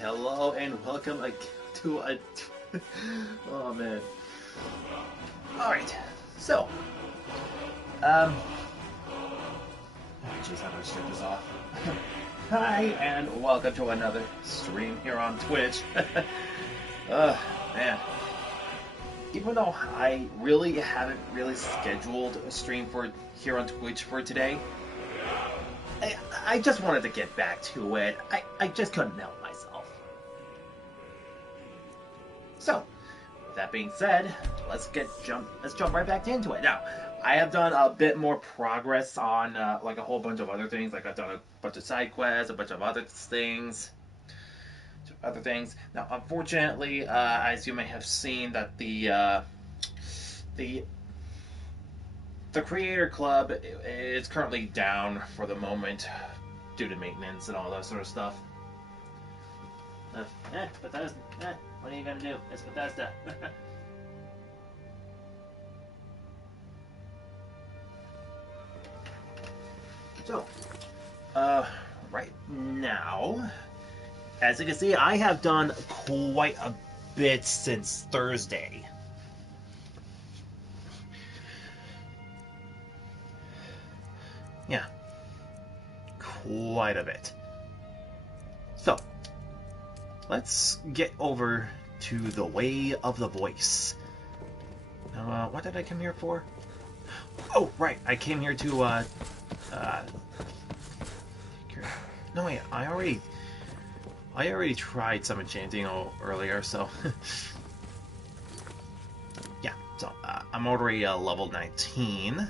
hello and welcome to a... oh man. Alright, so... oh jeez, how do I start this off? Hi, and welcome to another stream here on Twitch. Man. Even though I really haven't scheduled a stream for here on Twitch for today, I just wanted to get back to it. I just couldn't help myself. So, with that being said, let's jump right back into it. Now, I have done a bit more progress on like a whole bunch of other things. Like I've done a bunch of side quests, a bunch of other things. Now, unfortunately, as you may have seen, that the Creator Club is currently down for the moment due to maintenance and all that sort of stuff. Bethesda, what are you gonna do? It's Bethesda. So, right now, as you can see, I have done quite a bit since Thursday. Yeah, quite a bit. So, let's get over to the Way of the Voice. Now, what did I come here for? Oh, right, I came here to, no, wait, I already tried some enchanting earlier, so... yeah, so, I'm already level 19.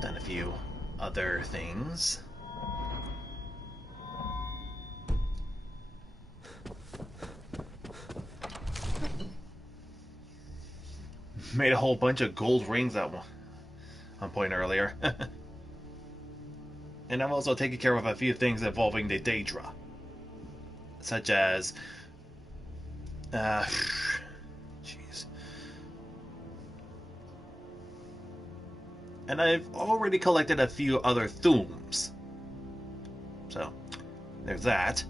Done a few other things. Made a whole bunch of gold rings at one point earlier. And I've also taken care of a few things involving the Daedra. Such as... jeez. And I've already collected a few other Thumes. So, there's that.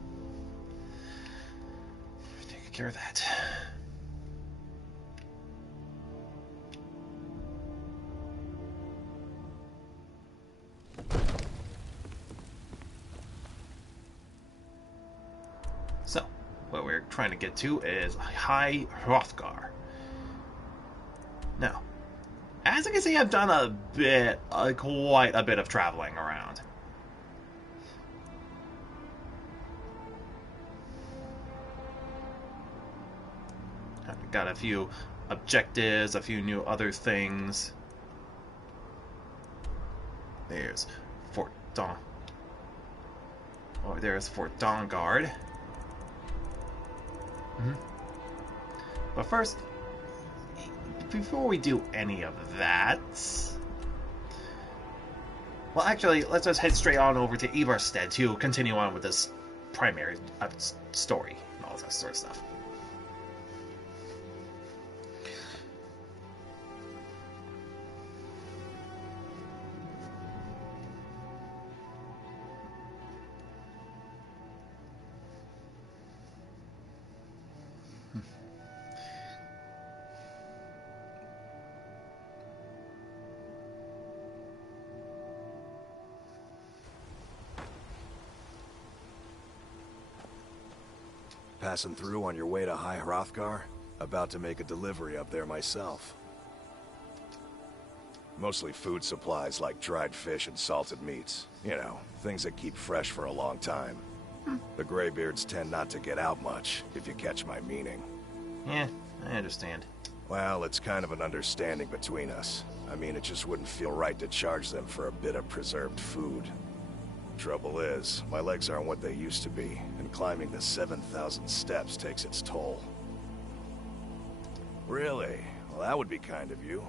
Take care of that. So, what we're trying to get to is High Hrothgar. Now, as you can see, I've done quite a bit of traveling around. I've got a few objectives, a few new other things. There's Fort Dawn. Oh, there's Fort Dawnguard. But first, before we do any of that... well, actually, let's just head straight on over to Ivarstead to continue on with this primary story and all that sort of stuff. Passing through on your way to High Hrothgar? About to make a delivery up there myself. Mostly food supplies like dried fish and salted meats. You know, things that keep fresh for a long time. The Greybeards tend not to get out much, if you catch my meaning. Yeah, I understand. Well, it's kind of an understanding between us. I mean, it just wouldn't feel right to charge them for a bit of preserved food. Trouble is, my legs aren't what they used to be, and climbing the 7,000 steps takes its toll. Really? Well, that would be kind of you.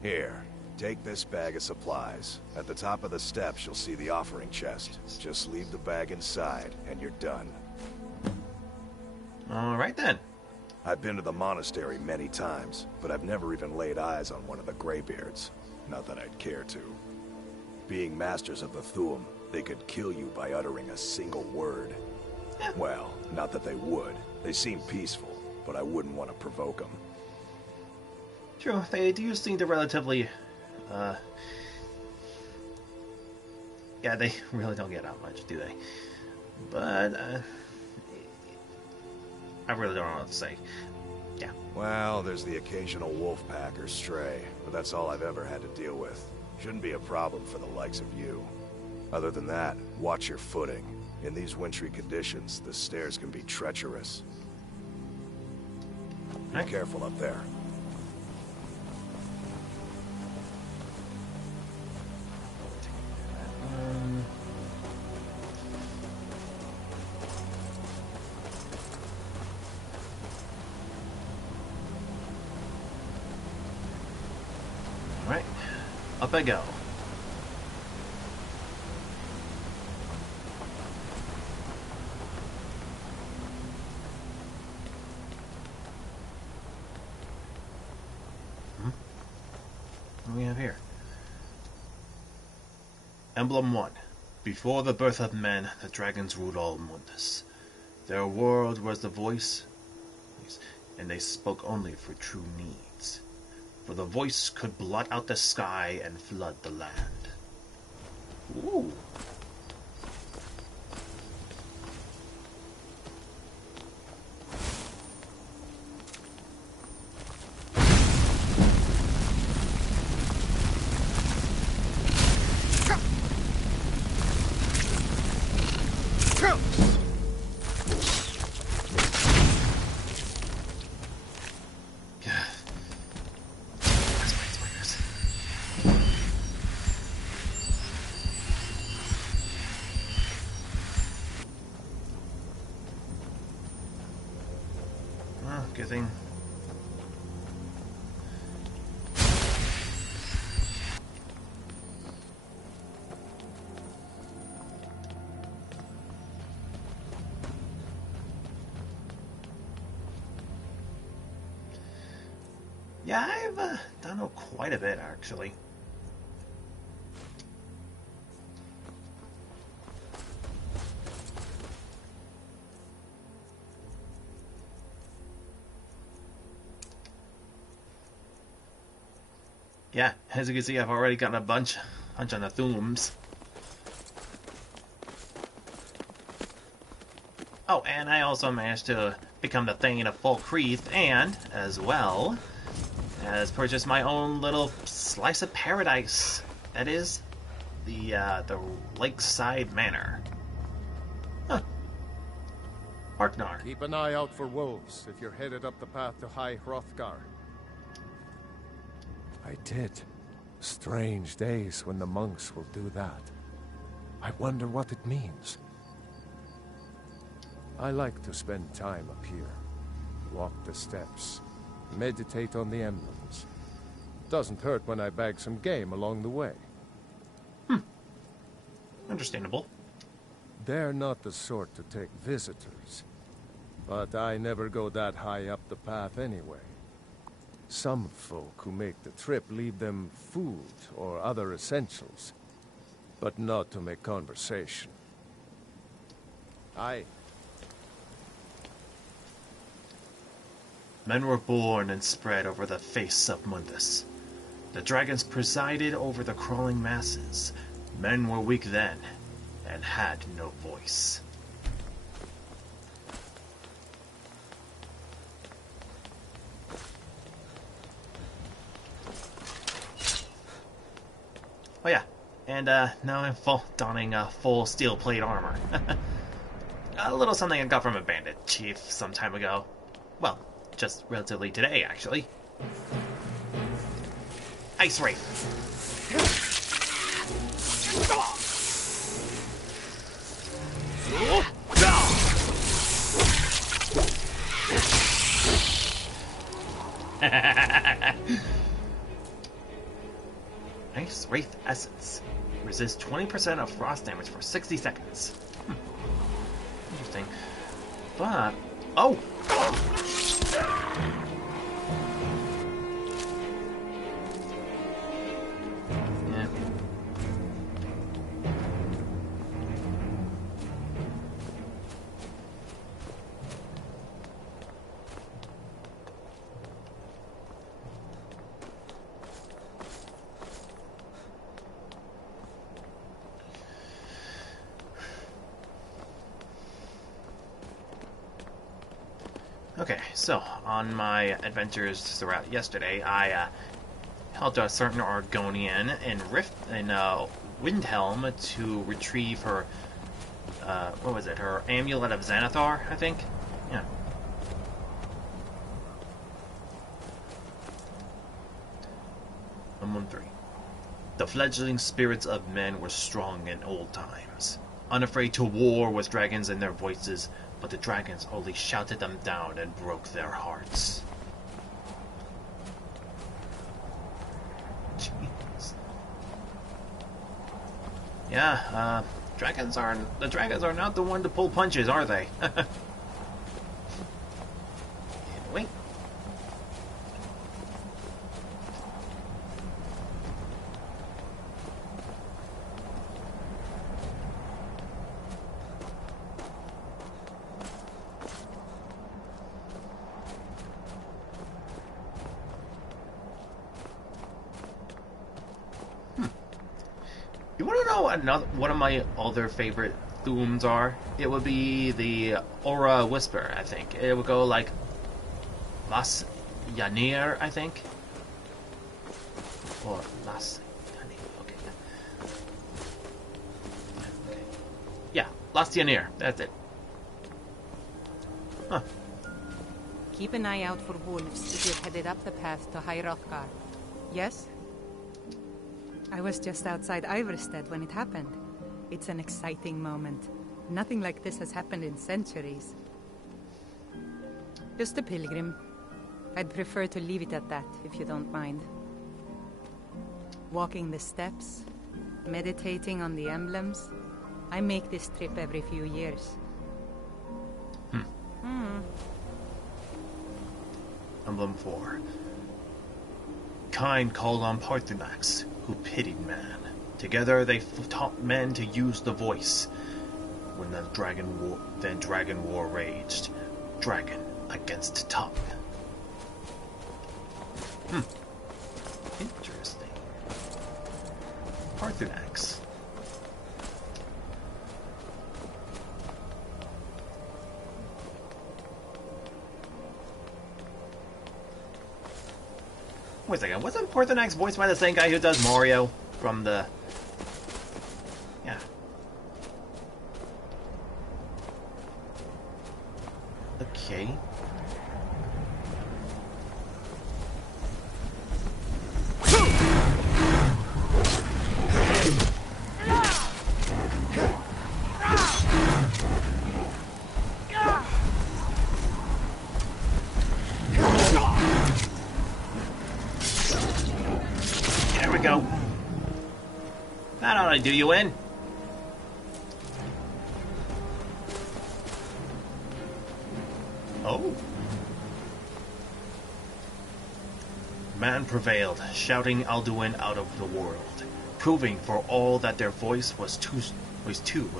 Here, take this bag of supplies. At the top of the steps, you'll see the offering chest. Just leave the bag inside, and you're done. Alright then. I've been to the monastery many times, but I've never even laid eyes on one of the Greybeards. Not that I'd care to. Being masters of the Thuum, they could kill you by uttering a single word. Well, not that they would. They seem peaceful, but I wouldn't want to provoke them. True, they do seem to relatively, yeah, they really don't get out much, do they? But, I really don't know what to say. Yeah. Well, there's the occasional wolf pack or stray, but that's all I've ever had to deal with. Shouldn't be a problem for the likes of you. Other than that, watch your footing. In these wintry conditions, the stairs can be treacherous. Be careful up there. Alright, up I go. What do we have here? Emblem 1. Before the birth of men, the dragons ruled all Mundus. Their world was the voice, and they spoke only for true needs. For the voice could blot out the sky and flood the land. Ooh. Good thing. Yeah, I've done quite a bit actually. Yeah, as you can see, I've already gotten a bunch on the thumbs. Oh, and I also managed to become the Thane of Full Creeth, and, as well, as purchased my own little slice of paradise. That is, the Lakeside Manor. Huh. Arknar. Keep an eye out for wolves if you're headed up the path to High Hrothgar. I did. Strange days when the monks will do that. I wonder what it means. I like to spend time up here. Walk the steps. Meditate on the emblems. Doesn't hurt when I bag some game along the way. Understandable. They're not the sort to take visitors. But I never go that high up the path anyway. Some folk who make the trip leave them food or other essentials, but not to make conversation. Men were born and spread over the face of Mundus. The dragons presided over the crawling masses. Men were weak then, and had no voice. Oh yeah, and now I'm donning full steel plate armor. A little something I got from a bandit chief some time ago. Well, just relatively today, actually. Ice Wraith. Ice Wraith Essence. Resist 20% of frost damage for 60 seconds. Interesting. But... oh! Yeah. Okay, so on my adventures throughout yesterday, I helped a certain Argonian in Windhelm to retrieve her. What was it? Her amulet of Xanathar, I think. Yeah. 113. The fledgling spirits of men were strong in old times, unafraid to war with dragons in their voices, but the dragons only shouted them down and broke their hearts. Jeez. Yeah, the dragons are not the one to pull punches, are they? Wait. You want to know one of my other favorite themes are? It would be the Aura Whisper, I think. It would go like Las Yanir, I think. Or Las Yanir, okay. Okay. Yeah, Las Yanir, that's it. Huh. Keep an eye out for wolves if you're headed up the path to High Hrothgar. Yes? I was just outside Iverstead when it happened. It's an exciting moment. Nothing like this has happened in centuries. Just a pilgrim. I'd prefer to leave it at that, if you don't mind. Walking the steps, meditating on the emblems. I make this trip every few years. Emblem 4. Kind called on Parthenax, who pitied man. Together they taught men to use the voice. When the dragon war raged. Dragon against tongue. Interesting. Parthenax. Wait a second, wasn't Parthenax voiced by the same guy who does Mario from the... Yeah. Okay. Go. That ought to do you in. Oh. Man prevailed, shouting Alduin out of the world, proving for all that their voice was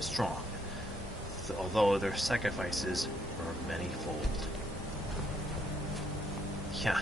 strong, although their sacrifices were manyfold. Yeah.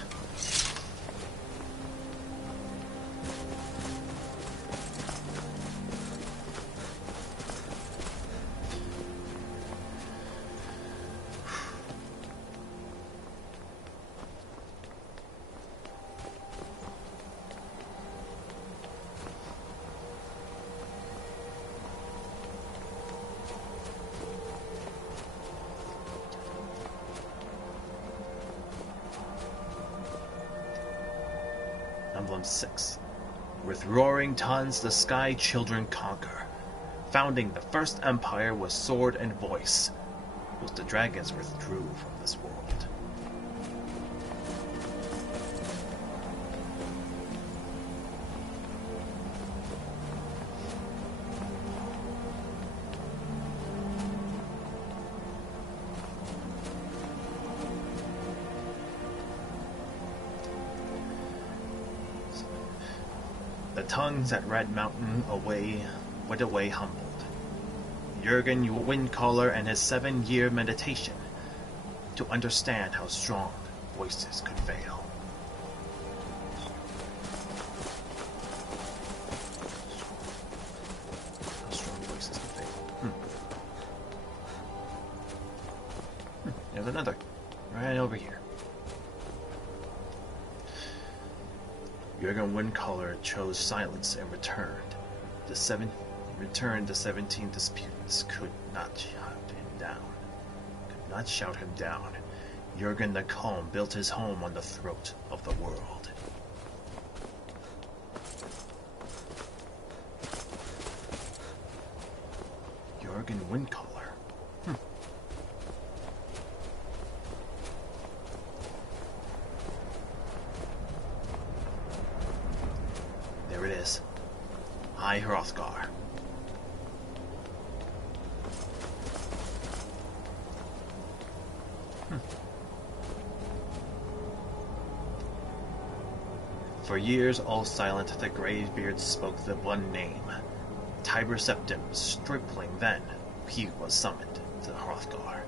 Emblem 6. With roaring tons the Sky Children conquer, founding the first empire with sword and voice, whilst the dragons withdrew from this world. The tongues at Red Mountain went away humbled. Jurgen Windcaller and his 7-year meditation to understand how strong voices could fail. How strong voices could fail. There's another. Right over here. Jurgen Windcaller chose silence and returned. The 17 disputants could not shout him down. Jurgen the Calm built his home on the throat of the world. Jurgen Windcaller. There it is. High Hrothgar. For years, all silent, the Greybeards spoke the one name. Tiber Septim, stripling then, he was summoned to Hrothgar.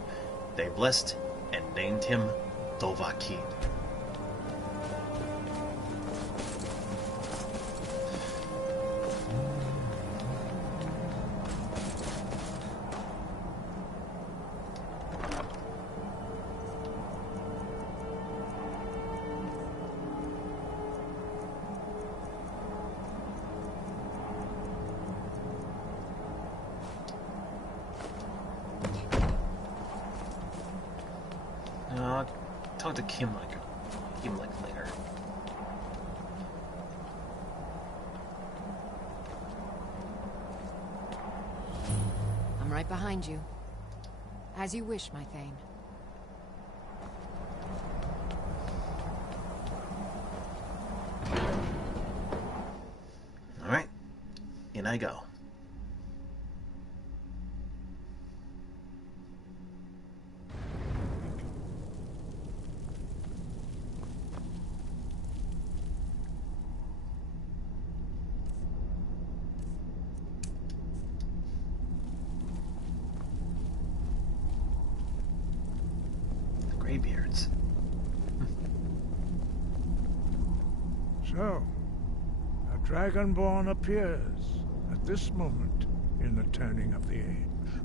They blessed and named him Dovahkiin. Talk to Kimlik later. I'm right behind you. As you wish, my Thane. All right, in I go. Greybeards. So, a Dragonborn appears at this moment in the turning of the age.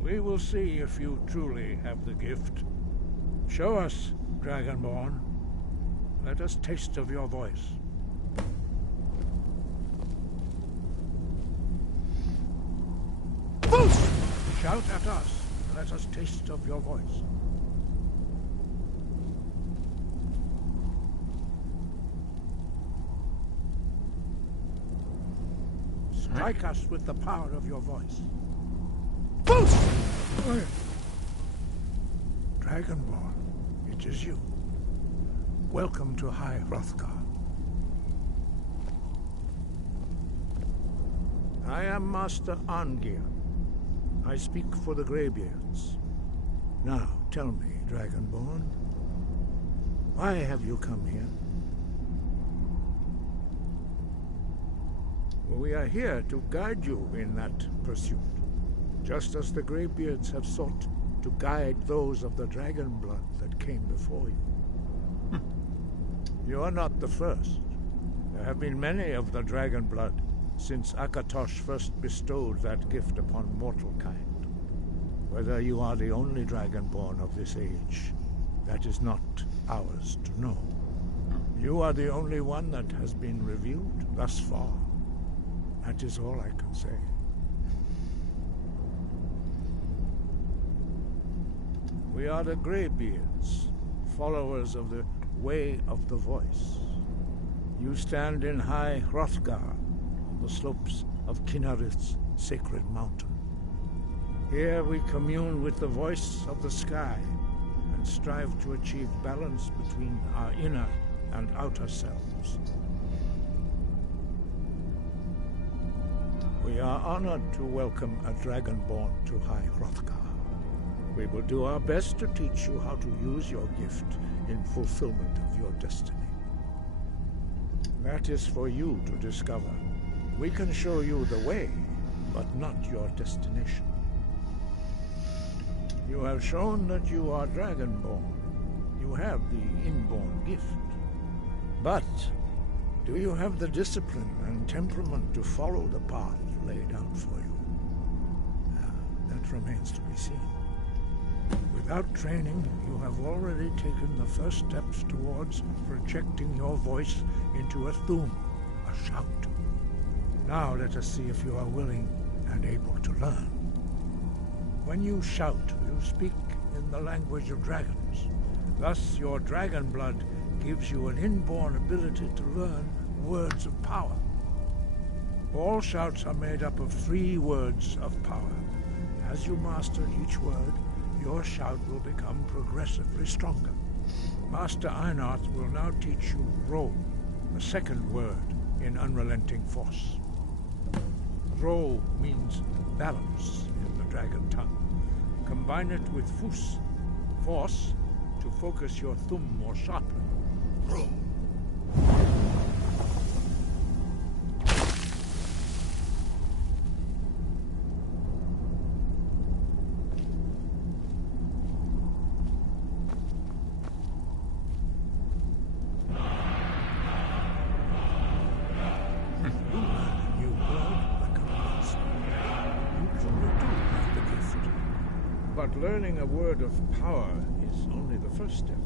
We will see if you truly have the gift. Show us, Dragonborn. Let us taste of your voice. Shout at us. Let us taste of your voice. Strike us with the power of your voice. Dragonborn, it is you. Welcome to High Hrothgar. I am Master Arngeir. I speak for the Greybeards. Now, tell me, Dragonborn, why have you come here? Well, we are here to guide you in that pursuit, just as the Greybeards have sought to guide those of the dragon blood that came before you. You are not the first. There have been many of the dragon blood since Akatosh first bestowed that gift upon mortal kind. Whether you are the only Dragonborn of this age, that is not ours to know. You are the only one that has been revealed thus far. That is all I can say. We are the Greybeards, followers of the Way of the Voice. You stand in High Hrothgar, on the slopes of Kinnarith's sacred mountain. Here we commune with the voice of the sky and strive to achieve balance between our inner and outer selves. We are honored to welcome a Dragonborn to High Hrothgar. We will do our best to teach you how to use your gift in fulfillment of your destiny. That is for you to discover. We can show you the way, but not your destination. You have shown that you are Dragonborn. You have the inborn gift. But do you have the discipline and temperament to follow the path laid out for you? That remains to be seen. Without training, you have already taken the first steps towards projecting your voice into a thum, a shout. Now let us see if you are willing and able to learn. When you shout, you speak in the language of dragons. Thus, your dragon blood gives you an inborn ability to learn words of power. All shouts are made up of 3 words of power. As you master each word, your shout will become progressively stronger. Master Einarth will now teach you Ro, the second word in Unrelenting Force. Ro means balance in the dragon tongue. Combine it with Fus, force, to focus your thumb more sharply. Ro. But learning a word of power is only the first step.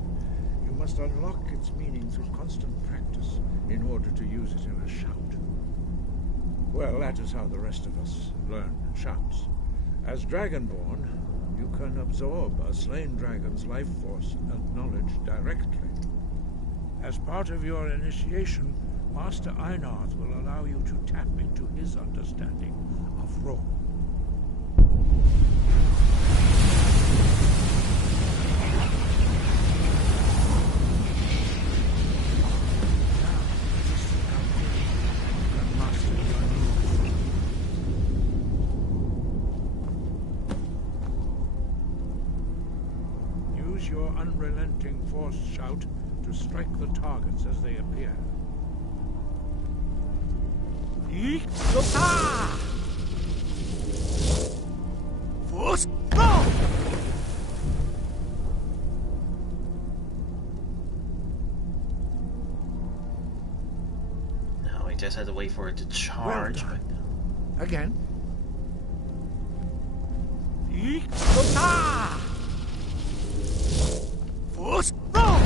You must unlock its meaning through constant practice in order to use it in a shout. Well, that is how the rest of us learn shouts. As Dragonborn, you can absorb a slain dragon's life force and knowledge directly. As part of your initiation, Master Einarth will allow you to tap into his understanding of Ro. Your unrelenting force shout to strike the targets as they appear. Force go! Now I just had to wait for it to charge. Well done. Again. Force go!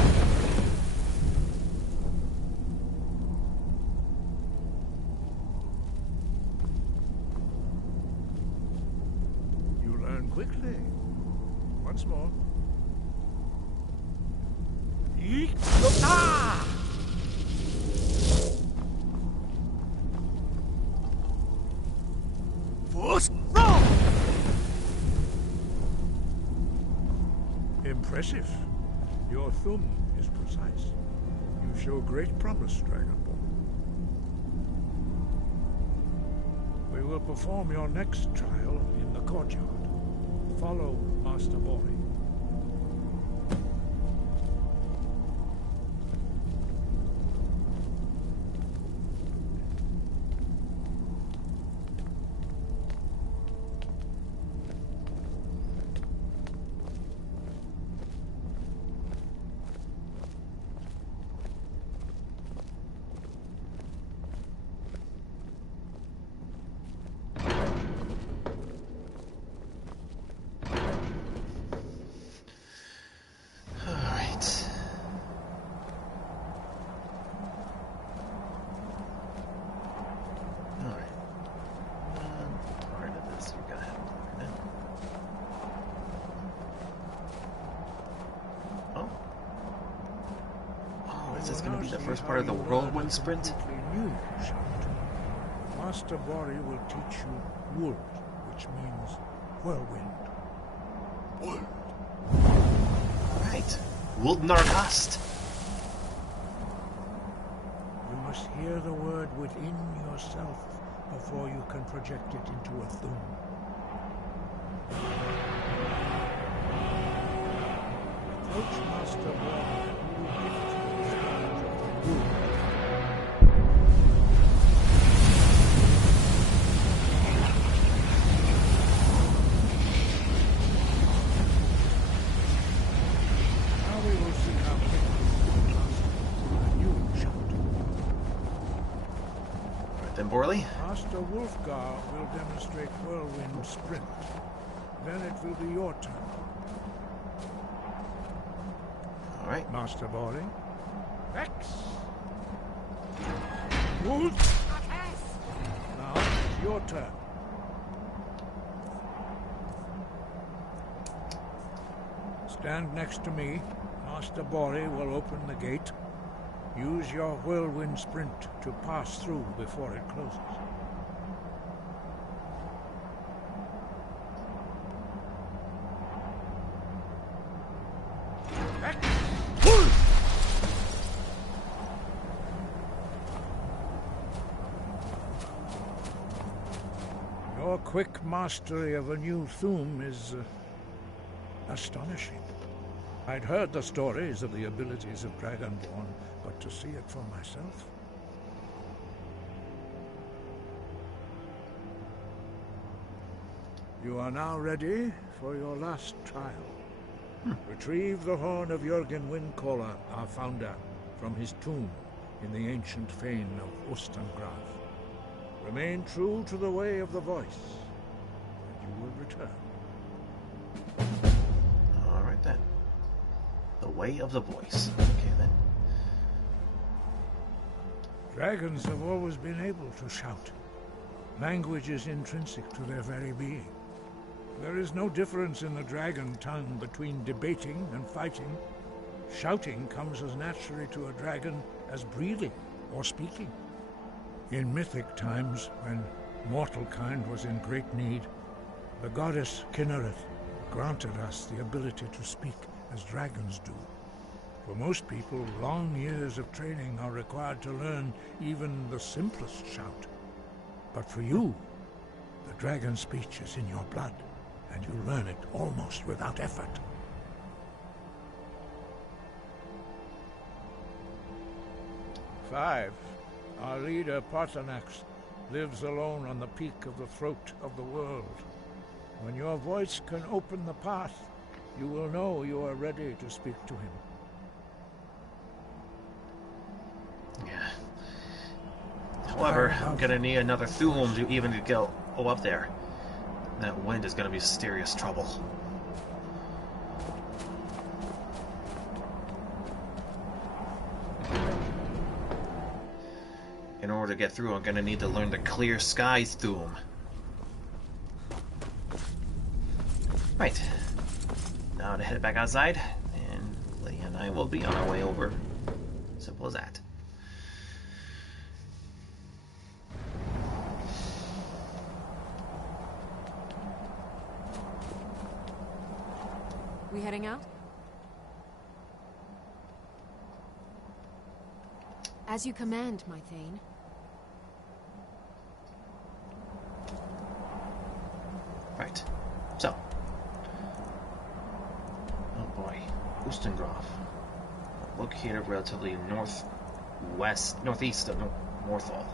You learn quickly. Once more. Force go! Impressive. Your thumb is precise. You show great promise, Dragonborn. We will perform your next trial in the courtyard. Follow Master Bori. Is this going to be the first part of the whirlwind sprint? New shout. Master Bori will teach you Wuld, which means whirlwind. Wuld. Right. Wuld Nargast. You must hear the word within yourself before you can project it into a thum. Approach Master Bori and you will gift the sponge of the Wuld. Borley? Master Wulfgar will demonstrate whirlwind sprint. Then it will be your turn. All right. Master Bori. Vex. Wolf. Now it's your turn. Stand next to me. Master Bori will open the gate. Use your whirlwind sprint to pass through before it closes. Your quick mastery of a new Thum is astonishing. I'd heard the stories of the abilities of Dragonborn, but to see it for myself... You are now ready for your last trial. Retrieve the horn of Jürgen Windcaller, our founder, from his tomb in the ancient fane of Ustengrav. Remain true to the way of the voice, and you will return. All right then. The way of the voice. Okay then. Dragons have always been able to shout. Language is intrinsic to their very being. There is no difference in the dragon tongue between debating and fighting. Shouting comes as naturally to a dragon as breathing or speaking. In mythic times, when mortal kind was in great need, the goddess Kinnereth granted us the ability to speak as dragons do. For most people, long years of training are required to learn even the simplest shout. But for you, the dragon speech is in your blood, and you learn it almost without effort. Five. Our leader, Parthenax, lives alone on the peak of the throat of the world. When your voice can open the path, you will know you are ready to speak to him. Yeah. However, I'm gonna need another Thum to even go up there. That wind is gonna be serious trouble. In order to get through, I'm gonna need to learn the Clear Skies Thum. Right. Now to head back outside, and Leia and I will be on our way over. Simple as that. We heading out? As you command, my Thane. Right. So. Oh boy. Ustengrav. Located relatively northeast of Northall.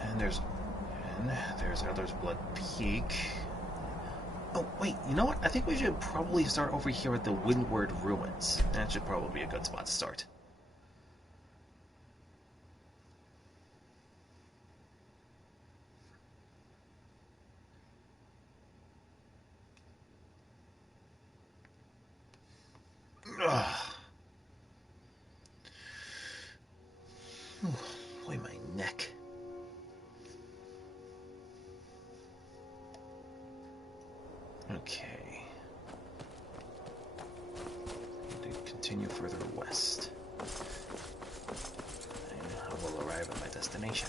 And there's Elder's Blood Peak. Oh, wait, you know what? I think we should probably start over here at the Windward Ruins. That should probably be a good spot to start. Ugh. Boy, my neck. Okay. To continue further west. And I will arrive at my destination.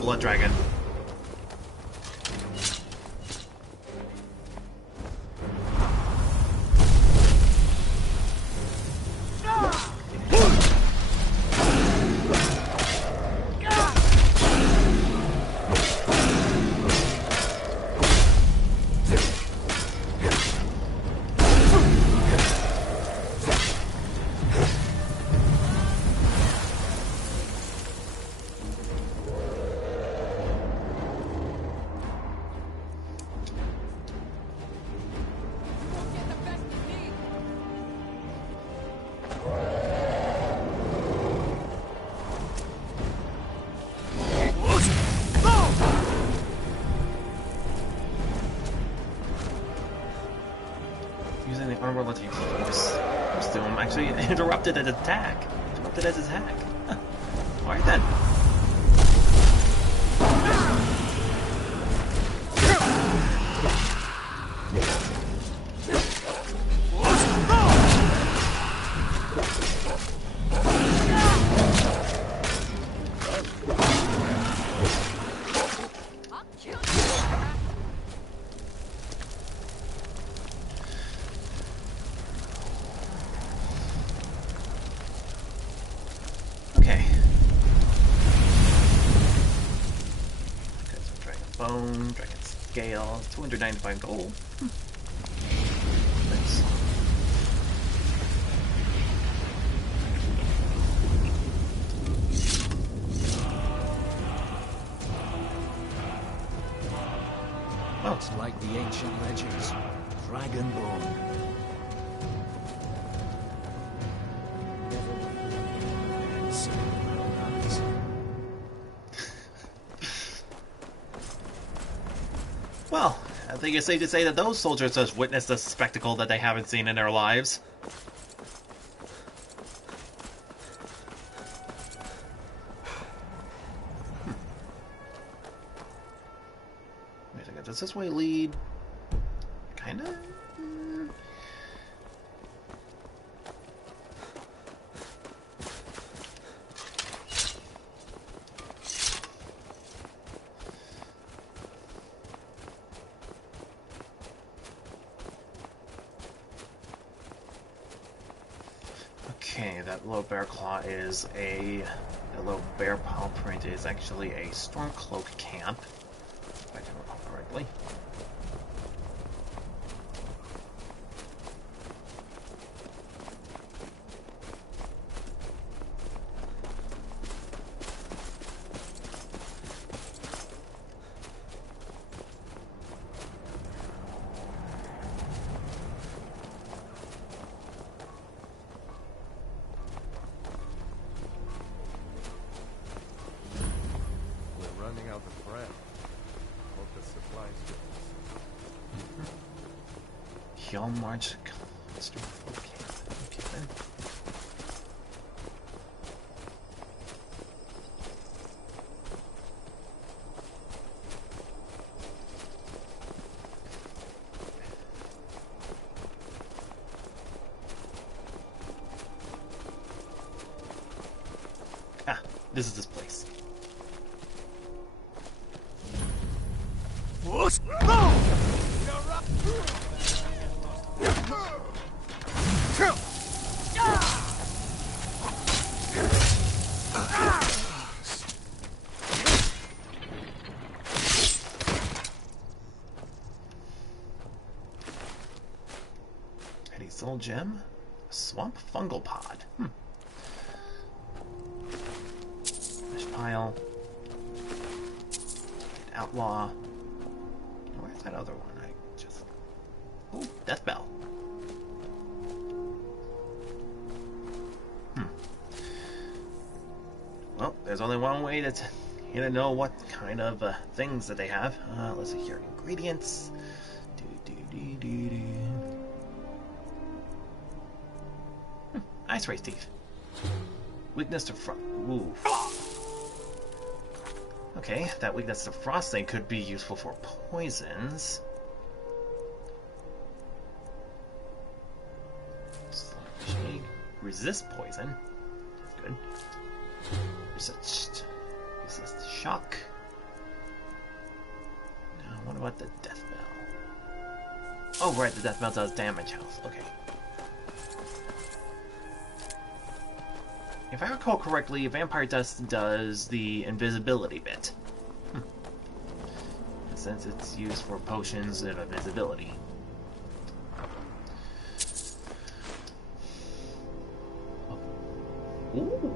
Blood Dragon. Using the armor lets you force to him. Actually, interrupted an attack. Interrupted his attack. Huh. Alright then. Okay. Got some dragon bone, dragon scale, 295 gold. Nice. Oh, It's like the ancient legends. Dragonborn. Never seen my own eyes. well, I think it's safe to say that those soldiers just witnessed a spectacle that they haven't seen in their lives. Wait a second, does this way lead? Kinda? Okay, that little bear claw is the little bear paw print is actually a Stormcloak camp, if I can recall correctly. We're running out of bread. Hope the supplies get us. Hjalmarch Stormcloak camp. Okay then. Ah, this is this place. Eddie Soul Gem? A swamp fungal pod. Fish pile. Outlaw. Where's that other one? I just. Ooh, Death Bell. Well, there's only one way to know what kind of things that they have. Let's see here. Ingredients. Ice Ray Thief. Weakness to frost. Ooh. Okay, that weakness to frost thing could be useful for poisons. Shake. Resist poison. That's good. Resist shock. Now, what about the Death Bell? Oh, right, the Death Bell does damage health. Okay. If I recall correctly, Vampire Dust does the invisibility bit. Since it's used for potions of invisibility. Ooh!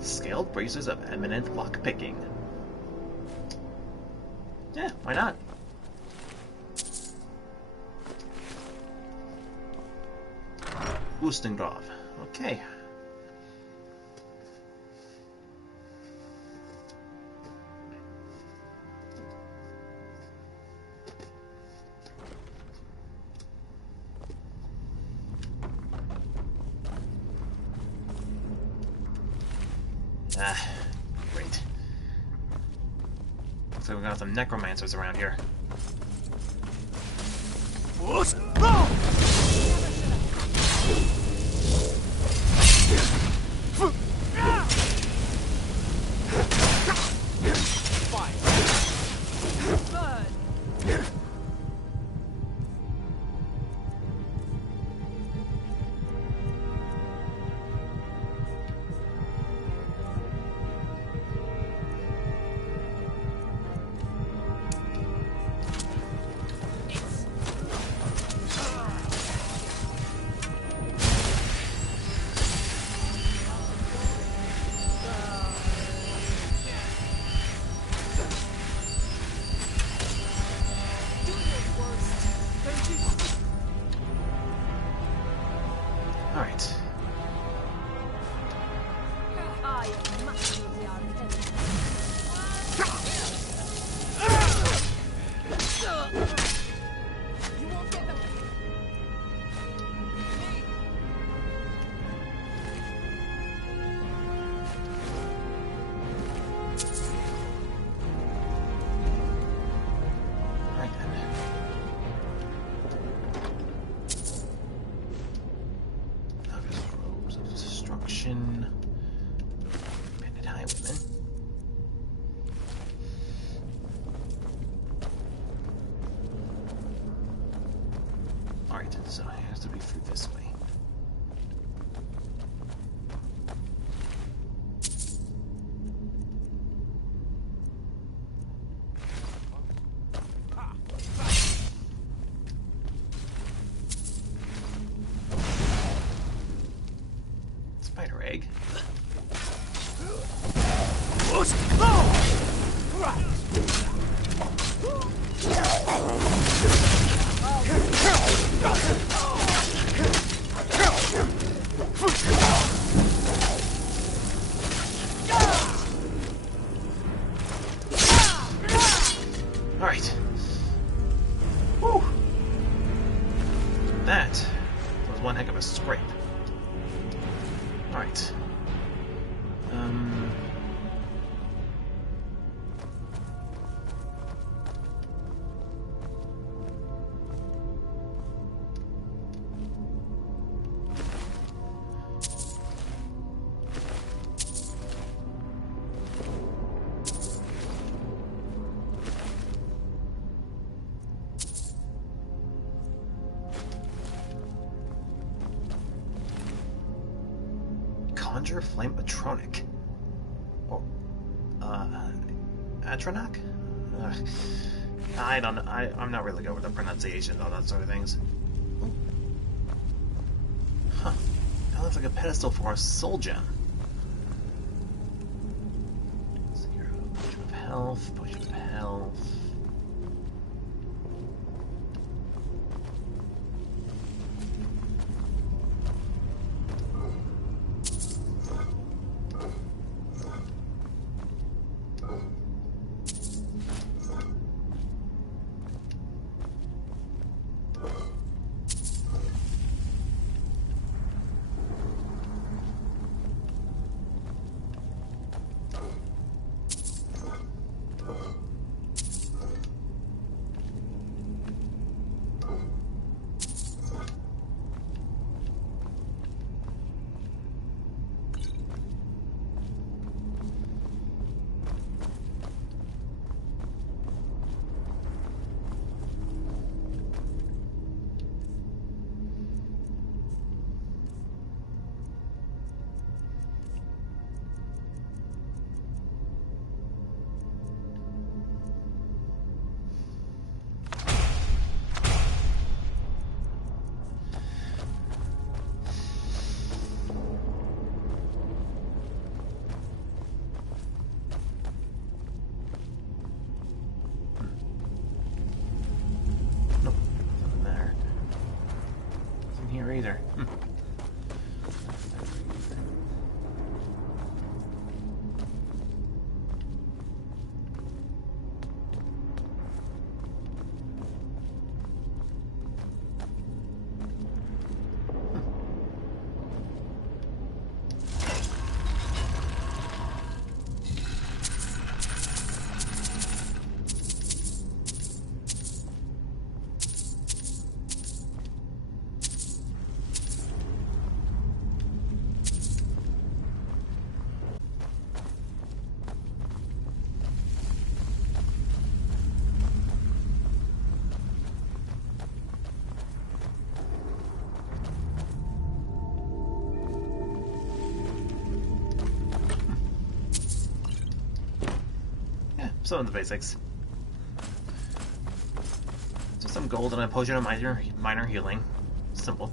Scaled bracers of eminent lockpicking. Yeah, why not? Wustengrove. Okay. Ah, great. Looks like we got some necromancers around here. Alright. Right then. August robes of destruction. Bandit highwaymen. Alright, so it has to be through this way. Spider egg. Alright. Woo! That was one heck of a scrape. Alright. Conjure Flame-Atronic. Or, Atronach? I don't know. I'm not really good with the pronunciation, all that sort of things. Huh. That looks like a pedestal for a soul gem. Zero. Potion of health, potion of health. Either. some of the basics. Just some gold and a potion of minor healing. Simple.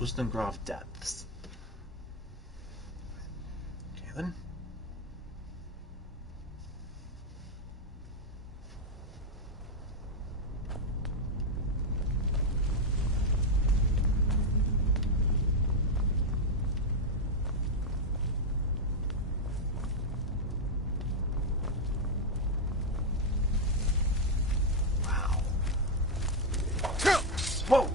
Ustengrove Depths. Okay then. Wow. Whoa!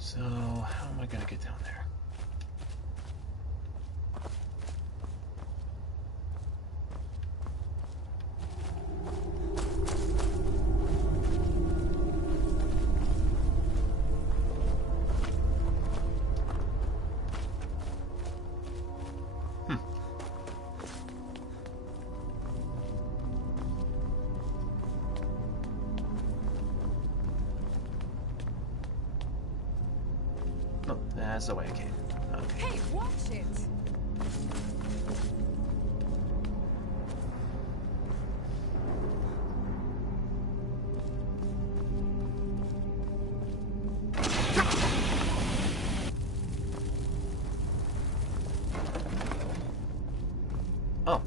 So, how am I going to get down there? No, that's the way I came. Okay. Hey, watch it! Oh.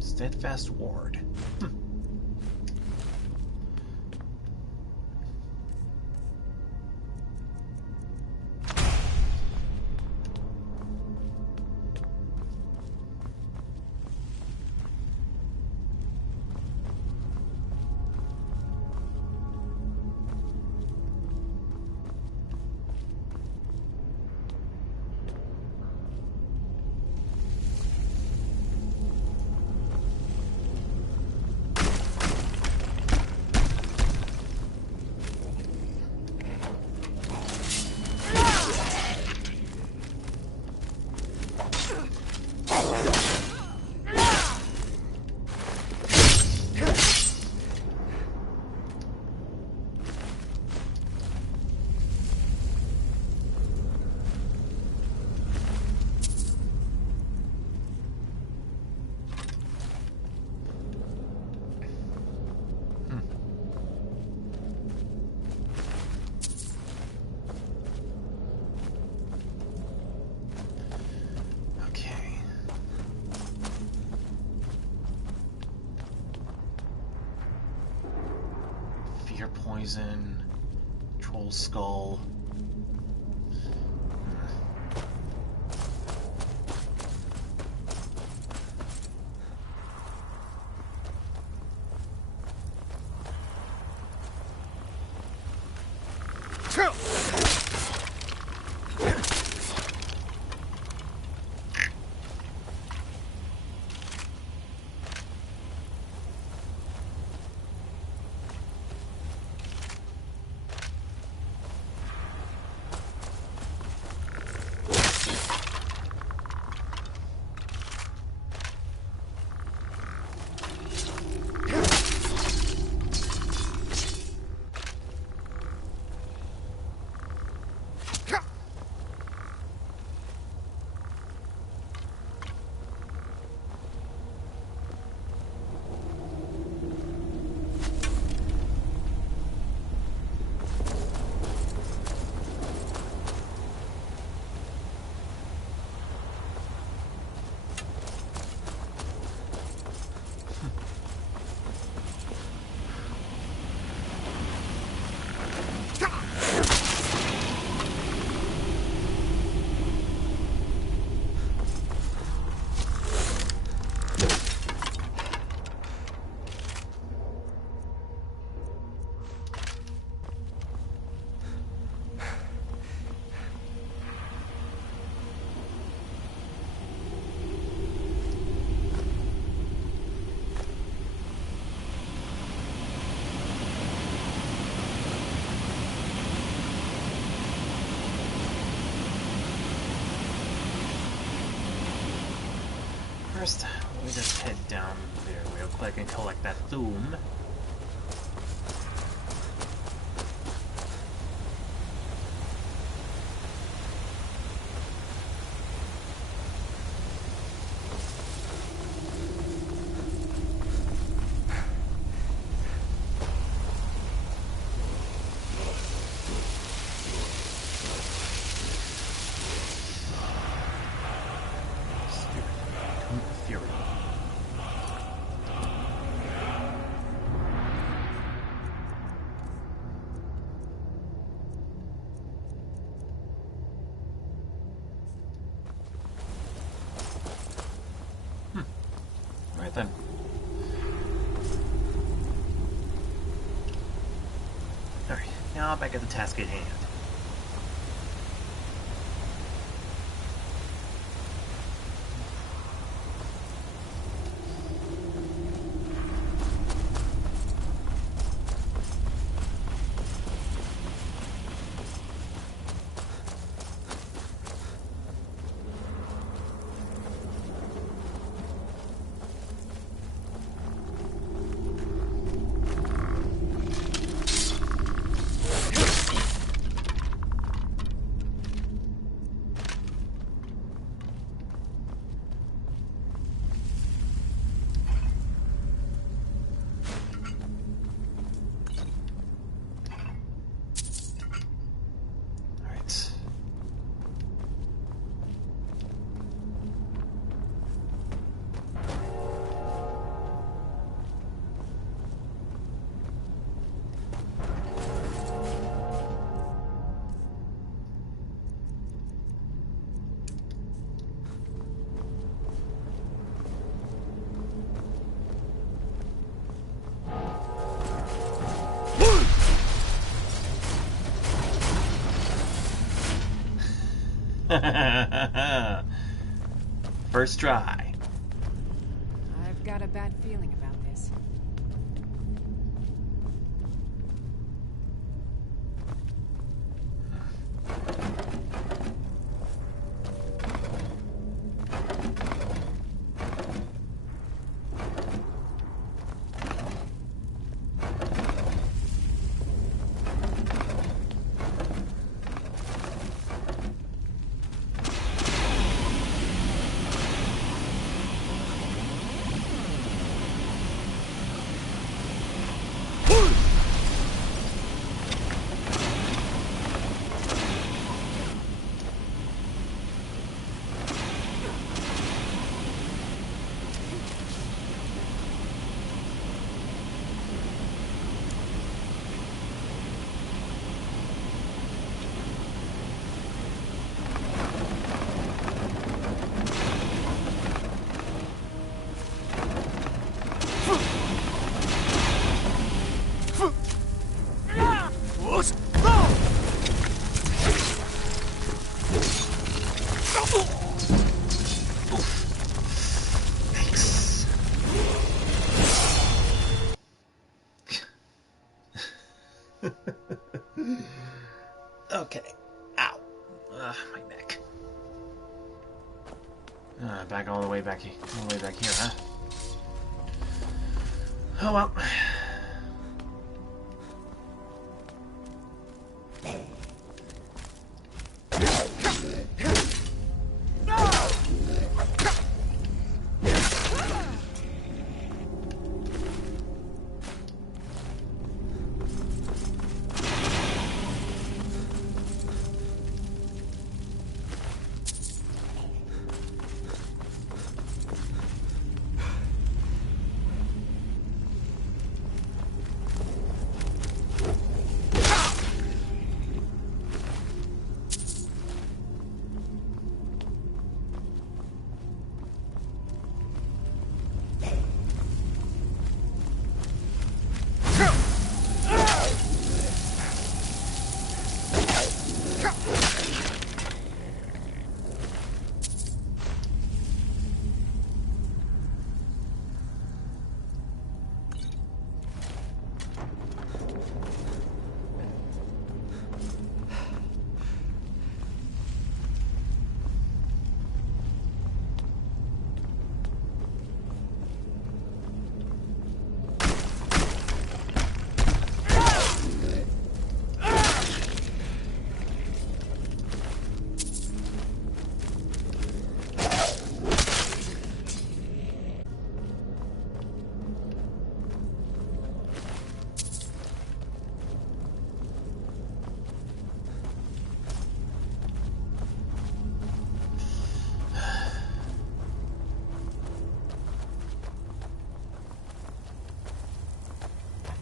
Steadfast Ward. poison, troll skull. First, we just head down there real quick and collect that Thuum. Then. Alright, now back at the task at hand. First try. I've got a bad feeling about this. Okay. Ow. My neck. Back all the way back here. All the way back here, huh? Oh well.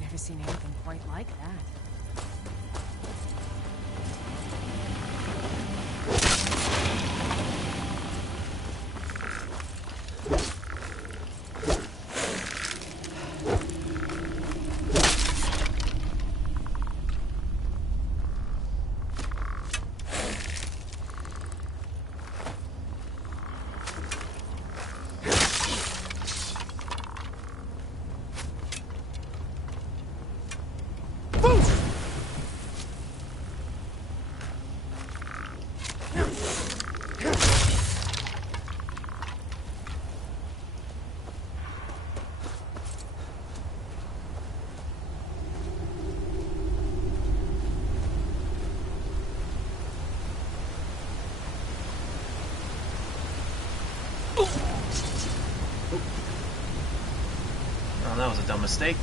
Never seen anything quite like that. Oh, that was a dumb mistake.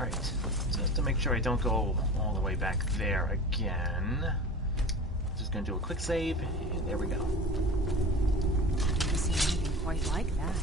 Alright, just to make sure I don't go all the way back there again. Just gonna do a quick save, and there we go. I've never seen anything quite like that.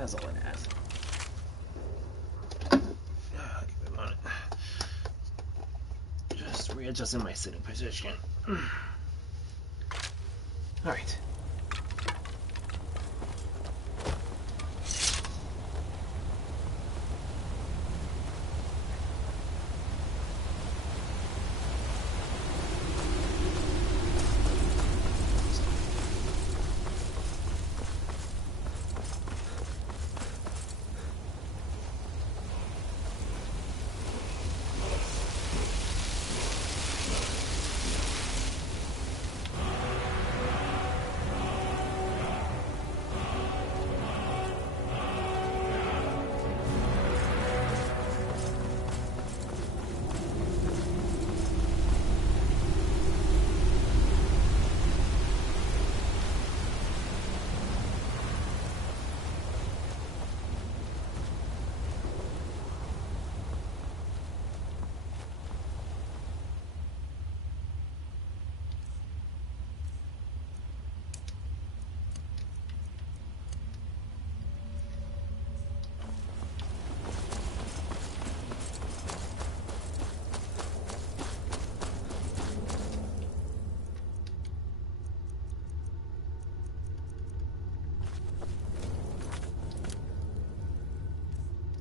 That's all it has. Give me a moment. Just readjusting my sitting position. Alright.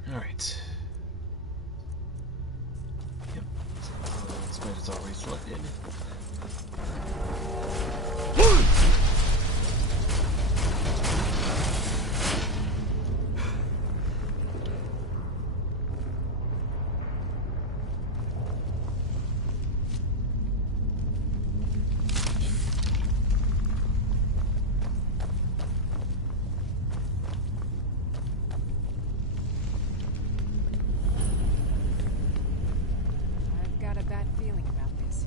Alright. Yep. That's why it's always selected. I've got a bad feeling about this.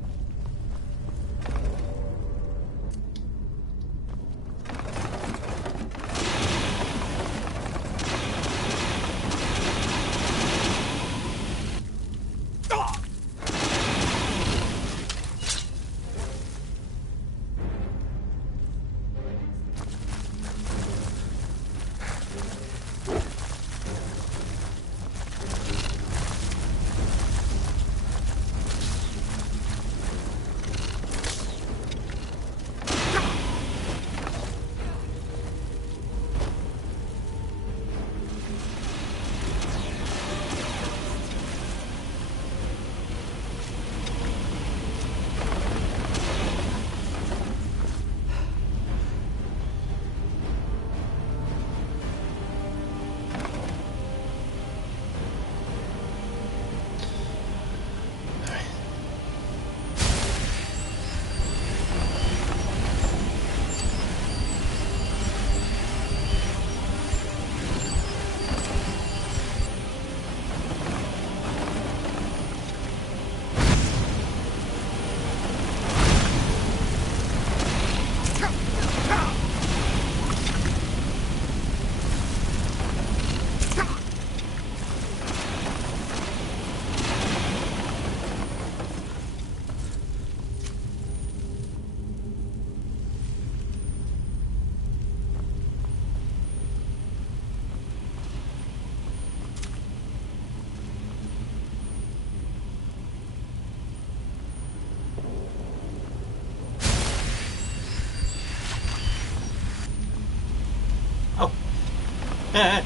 Let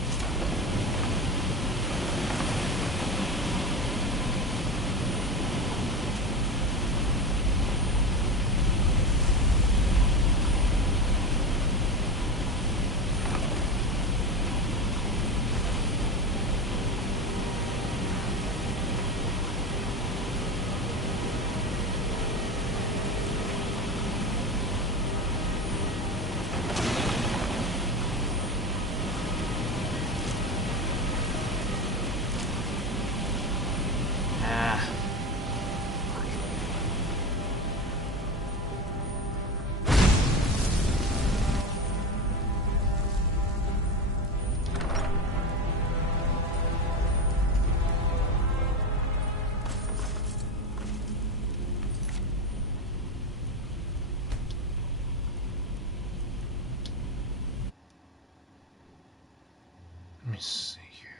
me see here.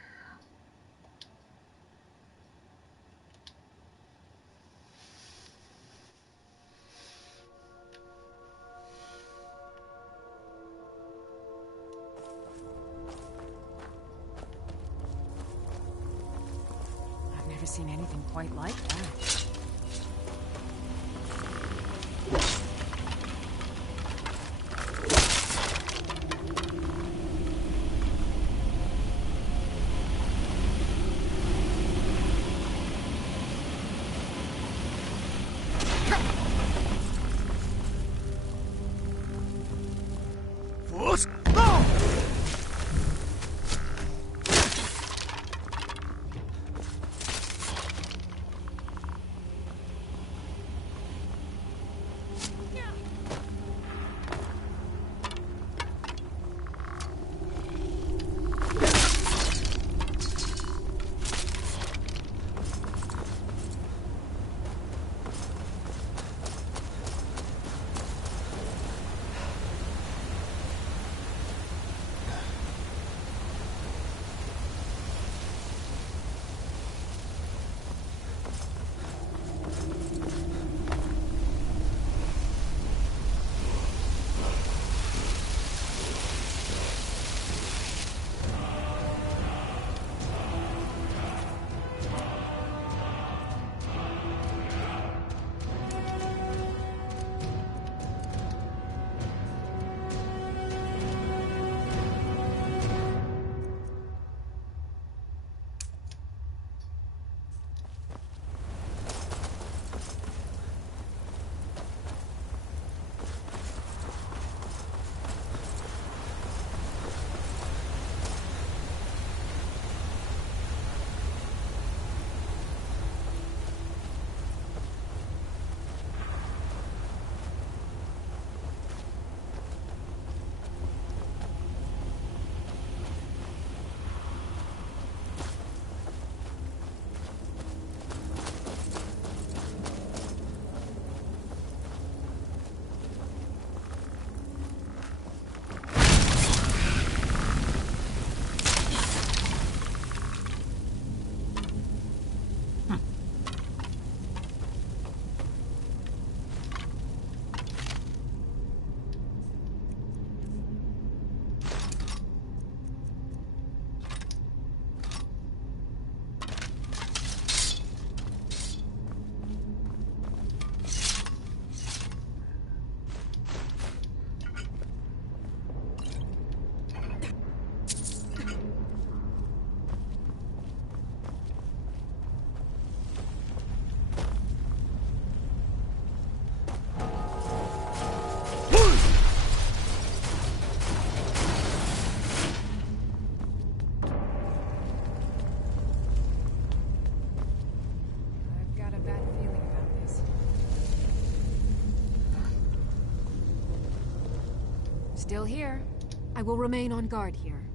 I've never seen anything quite like that. Still here. I will remain on guard here.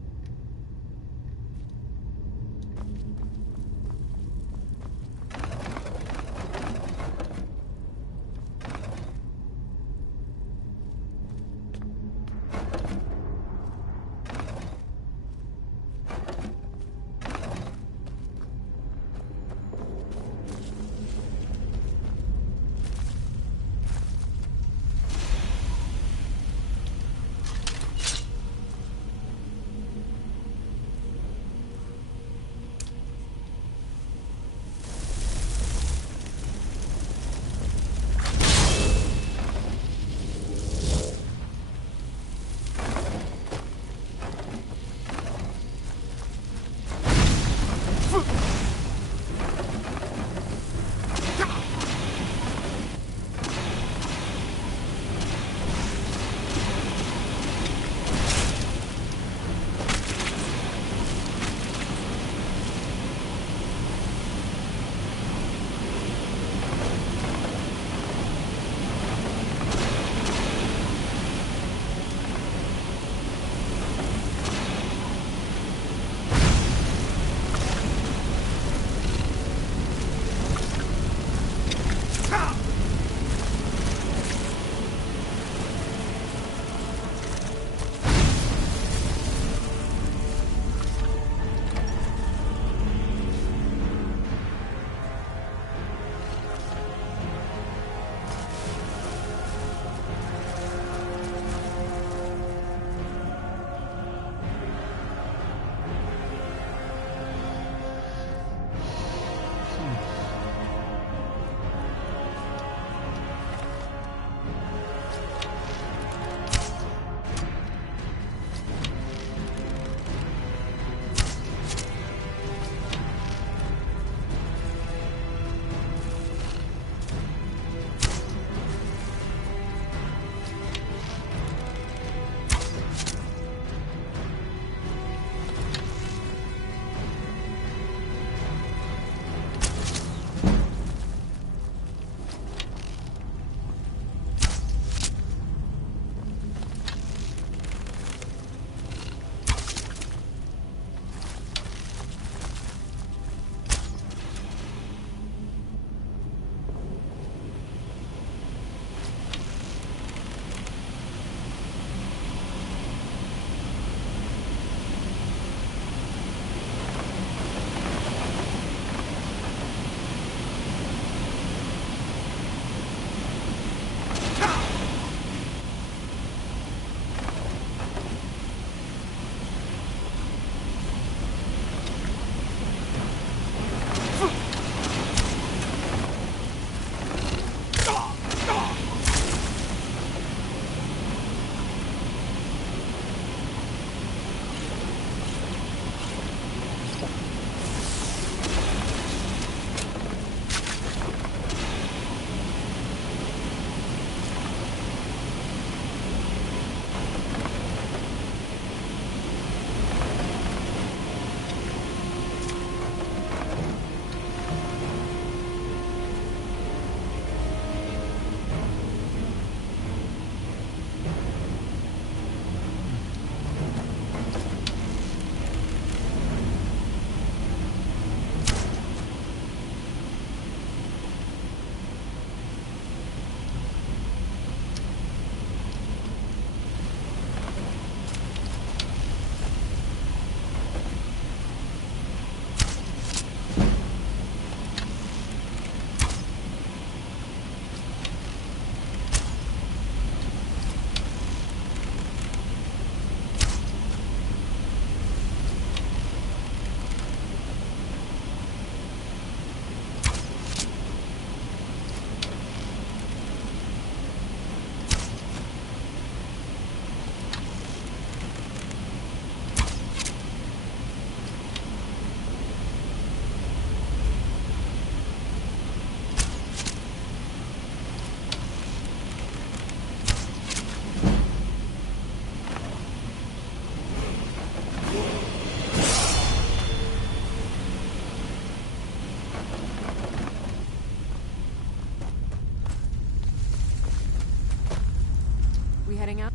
We heading out?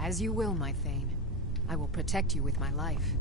As you will, my Thane. I will protect you with my life.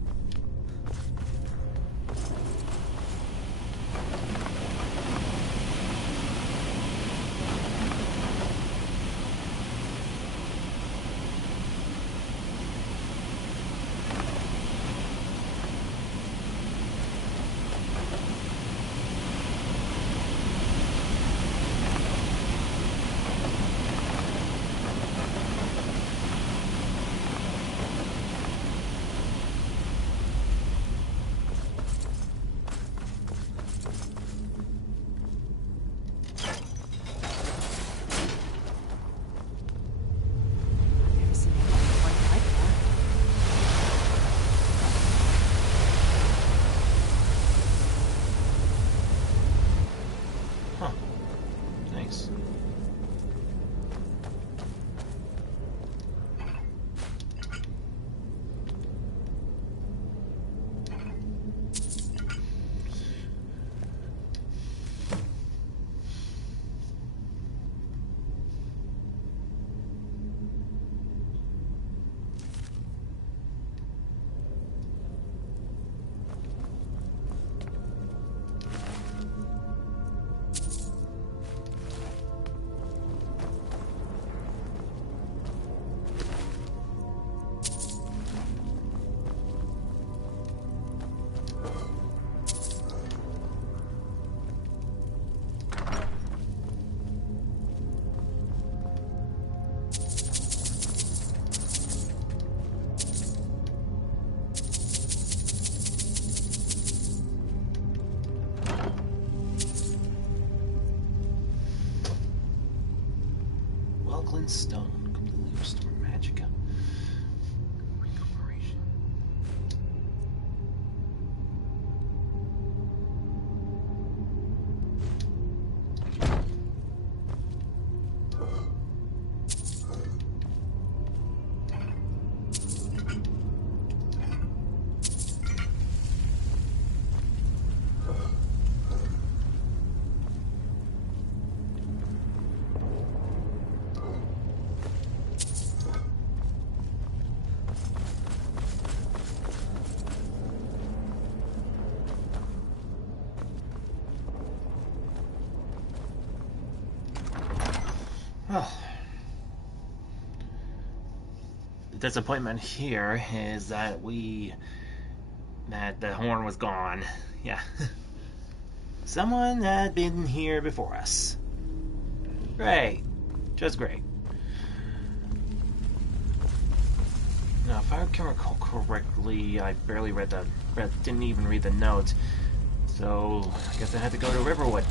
Nice. Welclin Stone, completely restored magicka. Recuperation. Well, the disappointment here is that the horn was gone. Yeah. Someone had been here before us. Great. Just great. Now, if I can recall correctly, I barely didn't even read the note. So, I guess I had to go to Riverwood.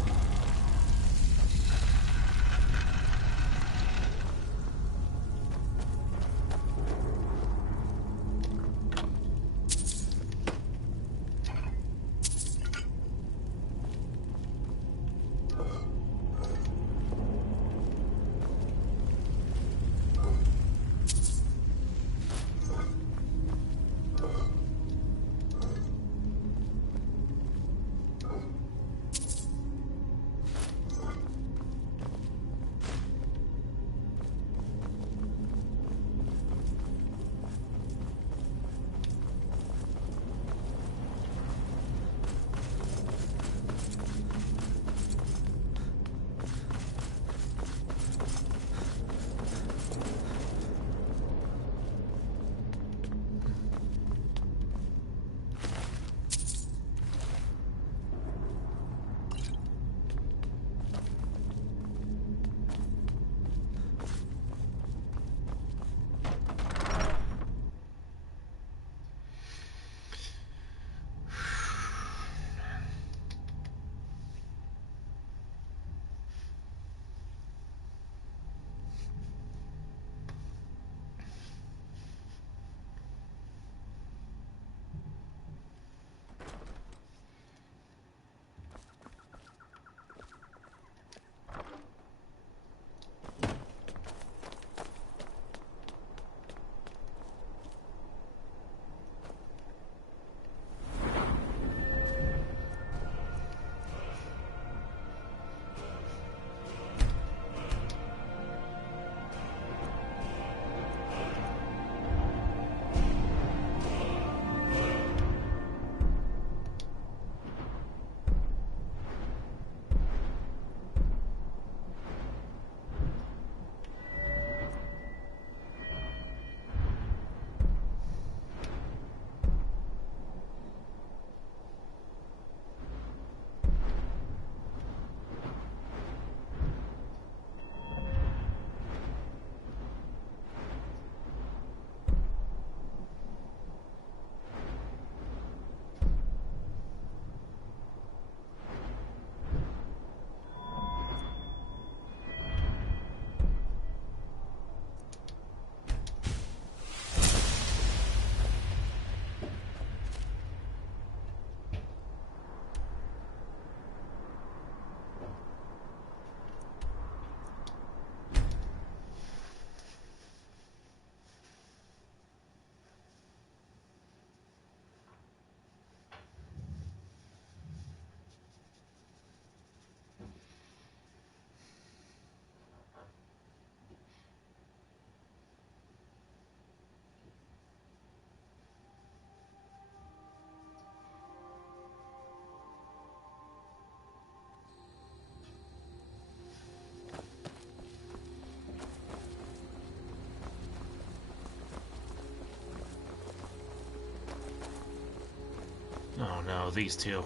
no, these two.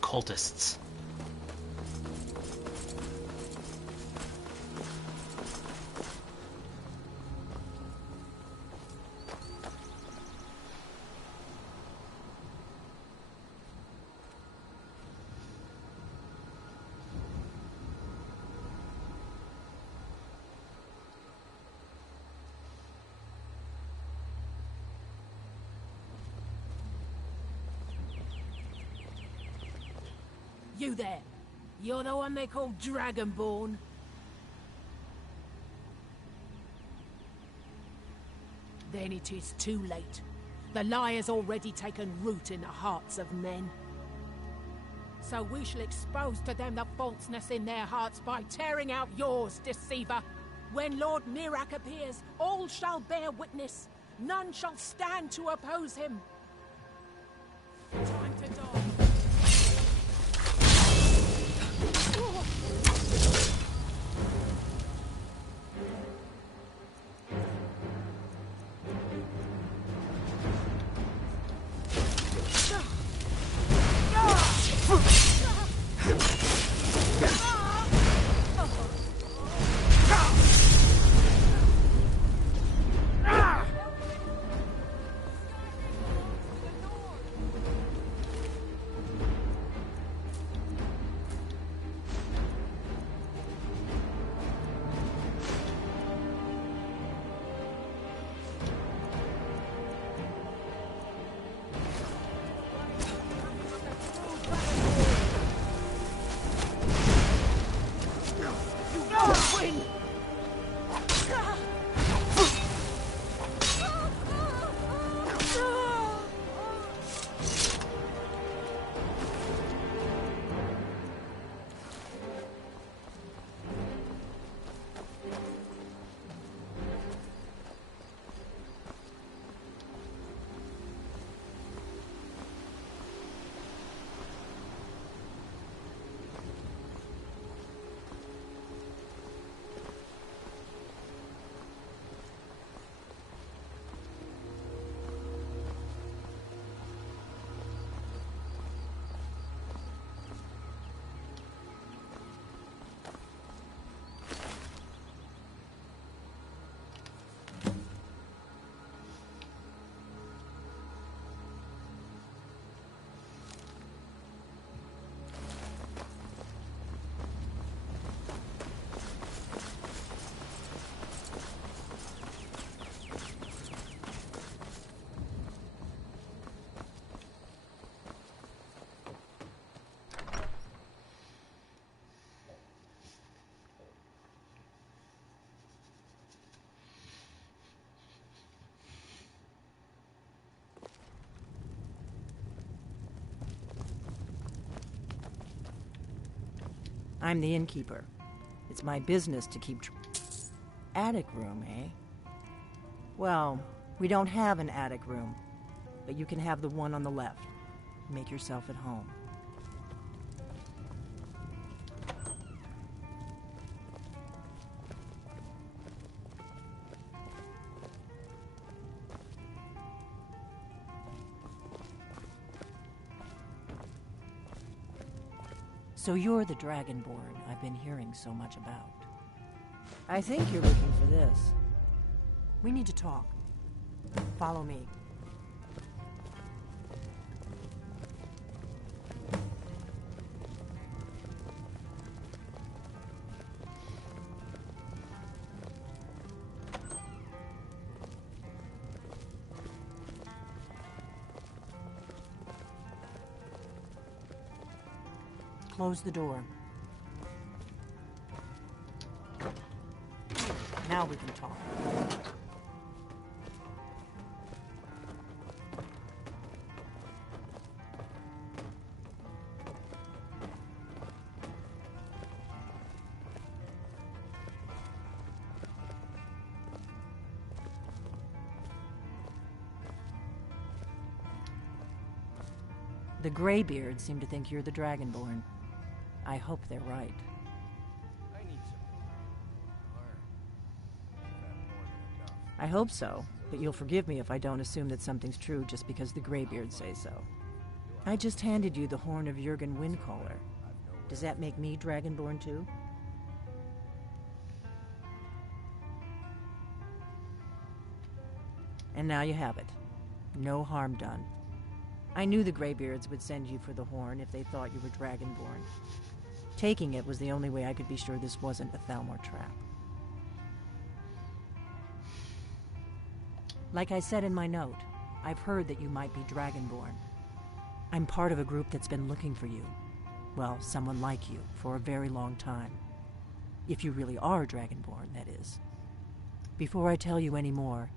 Cultists. You there. You're the one they call Dragonborn. Then it is too late. The lie has already taken root in the hearts of men. So we shall expose to them the falseness in their hearts by tearing out yours, deceiver. When Lord Mirak appears, all shall bear witness. None shall stand to oppose him. Time to die. I'm the innkeeper. It's my business to keep... Attic room, eh? Well, we don't have an attic room, but you can have the one on the left. Make yourself at home. So you're the Dragonborn I've been hearing so much about. I think you're looking for this. We need to talk. Follow me. Close the door. Now we can talk. The Greybeards seem to think you're the Dragonborn. I hope they're right. I need something. Or is that more than enough? I hope so, but you'll forgive me if I don't assume that something's true just because the Greybeards say so. Do I just handed you the horn of Jurgen Windcaller. Does that make me Dragonborn too? And now you have it. No harm done. I knew the Greybeards would send you for the horn if they thought you were Dragonborn. Taking it was the only way I could be sure this wasn't a Thalmor trap. Like I said in my note, I've heard that you might be Dragonborn. I'm part of a group that's been looking for you. Well, someone like you, for a very long time. If you really are Dragonborn, that is. Before I tell you any more,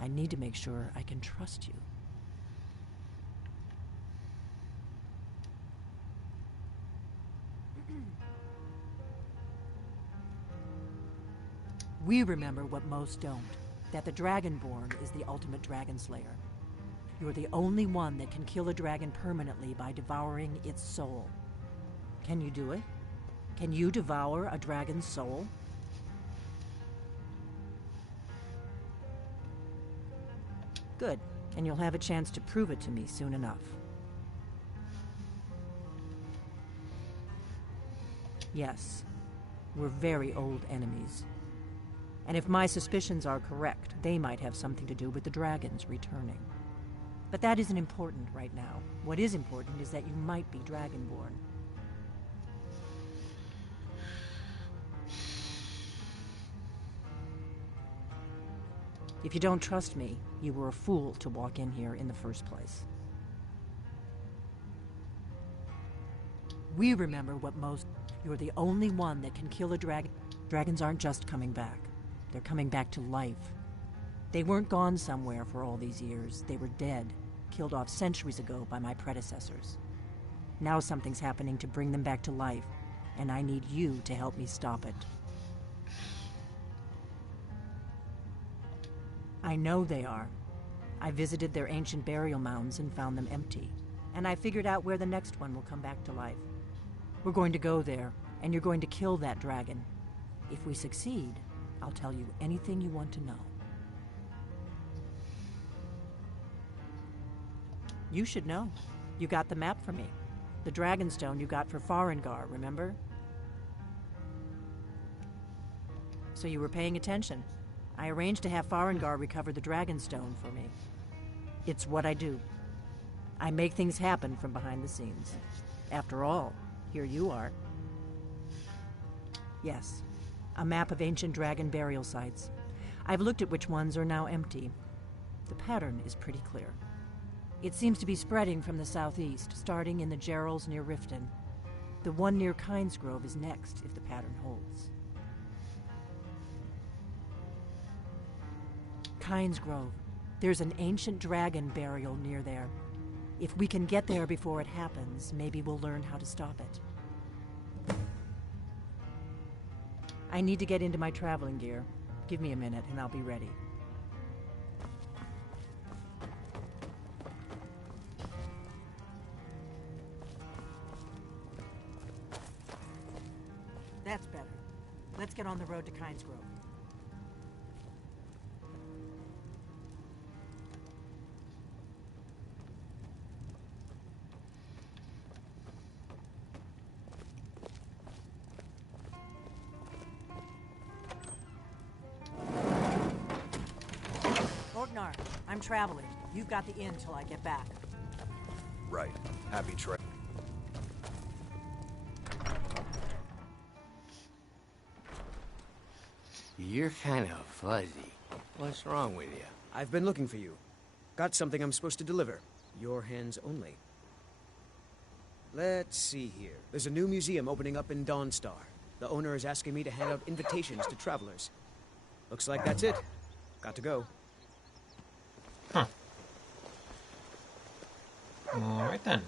I need to make sure I can trust you. We remember what most don't, that the Dragonborn is the ultimate dragon slayer. You're the only one that can kill a dragon permanently by devouring its soul. Can you do it? Can you devour a dragon's soul? Good, and you'll have a chance to prove it to me soon enough. Yes, we're very old enemies. And if my suspicions are correct, they might have something to do with the dragons returning. But that isn't important right now. What is important is that you might be Dragonborn. If you don't trust me, you were a fool to walk in here in the first place. We remember what most... You're the only one that can kill a dragon. Dragons aren't just coming back. They're coming back to life. They weren't gone somewhere for all these years. They were dead, killed off centuries ago by my predecessors. Now something's happening to bring them back to life, and I need you to help me stop it. I know they are. I visited their ancient burial mounds and found them empty, and I figured out where the next one will come back to life. We're going to go there, and you're going to kill that dragon. If we succeed, I'll tell you anything you want to know. You should know. You got the map for me. The Dragonstone you got for Farengar, remember? So you were paying attention. I arranged to have Farengar recover the Dragonstone for me. It's what I do. I make things happen from behind the scenes. After all, here you are. Yes, a map of ancient dragon burial sites. I've looked at which ones are now empty. The pattern is pretty clear. It seems to be spreading from the southeast, starting in the Gerals near Riften. The one near Kynesgrove is next, if the pattern holds. Kynesgrove. There's an ancient dragon burial near there. If we can get there before it happens, maybe we'll learn how to stop it. I need to get into my traveling gear. Give me a minute and I'll be ready. That's better. Let's get on the road to Kynesgrove. Orgnar, I'm traveling. You've got the inn till I get back. Right. Happy trail. You're kind of fuzzy. What's wrong with you? I've been looking for you. Got something I'm supposed to deliver. Your hands only. Let's see here. There's a new museum opening up in Dawnstar. The owner is asking me to hand out invitations to travelers. Looks like that's it. Got to go. Huh. Alright then.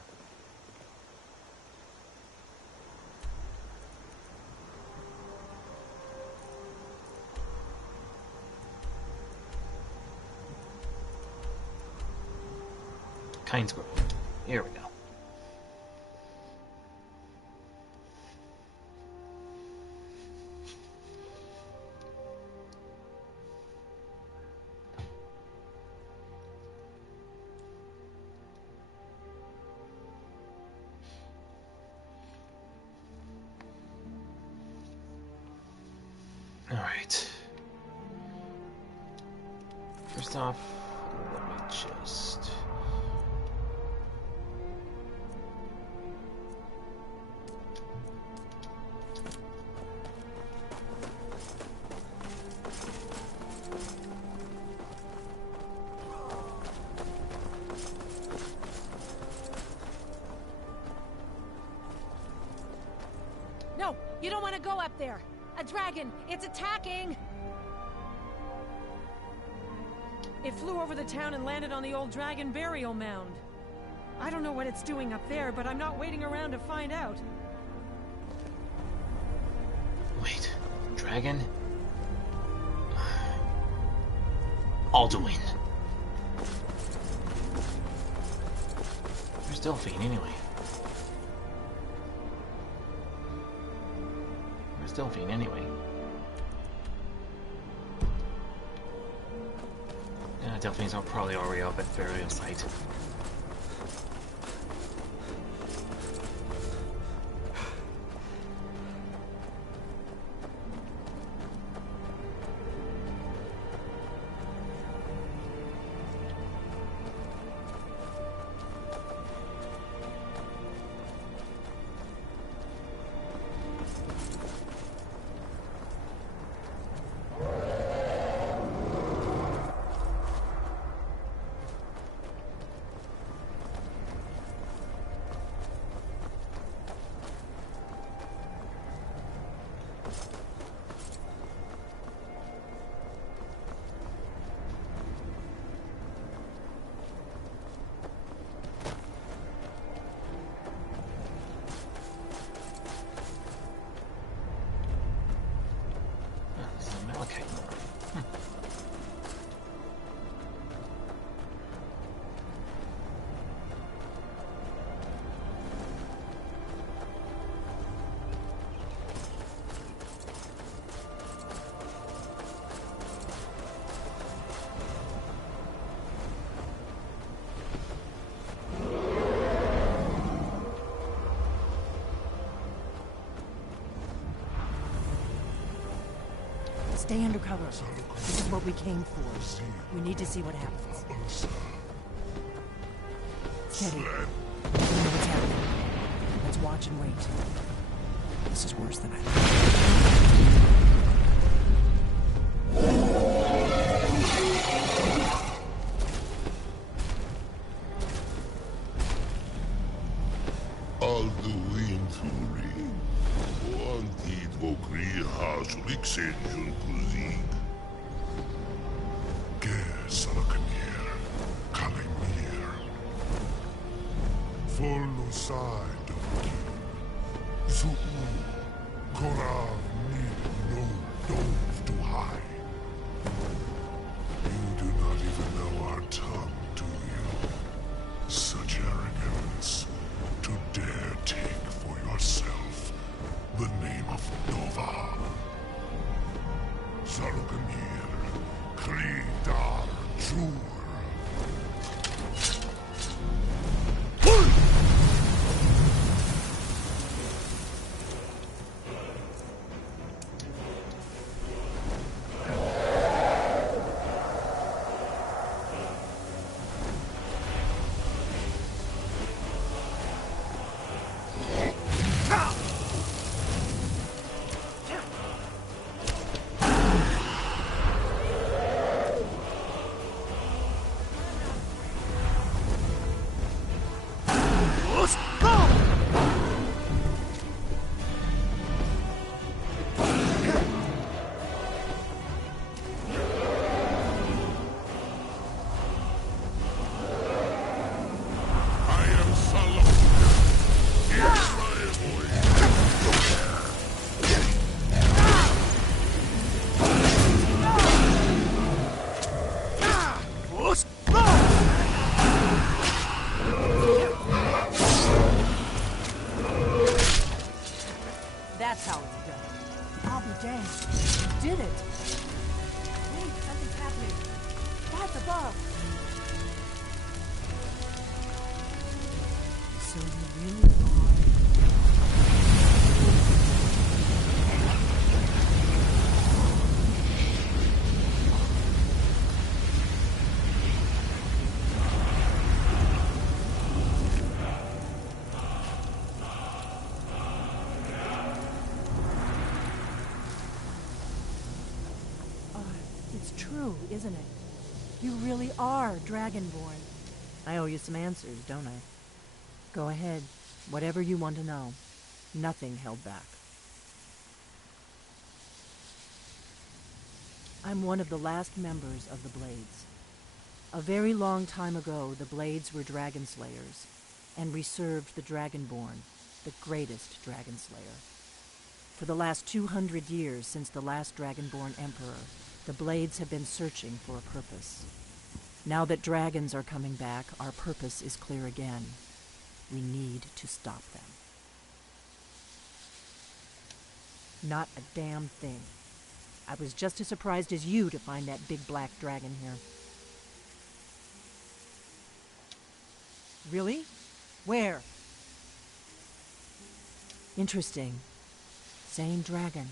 Kynesgrove. Here we go. Alright. First off, let me just... No, you don't want to go up there. A dragon, it's attacking! It flew over the town and landed on the old dragon burial mound. I don't know what it's doing up there, but I'm not waiting around to find out. Wait, dragon? Alduin. Where's Delphine anyway? Where's Delphine anyway? Delphine's probably already up at burial site. Stay undercover. This is what we came for. We need to see what happens. Steady. We know what's happening. Let's watch and wait. This is worse than I thought. Alduin Turi. Wanted vokri hasulik senjun kuzik. Ger salakamir. Kalimir. Follusai doki. Zuu. Korav ni no dove to high. You do not even know our tongue, do you? Such arrogance. To dare take for yourself the name of Nova. Sarugamir, Kridar, Jur. true, isn't it? You really are Dragonborn. I owe you some answers, don't I? Go ahead. Whatever you want to know. Nothing held back. I'm one of the last members of the Blades. A very long time ago, the Blades were dragon slayers, and we served the Dragonborn, the greatest dragon slayer. For the last 200 years since the last Dragonborn Emperor, the Blades have been searching for a purpose. Now that dragons are coming back, our purpose is clear again. We need to stop them. Not a damn thing. I was just as surprised as you to find that big black dragon here. Really? Where? Interesting. Same dragon.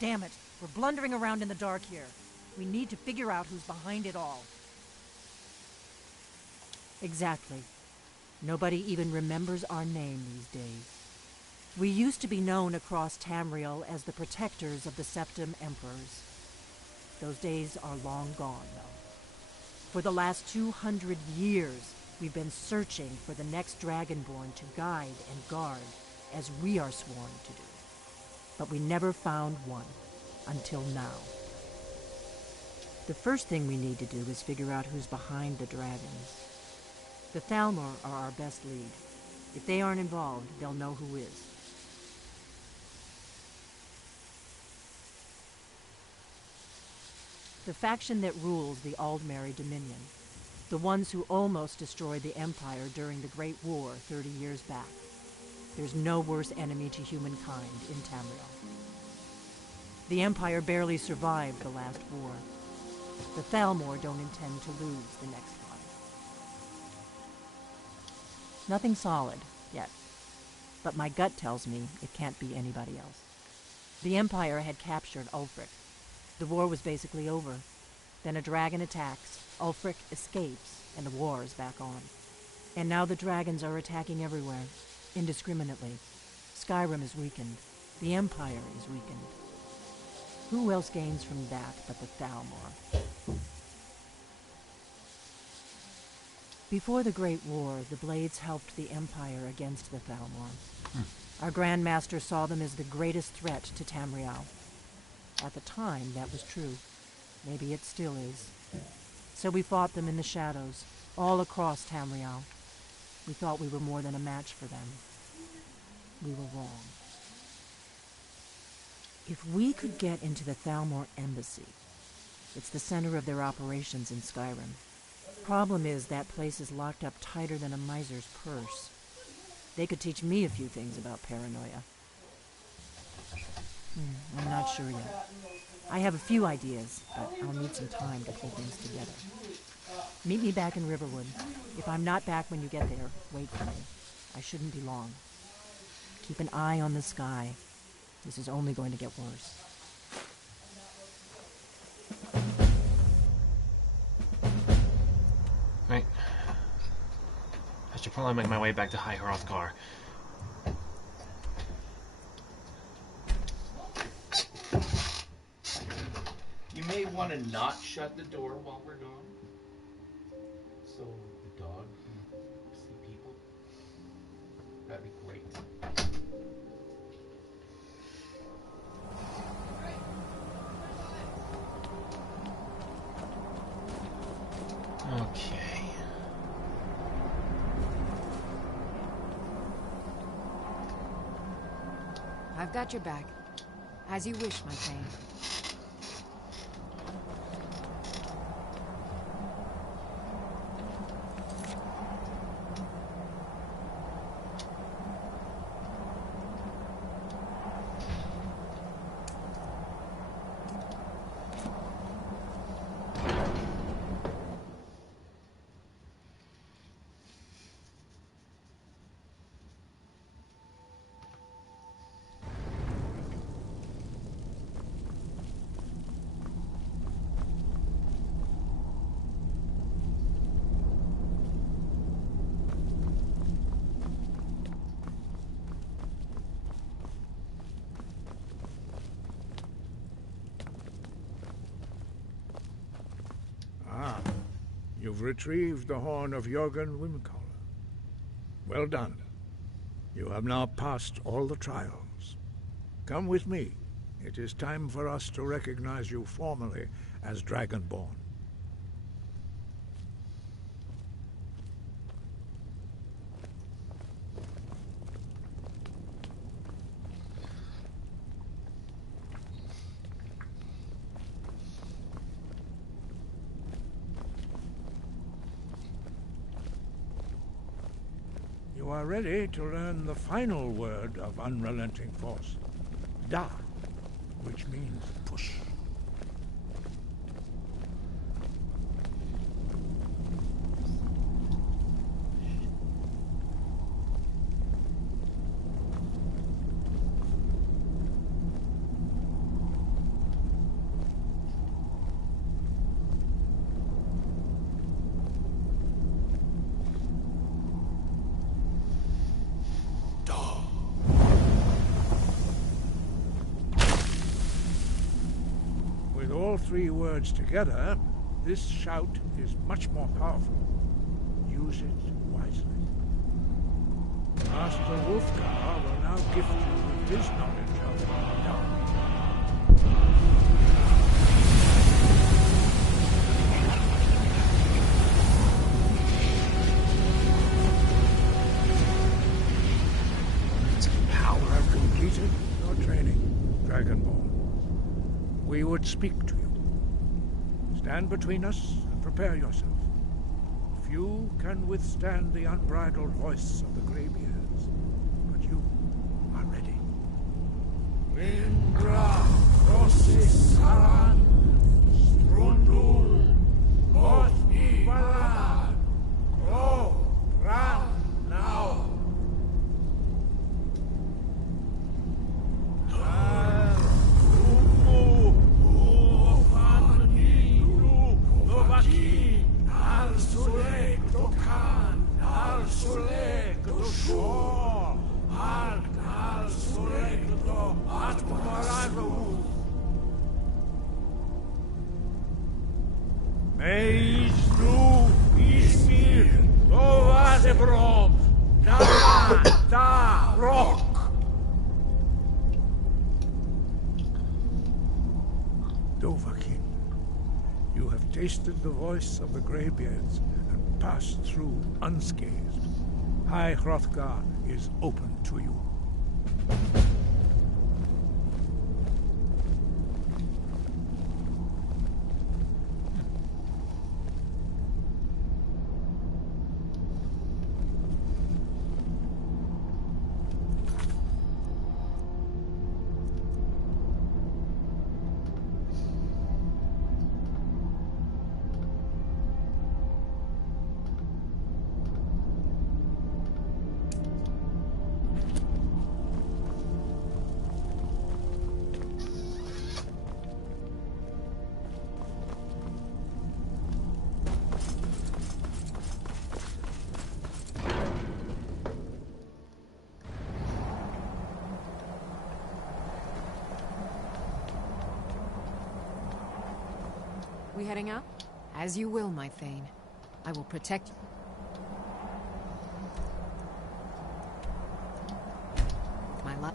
Damn it, we're blundering around in the dark here. We need to figure out who's behind it all. Exactly. Nobody even remembers our name these days. We used to be known across Tamriel as the protectors of the Septim Emperors. Those days are long gone, though. For the last 200 years, we've been searching for the next Dragonborn to guide and guard, as we are sworn to do. But we never found one, until now. The first thing we need to do is figure out who's behind the dragons. The Thalmor are our best lead. If they aren't involved, they'll know who is. The faction that rules the Aldmeri Dominion. The ones who almost destroyed the Empire during the Great War 30 years back. There's no worse enemy to humankind in Tamriel. The Empire barely survived the last war. The Thalmor don't intend to lose the next one. Nothing solid, yet. But my gut tells me it can't be anybody else. The Empire had captured Ulfric. The war was basically over. Then a dragon attacks, Ulfric escapes, and the war is back on. And now the dragons are attacking everywhere, indiscriminately. Skyrim is weakened. The Empire is weakened. Who else gains from that but the Thalmor? Before the Great War, the Blades helped the Empire against the Thalmor. Our Grand Master saw them as the greatest threat to Tamriel. At the time, that was true. Maybe it still is. So we fought them in the shadows, all across Tamriel. We thought we were more than a match for them. We were wrong. If we could get into the Thalmor embassy, it's the center of their operations in Skyrim. Problem is, that place is locked up tighter than a miser's purse. They could teach me a few things about paranoia. I'm not sure yet. I have a few ideas, but I'll need some time to pull things together. Meet me back in Riverwood. If I'm not back when you get there, wait for me. I shouldn't be long. Keep an eye on the sky. This is only going to get worse. Right. I should probably make my way back to High Hrothgar. You may want to not shut the door while we're gone, so the dog can see people. That'd be great. Okay. I've got your back. As you wish, my Thane. You've retrieved the horn of Jörgen Wimkaller. Well done. You have now passed all the trials. Come with me. It is time for us to recognize you formally as Dragonborn. You are ready to learn the final word of unrelenting force. Da, which means push. With all three words together, this shout is much more powerful. Use it wisely. Master Wolfgar will now gift you with his knowledge of Da. You have completed your training, Dragonborn. We would speak to you. Stand between us and prepare yourself. Few can withstand the unbridled voice of the Greybeards, but you are ready. Indra, Rossis, Saran, Strundul, Mothi, Balad, Gro, Ran, now. Dovahkiin, you have tasted the voice of the Greybeards and passed through unscathed. High Hrothgar is open to you. We heading out? As you will, my Thane. I will protect you. My love.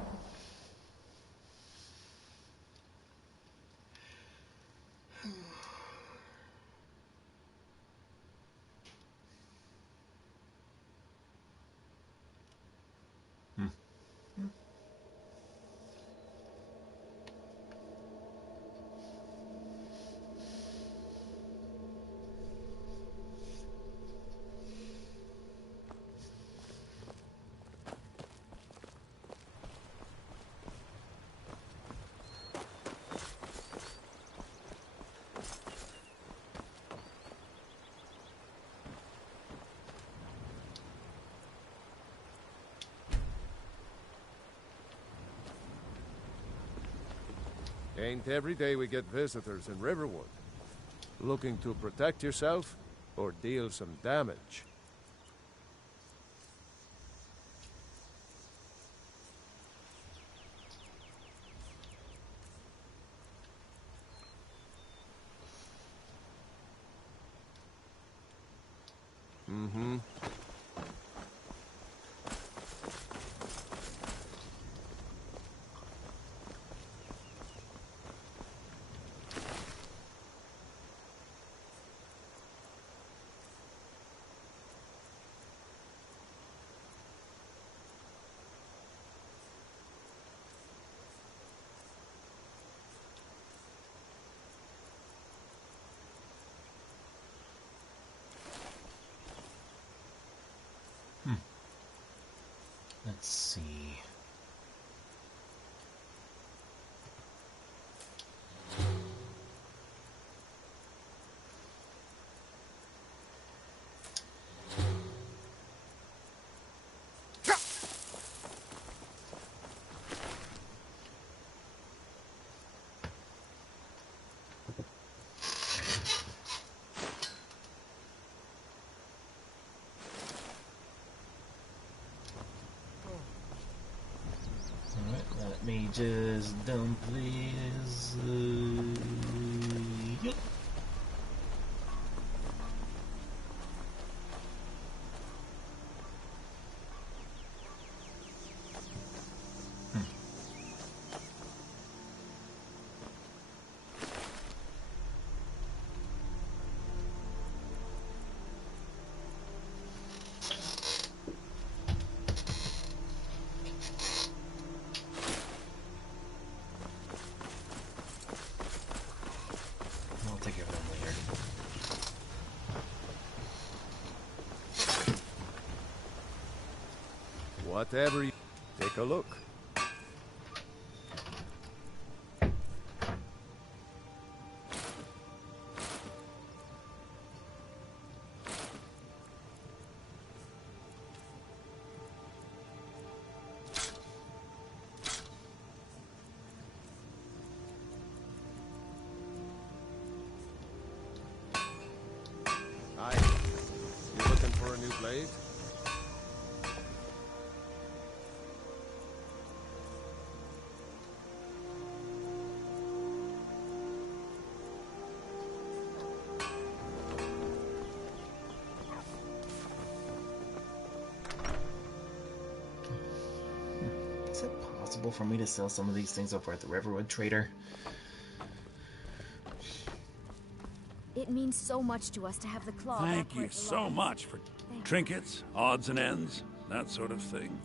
Ain't every day we get visitors in Riverwood. Looking to protect yourself or deal some damage? Mm-hmm. Let's see. Alright, let me just dump this. Yep. I'll take care of them later. Whatever you... Take a look. Hi. You looking for a new blade? Is it possible for me to sell some of these things over at the Riverwood Trader? It means so much to us to have the claw. Thank you so much for trinkets, odds and ends, that sort of thing.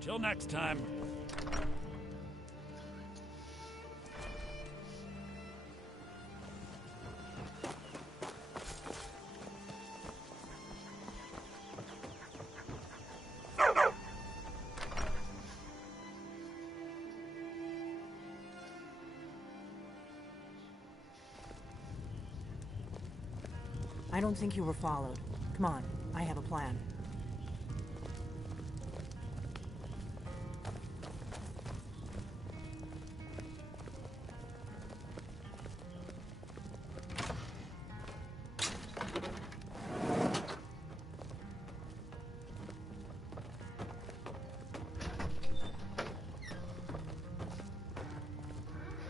Till next time. I don't think you were followed. Come on, I have a plan.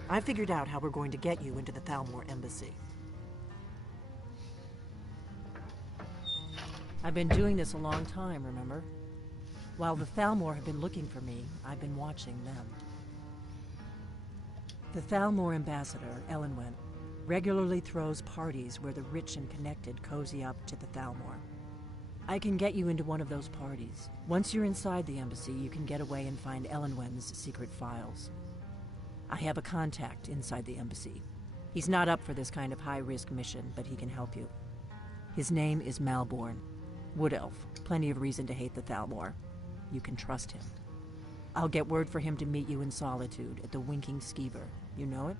I figured out how we're going to get you into the Thalmor embassy. I've been doing this a long time, remember? While the Thalmor have been looking for me, I've been watching them. The Thalmor ambassador, Elenwen, regularly throws parties where the rich and connected cozy up to the Thalmor. I can get you into one of those parties. Once you're inside the embassy, you can get away and find Elenwen's secret files. I have a contact inside the embassy. He's not up for this kind of high-risk mission, but he can help you. His name is Malborn. Wood Elf. Plenty of reason to hate the Thalmor. You can trust him. I'll get word for him to meet you in Solitude at the Winking Skeever. You know it?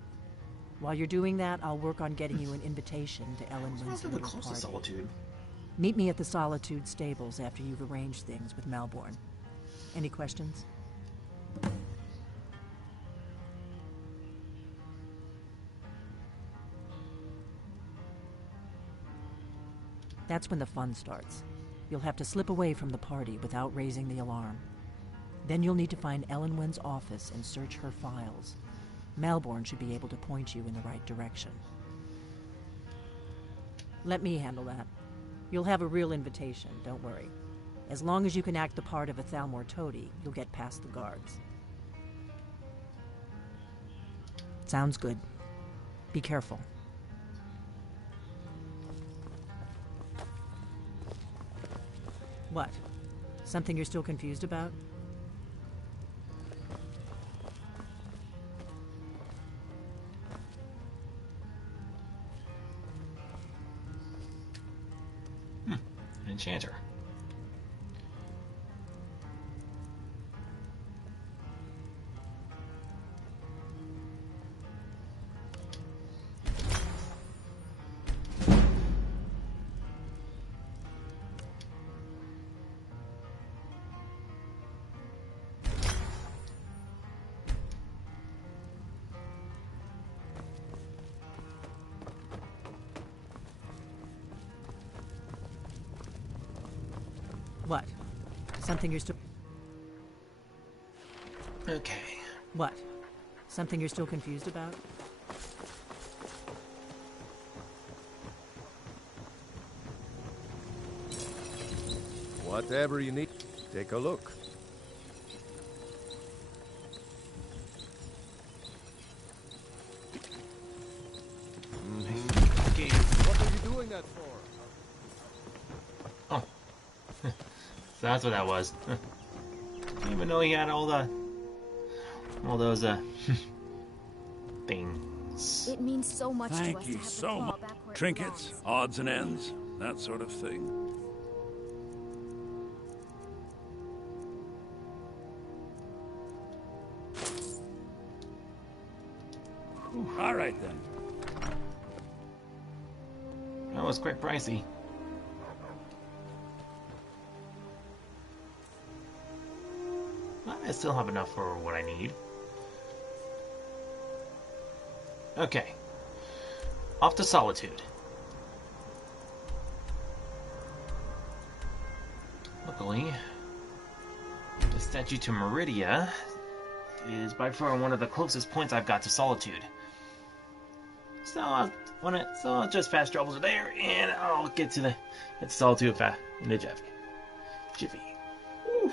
While you're doing that, I'll work on getting you an invitation to Elenwen's little party. Solitude. Meet me at the Solitude stables after you've arranged things with Malborn. Any questions? That's when the fun starts. You'll have to slip away from the party without raising the alarm. Then you'll need to find Elenwen's office and search her files. Malborn should be able to point you in the right direction. Let me handle that. You'll have a real invitation, don't worry. As long as you can act the part of a Thalmor toady, you'll get past the guards. Sounds good. Be careful. What? Something you're still confused about? An enchanter. What? Something you're still... Okay. What? Something you're still confused about? Whatever you need, take a look. Okay. What are you doing that for? Oh. So that's what that was. Didn't even know he had all those things. It means so much to Thank us you to have the so claw much. back where it Trinkets, belongs. odds and ends, that sort of thing. All right then. That was quite pricey. But I still have enough for what I need. Okay. Off to Solitude. Luckily, the statue to Meridia is by far one of the closest points I've got to Solitude. So I'll just fast travel to there, and I'll get to Solitude in a jiffy. Oof.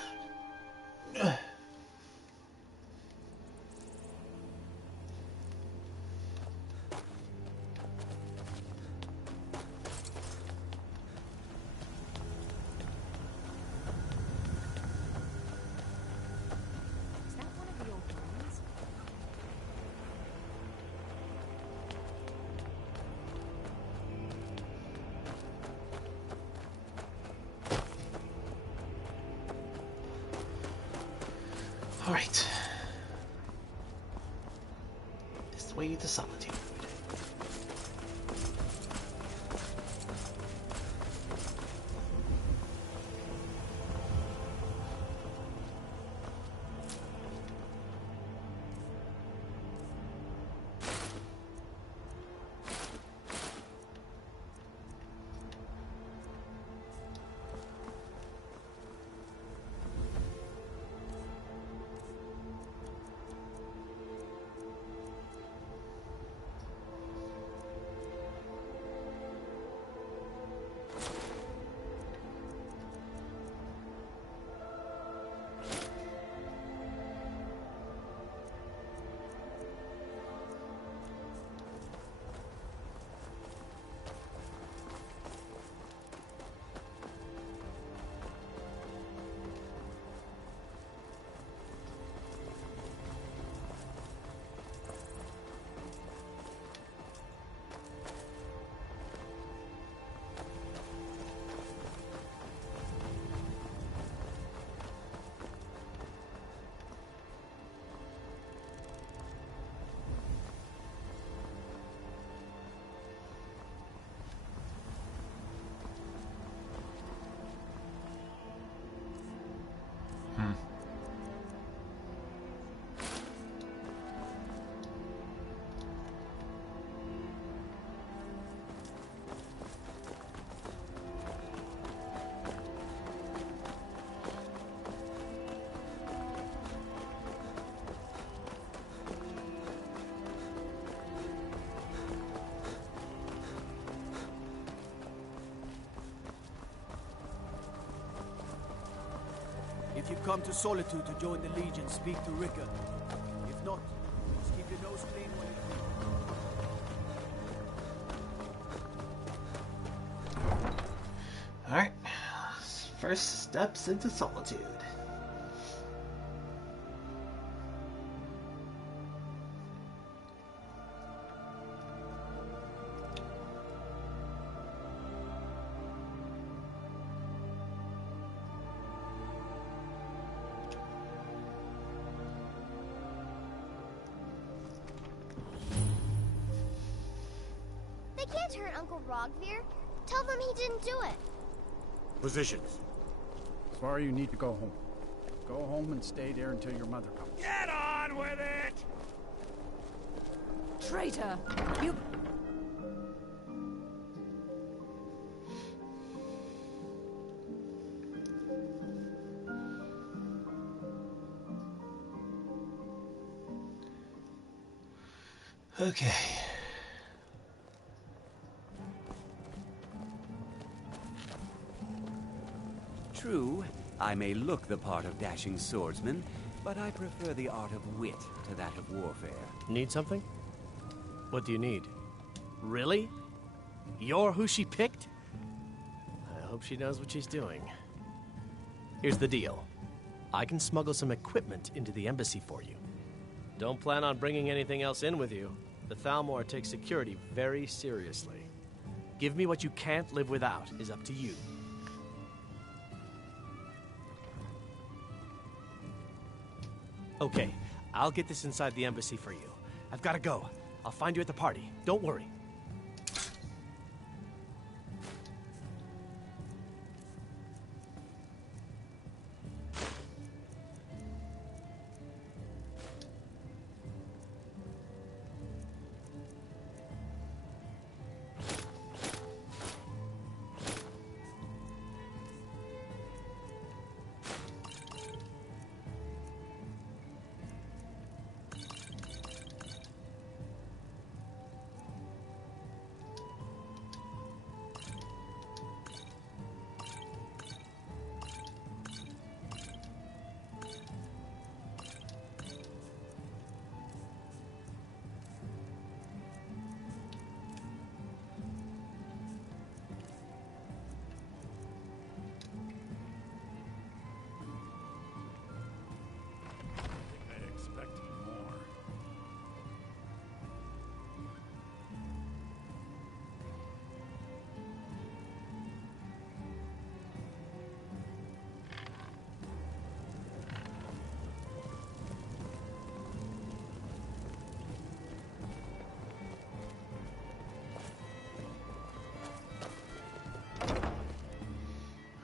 Is that one of the old ruins? All right. This way to Solitude. If you come to Solitude to join the Legion, speak to Rika. If not, just keep your nose clean when you... Alright. First steps into Solitude. They can't hurt Uncle Rogvir. Tell them he didn't do it. Positions. Sorry, you need to go home. Go home and stay there until your mother comes. Get on with it! Traitor! You... Okay. True, I may look the part of dashing swordsman, but I prefer the art of wit to that of warfare. Need something? What do you need? Really? You're who she picked? I hope she knows what she's doing. Here's the deal. I can smuggle some equipment into the embassy for you. Don't plan on bringing anything else in with you. The Thalmor takes security very seriously. Give me what you can't live without is up to you. Okay, I'll get this inside the embassy for you. I've got to go. I'll find you at the party. Don't worry.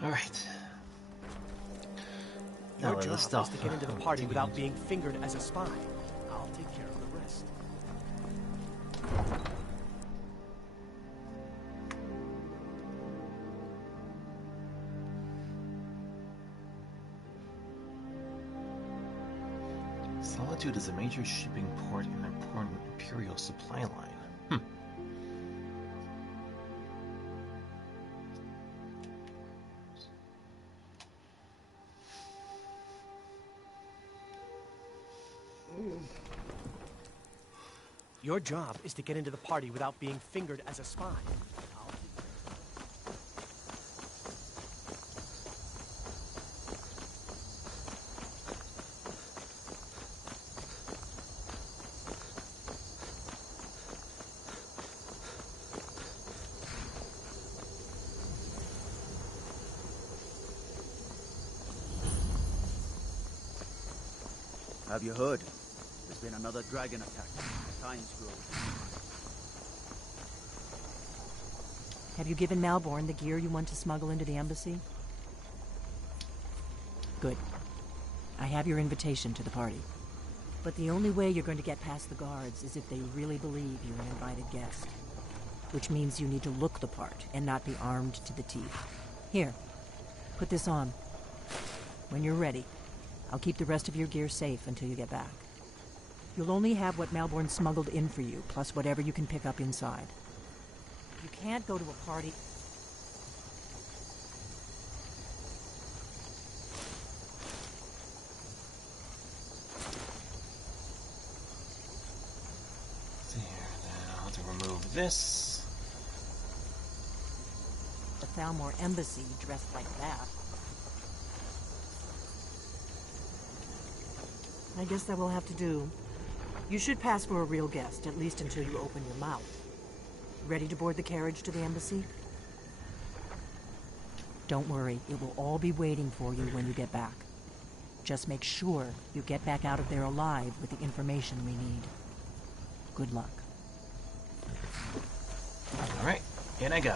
Alright. Your job is to get into the party without being fingered as a spy. I'll take care of the rest. Solitude is a major shipping port and an important Imperial supply line. Your job is to get into the party without being fingered as a spy. Have you heard? There's been another dragon attack. Time scroll. Have you given Malborn the gear you want to smuggle into the embassy? Good. I have your invitation to the party. But the only way you're going to get past the guards is if they really believe you're an invited guest. Which means you need to look the part and not be armed to the teeth. Here, put this on. When you're ready, I'll keep the rest of your gear safe until you get back. You'll only have what Malborn smuggled in for you, plus whatever you can pick up inside. You can't go to a party... this. The Thalmor Embassy dressed like that. I guess that will have to do. You should pass for a real guest, at least until you open your mouth. Ready to board the carriage to the embassy? Don't worry, it will all be waiting for you when you get back. Just make sure you get back out of there alive with the information we need. Good luck. Alright, in I go.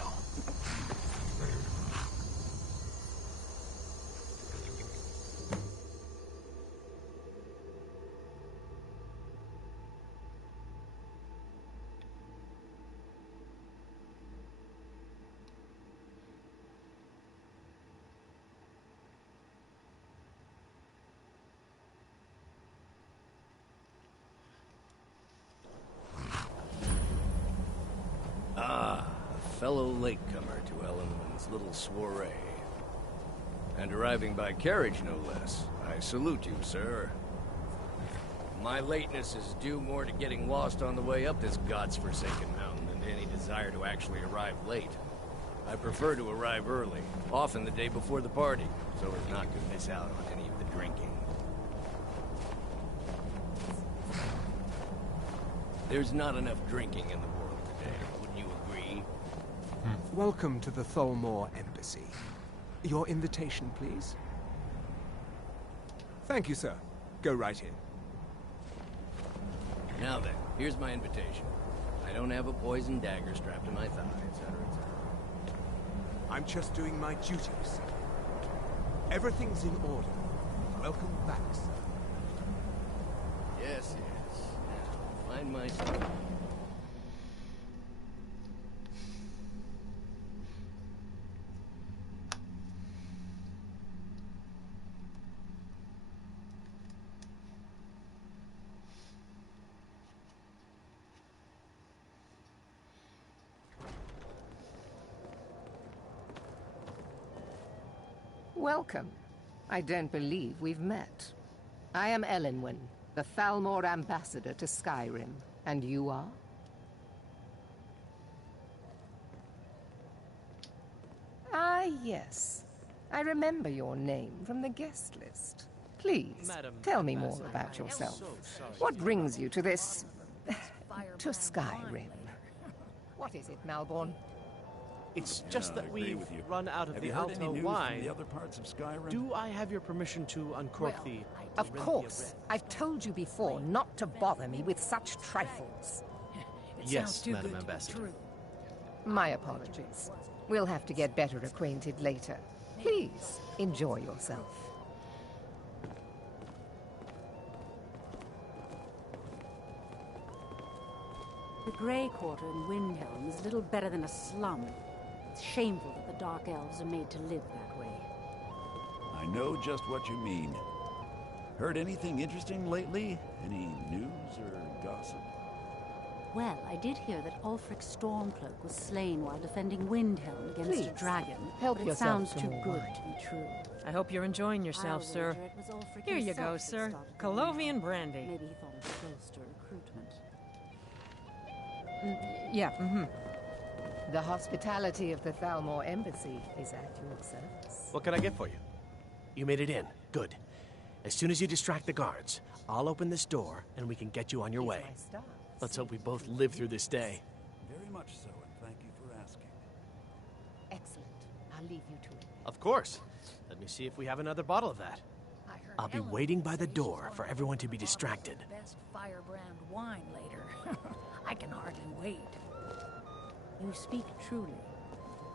Fellow latecomer to Ellenwood's little soiree. And arriving by carriage, no less. I salute you, sir. My lateness is due more to getting lost on the way up this god's-forsaken mountain than to any desire to actually arrive late. I prefer to arrive early, often the day before the party, so as not to miss out on any of the drinking. There's not enough drinking in the world today, wouldn't you agree? Welcome to the Thalmor Embassy. Your invitation, please. Thank you, sir. Go right in. Now then, here's my invitation. I don't have a poisoned dagger strapped to my thigh, etc., etc. I'm just doing my duties, sir. Everything's in order. Welcome back, sir. Yes, yes. Now, find my son. Welcome. I don't believe we've met. I am Elenwen, the Thalmor ambassador to Skyrim. And you are? Ah, yes. I remember your name from the guest list. Please, tell me more about yourself. What brings you to this... to Skyrim? What is it, Malborn? It's just that we've run out of the Alto wine. The other parts of Skyrim? Do I have your permission to uncork the... Of course. I've told you before not to bother me with such trifles. Yes, Madam Ambassador. My apologies. We'll have to get better acquainted later. Please, enjoy yourself. The Grey Quarter in Windhelm is little better than a slum. It's shameful that the Dark Elves are made to live that way. I know just what you mean. Heard anything interesting lately? Any news or gossip? Well, I did hear that Ulfric Stormcloak was slain while defending Windhelm against Please, a dragon. help but it yourself sounds to too more good wine. to be true. I hope you're enjoying yourself, I'll sir. wager it was Ulfric Here you himself go, that sir. started the Colovian brandy. Maybe he thought it was close to recruitment. Yeah, The hospitality of the Thalmor Embassy is at your service. What can I get for you? You made it in. Good. As soon as you distract the guards, I'll open this door and we can get you on your way. Let's hope we both live through this day. Very much so, and thank you for asking. Excellent. I'll leave you to it. Of course. Let me see if we have another bottle of that. I'll be waiting by the door for everyone to be distracted. Best firebrand wine later. I can hardly wait. You speak truly.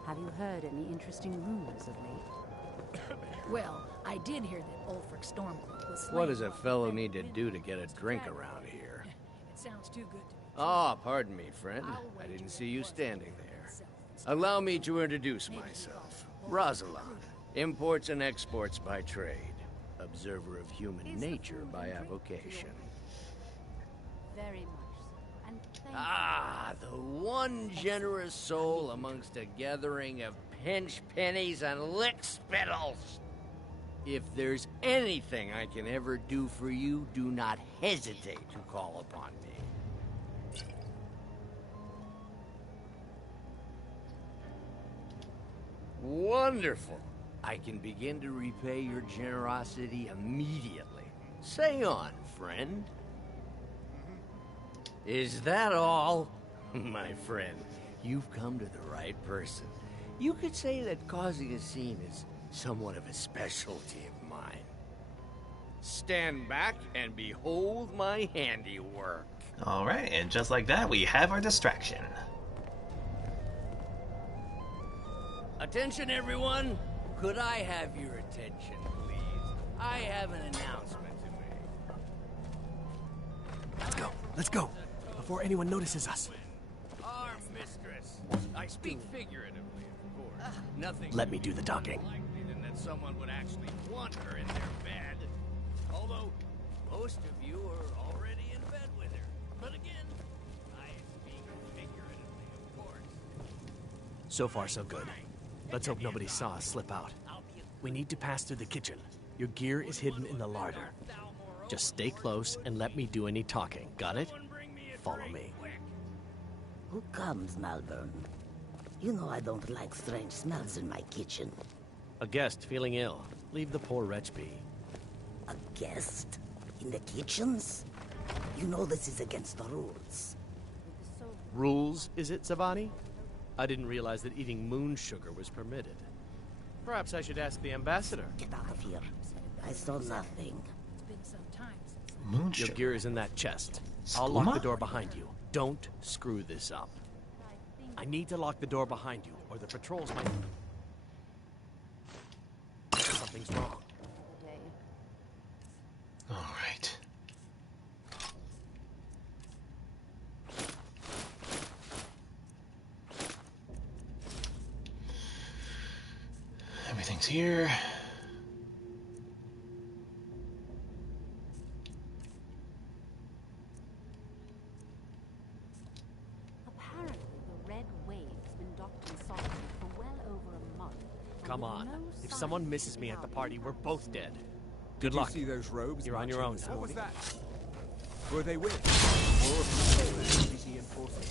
Have you heard any interesting rumors of late? Well, I did hear that Ulfric Stormcloak was slain. What does a fellow need to do to get a drink around here? It sounds too good to be Ah, pardon me, friend. I didn't see you standing there. Allow me to introduce myself. Rosalind, imports and exports by trade. Observer of human nature by avocation. Very much so. And thank Ah, the one generous soul amongst a gathering of pinch pennies and lick spittles. If there's anything I can ever do for you, do not hesitate to call upon me. Wonderful. I can begin to repay your generosity immediately. Say on, friend. Is that all? My friend, you've come to the right person. You could say that causing a scene is somewhat of a specialty of mine. Stand back and behold my handiwork. Alright, and just like that, we have our distraction. Attention, everyone! Could I have your attention, please? I have an announcement to make. Let's go, before anyone notices us. Our mistress. I speak figuratively, of course. Nothing. Let me do the talking. Likely than that someone would actually want her in their bed. Although most of you are already in bed with her. But again, I speak figuratively, of course. So far, so good. Let's hope nobody saw us slip out. We need to pass through the kitchen. Your gear is hidden in the larder. Just stay close and let me do any talking. Got it? Follow me. Who comes, Malvern? You know I don't like strange smells in my kitchen. A guest feeling ill. Leave the poor wretch be. A guest? In the kitchens? You know this is against the rules. Rules, is it, Savani? I didn't realize that eating moon sugar was permitted. Perhaps I should ask the ambassador. Get out of here. I saw nothing. It's been some time since Moon Your sugar. gear is in that chest. I'll Skooma? lock the door behind you. Don't screw this up. I need to lock the door behind you, or the patrols might... Something's wrong. Alright. Everything's here. Apparently, the Red Wave has been docked in solitude for well over a month. Come on. No If sign someone of misses me at the party, we're both dead. Did Good you luck. see those robes? You're on your own now. What was that? Were they with? Or a city enforcement?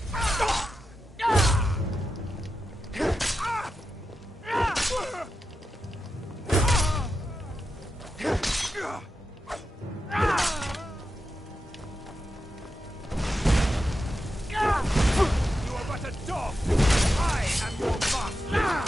You are but a dog! I am your master!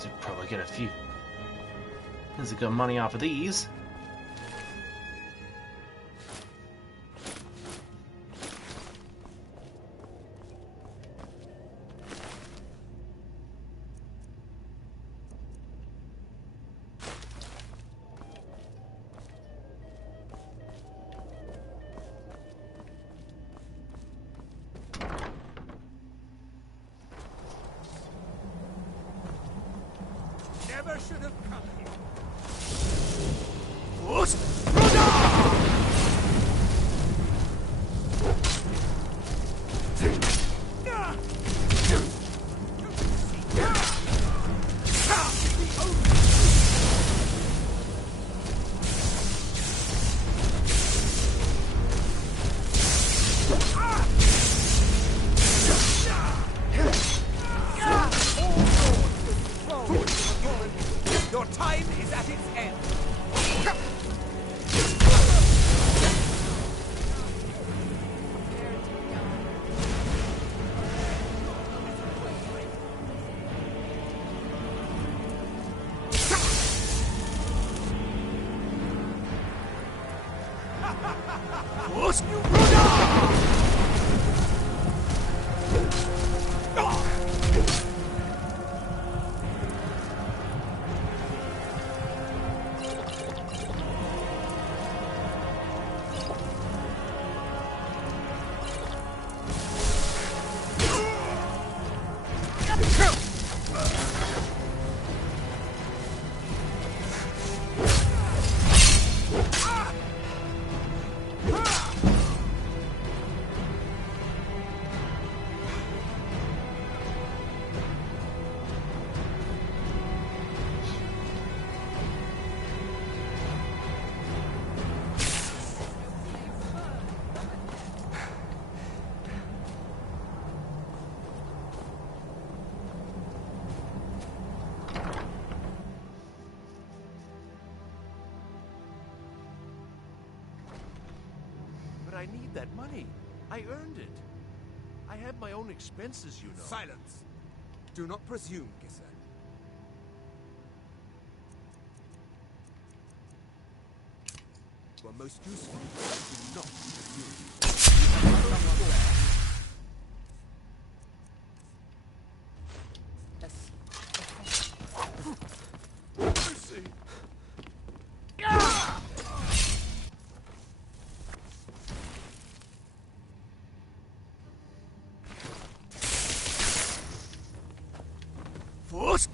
Should probably get a few. There's a good money off of these. Never should have come here. Your time is at its end. I need that money. I earned it. I have my own expenses, you know. Silence! Do not presume, Gisser. You are most useful. Do not presume. Mercy! Force!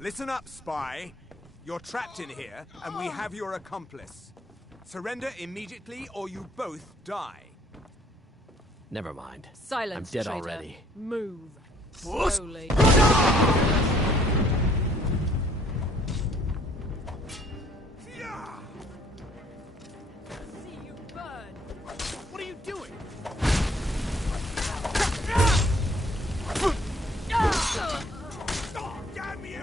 Listen up, spy. You're trapped in here, and we have your accomplice. Surrender immediately, or you both die. Never mind. Silence, I'm dead traitor. already. Move. Slowly. See you burn. What are you doing? Oh, damn you!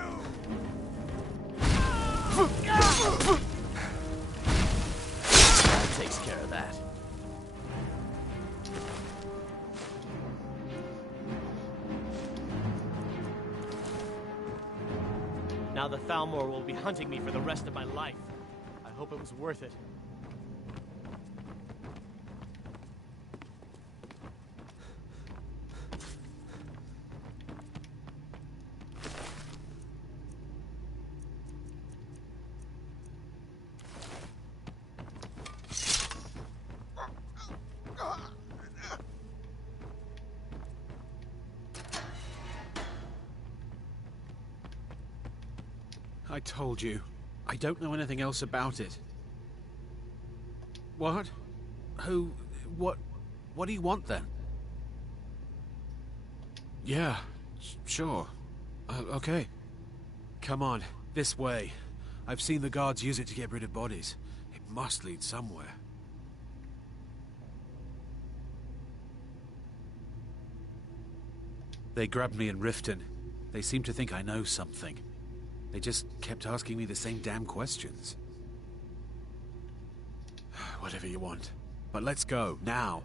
That takes care of that. Now the Thalmor will be hunting me for the rest of my life. I hope it was worth it. I told you. I don't know anything else about it. What? Who? What do you want then? Yeah, sure. Okay. Come on, this way. I've seen the guards use it to get rid of bodies. It must lead somewhere. They grabbed me in Riften. They seem to think I know something. They just kept asking me the same damn questions. Whatever you want. But let's go, now.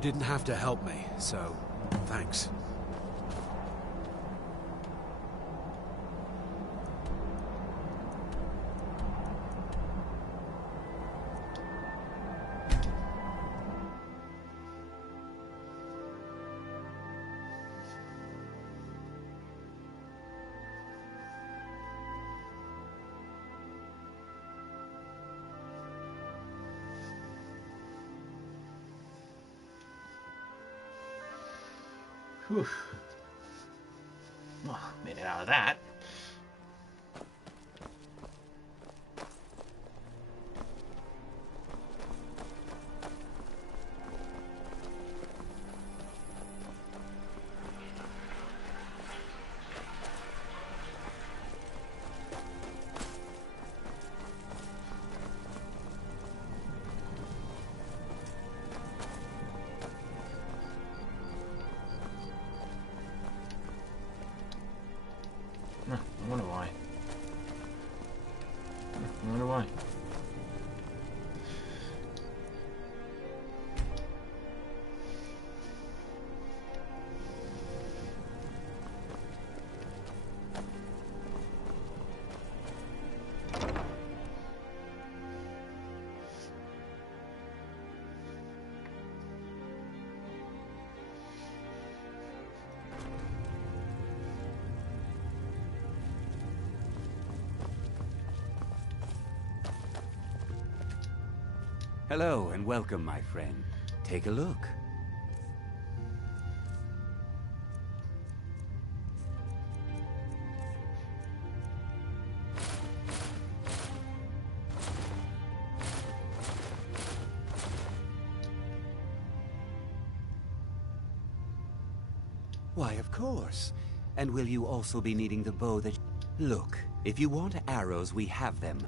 You didn't have to help me, so thanks. Whew. Well, made it out of that. I wonder why. I wonder why. Hello and welcome, my friend. Take a look. Why, of course. And will you also be needing the bow that... Look, if you want arrows, we have them.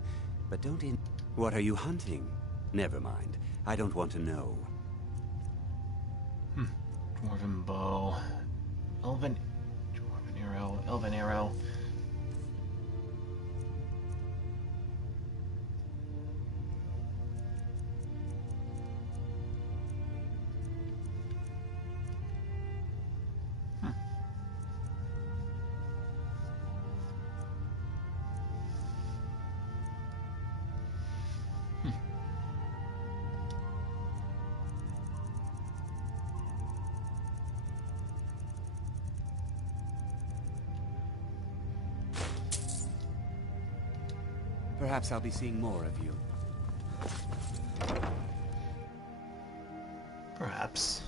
But don't in... What are you hunting? Never mind. I don't want to know. Dwarven bow. Dwarven arrow. Elven arrow. Perhaps I'll be seeing more of you. Perhaps.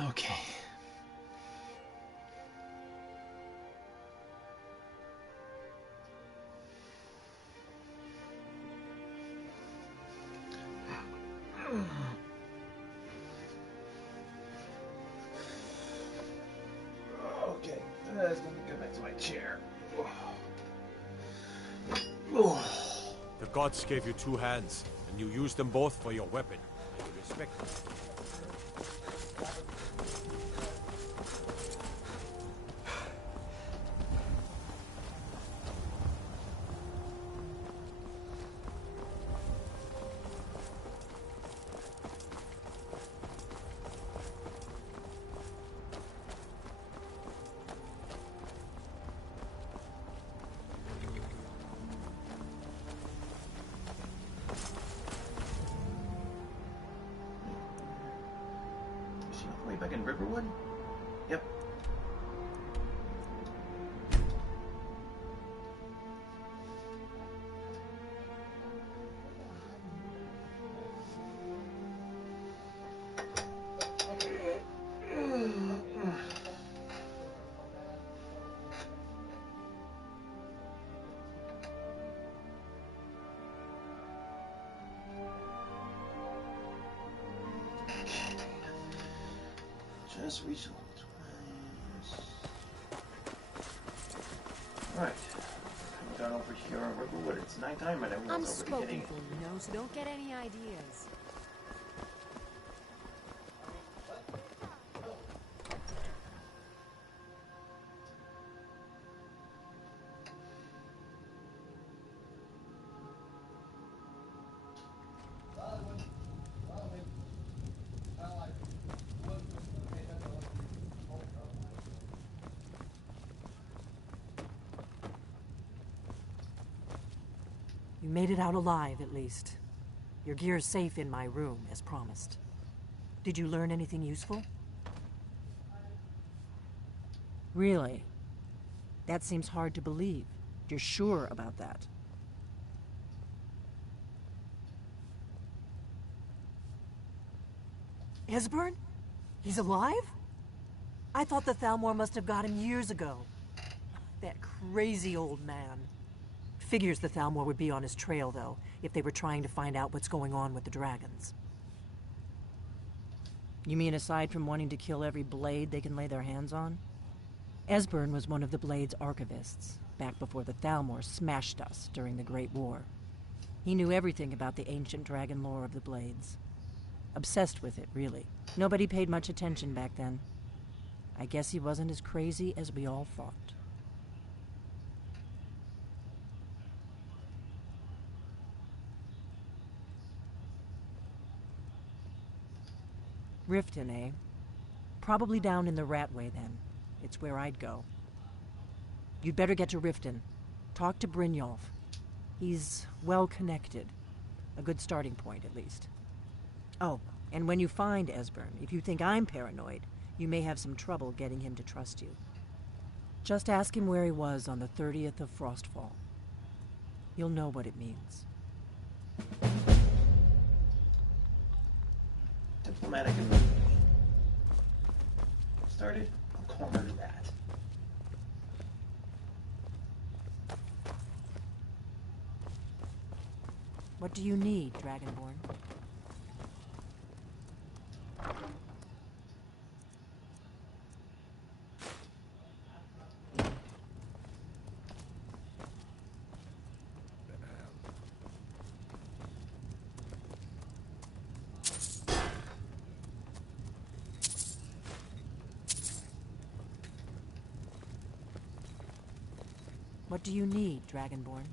Okay. Okay, let's go back to my chair. The gods gave you two hands, and you used them both for your weapon. I respect them. Way back in Riverwood? Yep. Just reach twice. Alright. done over here on Riverwood. It's nighttime and everyone's already Unspoken getting... thing, you know, so don't get any ideas. You made it out alive, at least. Your gear's safe in my room, as promised. Did you learn anything useful? Really? That seems hard to believe. You're sure about that? Esbern? He's alive? I thought the Thalmor must have got him years ago. That crazy old man. Figures the Thalmor would be on his trail, though, if they were trying to find out what's going on with the dragons. You mean aside from wanting to kill every blade they can lay their hands on? Esbern was one of the Blade's archivists, back before the Thalmor smashed us during the Great War. He knew everything about the ancient dragon lore of the Blades. Obsessed with it, really. Nobody paid much attention back then. I guess he wasn't as crazy as we all thought. Riften, eh? Probably down in the Ratway, then. It's where I'd go. You'd better get to Riften. Talk to Brynjolf. He's well-connected. A good starting point, at least. Oh, and when you find Esbern, if you think I'm paranoid, you may have some trouble getting him to trust you. Just ask him where he was on the 30th of Frostfall. You'll know what it means. Diplomatic immunity. Started. I'll corner that. What do you need, Dragonborn? What do you need, Dragonborn?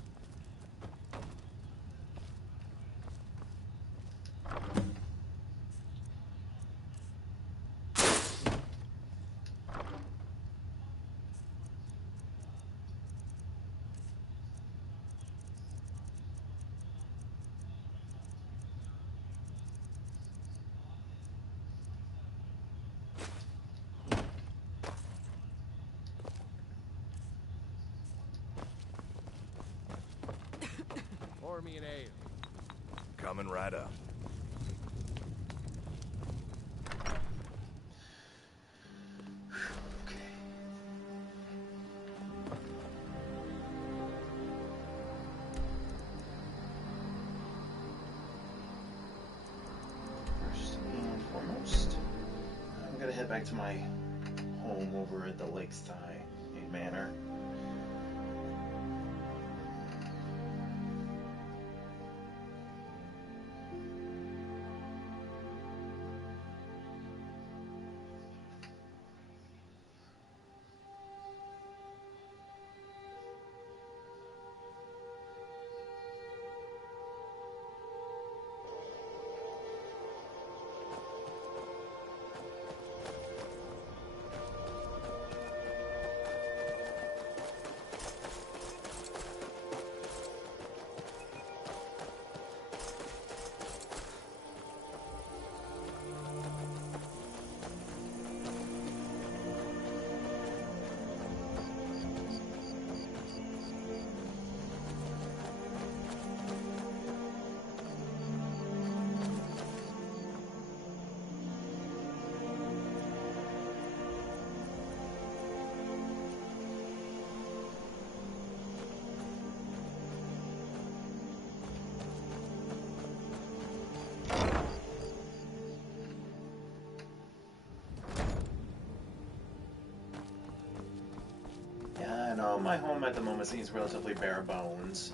Pour me an ale. Coming right up. First and foremost, I'm gonna head back to my home over at the Lakeside Manor. Well, my home at the moment seems relatively bare bones.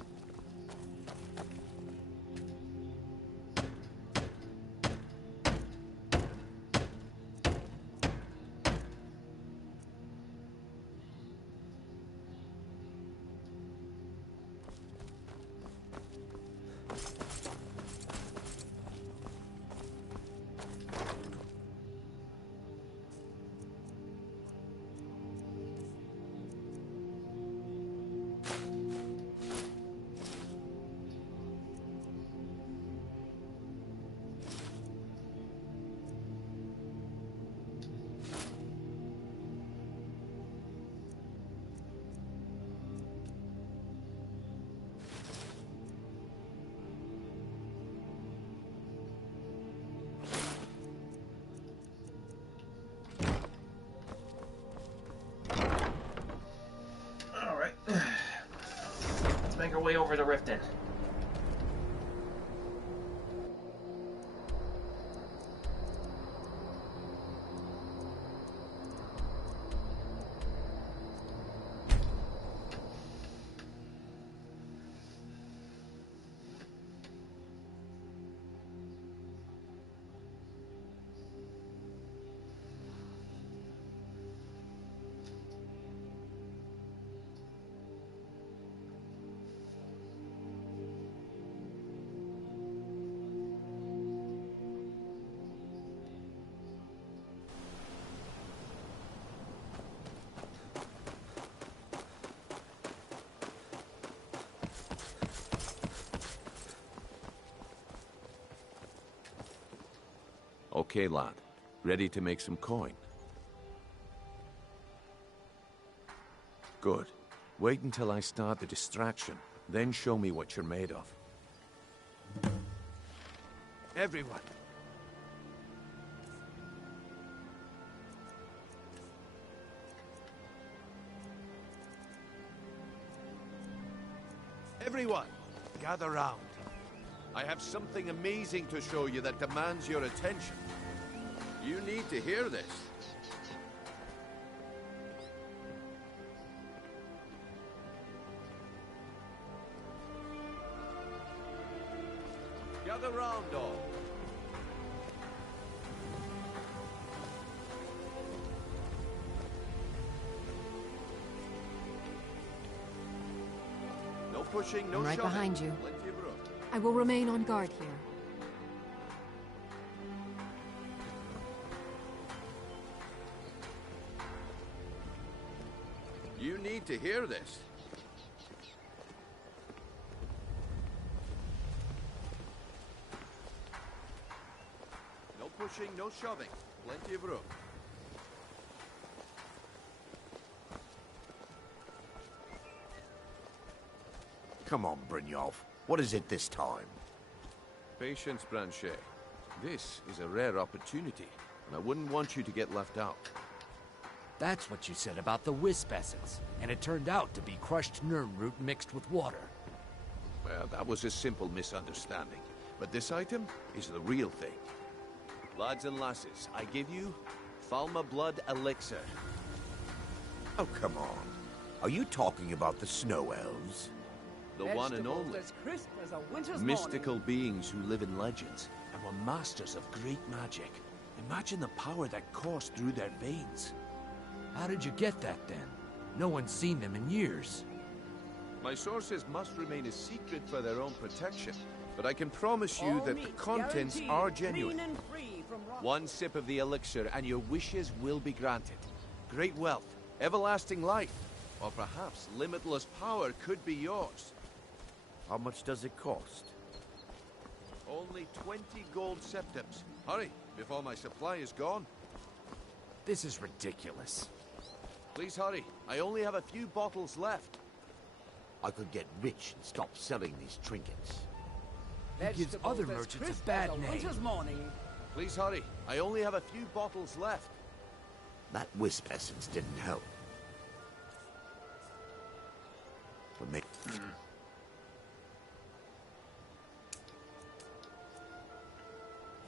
Let's make our way over to Riften. Okay, lad. Ready to make some coin? Good. Wait until I start the distraction, then show me what you're made of. Everyone. Everyone, gather round. I have something amazing to show you that demands your attention. You need to hear this. Gather round, all. No pushing, no I'm right shoving. behind you. Plenty of room. I will remain on guard here. You need to hear this. No pushing, no shoving. Plenty of room. Come on, Brynjolf. What is it this time? Patience, Branchet. This is a rare opportunity, and I wouldn't want you to get left out. That's what you said about the wisp essence, and it turned out to be crushed nirnroot mixed with water. Well, that was a simple misunderstanding. But this item is the real thing. Lads and lasses, I give you Falma Blood Elixir. Oh, come on. Are you talking about the snow elves? The one and only. As crisp as a winter's Mystical beings who live in legends and were masters of great magic. Imagine the power that coursed through their veins. How did you get that, then? No one's seen them in years. My sources must remain a secret for their own protection, but I can promise you that the contents are genuine. One sip of the elixir and your wishes will be granted. Great wealth, everlasting life, or perhaps limitless power could be yours. How much does it cost? Only 20 gold septims. Hurry, before my supply is gone. This is ridiculous. Please hurry. I only have a few bottles left. I could get rich and stop selling these trinkets. He gives other merchants a bad name. Please hurry. I only have a few bottles left. That wisp essence didn't help. But make...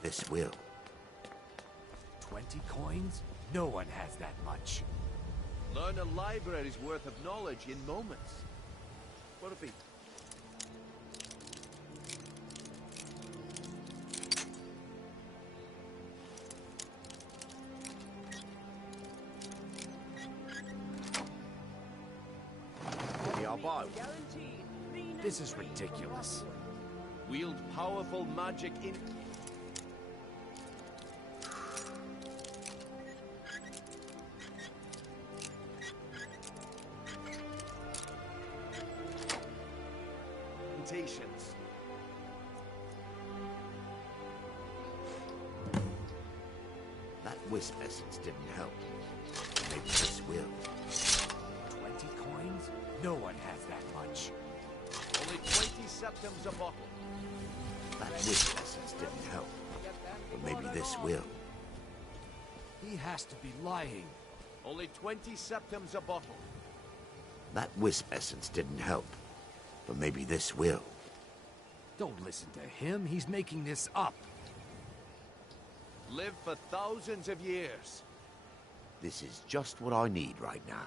This will. 20 coins? No one has that much. Learn a library's worth of knowledge in moments. What if he... This is ridiculous. Wield powerful magic in... Implementations. That wisp essence didn't help. Maybe this will. 20 coins? No one has that much. Only 20 septims a bottle. That wisp essence didn't help. But maybe this will. He has to be lying. Only 20 septims a bottle. That wisp essence didn't help. But maybe this will. Don't listen to him. He's making this up. Live for thousands of years. This is just what I need right now.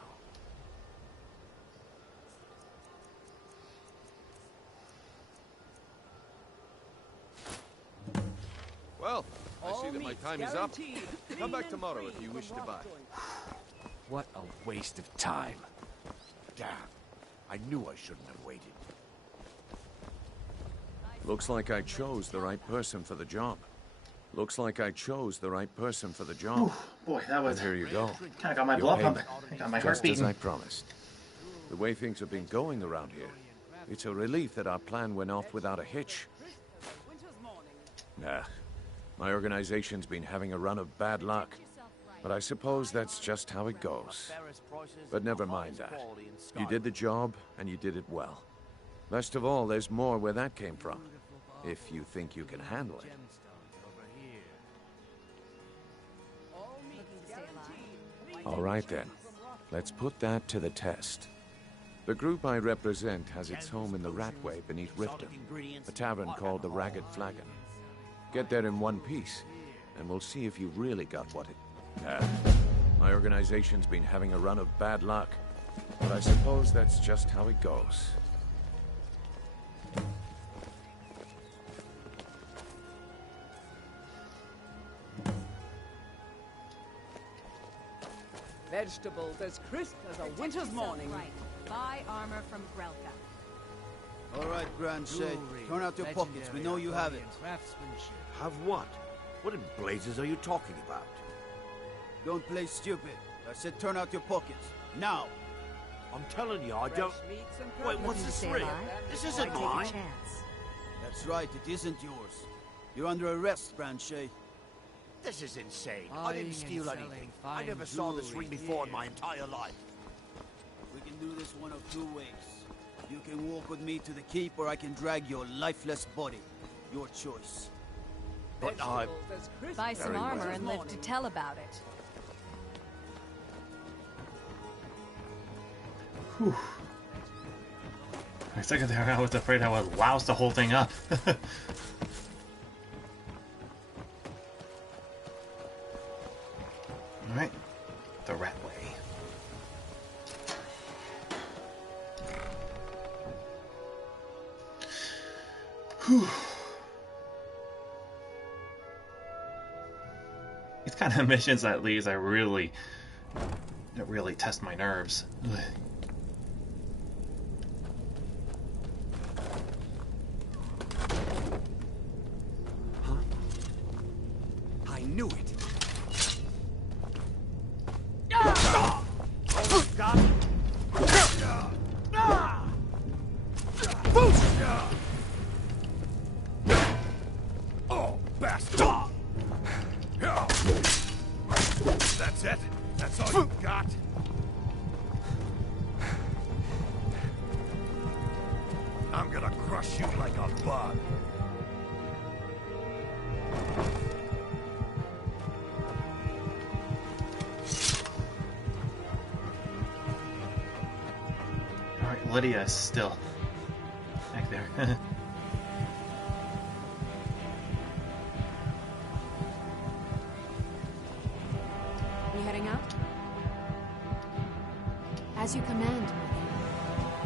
Well, I see that my time is up. Come back tomorrow if you wish to buy. What a waste of time. Damn. I knew I shouldn't have waited. Looks like I chose the right person for the job. Looks like I chose the right person for the job. Ooh, boy, that was... And here you go. Kind of got my Your blood payment. pumping. Got my heart Just as beating. I promised. The way things have been going around here, it's a relief that our plan went off without a hitch. Nah. My organization's been having a run of bad luck. But I suppose that's just how it goes. But never mind that. You did the job, and you did it well. Best of all, there's more where that came from. If you think you can handle it. All right then. Let's put that to the test. The group I represent has its home in the Ratway beneath Riften, a tavern called the Ragged Flagon. Get there in one piece, and we'll see if you really got what it... my organization's been having a run of bad luck, but I suppose that's just how it goes. Vegetables as crisp as a winter's morning. Right. Buy armor from Grelka. All right, Grand Shay. Turn out your pockets. We know you have it. Have what? What in blazes are you talking about? Don't play stupid. I said turn out your pockets. Now! I'm telling you, I don't... Wait, what's this ring? This isn't mine! That's right, it isn't yours. You're under arrest, Grand Shay. This is insane. I didn't steal anything. I never saw this ring before in my entire life. We can do this one of two ways. You can walk with me to the keep, or I can drag your lifeless body. Your choice. But I... Buy some armor and live to tell about it. Whew. For a second there, I was afraid I would louse the whole thing up. Alright. The Ratway. Whew. These kind of missions at least I really test my nerves. Ugh. I knew it. Oh, bastard! That's it? That's all you got? I'm gonna crush you like a bug. Alright, Lydia is still back there. We heading out? As you command, my lord.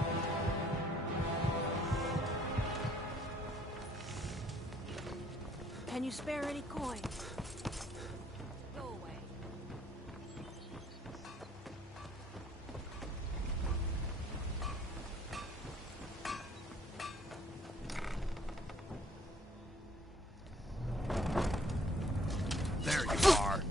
Can you spare any coin? Go away. There you are.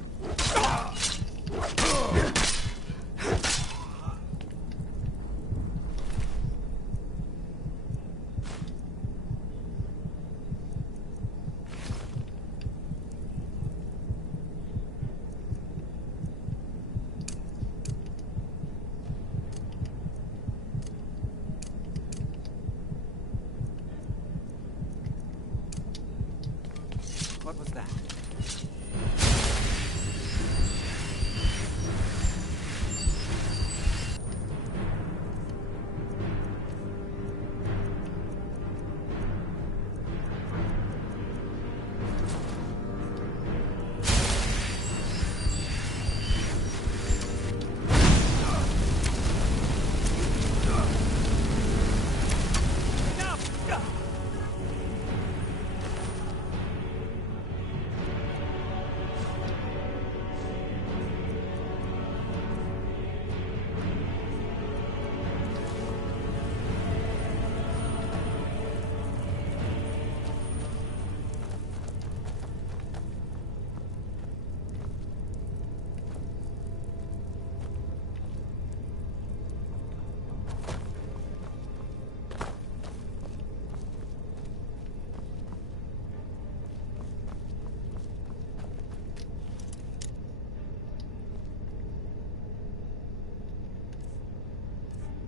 What was that?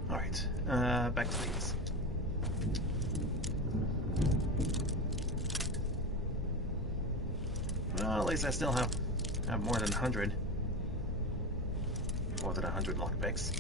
Alright, back to these. Well, at least I still have more than 100. More than 100 lockpicks.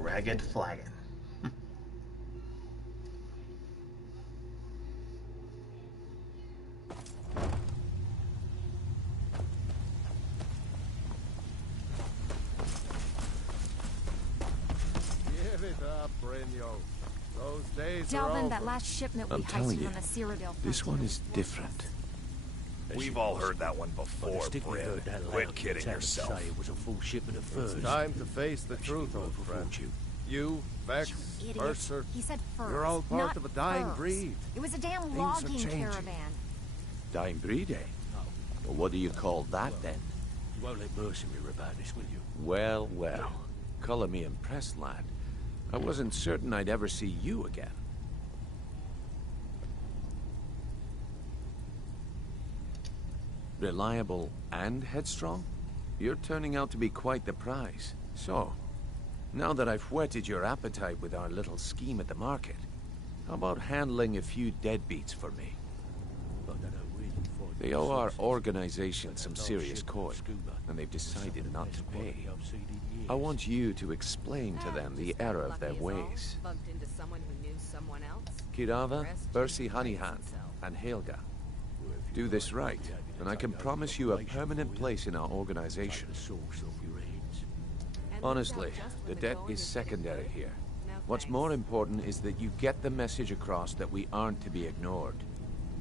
Ragged Flagon. Give it up, Brynjo. Those days are Delvin, over. that last shipment we I'm telling heisted you, on the Cyrodiil this one is different. We've all heard that one before, Bryn. Quit kidding yourself. It was a full shipment of furs. It's time to face the truth, old friend. You, Vex, Mercer, He said furs, you're all part not of a dying furs. breed. It was a damn Things are logging changing. caravan. Dying breed, eh? Well, what do you call that, then? You won't let Mercer hear about this, will you? Well, well. Color me impressed, lad. I wasn't certain I'd ever see you again. Reliable and headstrong? You're turning out to be quite the prize. So, now that I've whetted your appetite with our little scheme at the market, how about handling a few deadbeats for me? They owe our organization some serious coin, and they've decided not to pay. I want you to explain to them the error of their ways. Bumped into someone who knew someone else. Kirava, Bersi Honeyhand, and Helga. Do this right, and I can promise you a permanent place in our organization. Honestly, the debt is secondary here. What's more important is that you get the message across that we aren't to be ignored.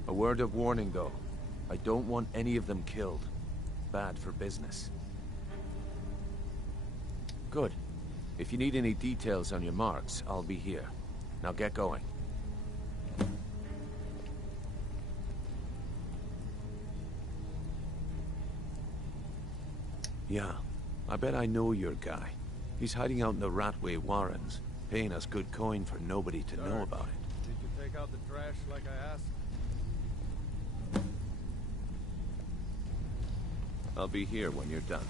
A word of warning, though. I don't want any of them killed. Bad for business. Good. If you need any details on your marks, I'll be here. Now get going. Yeah, I bet I know your guy. He's hiding out in the Ratway Warrens, paying us good coin for nobody to know about it. Did you take out the trash like I asked? I'll be here when you're done.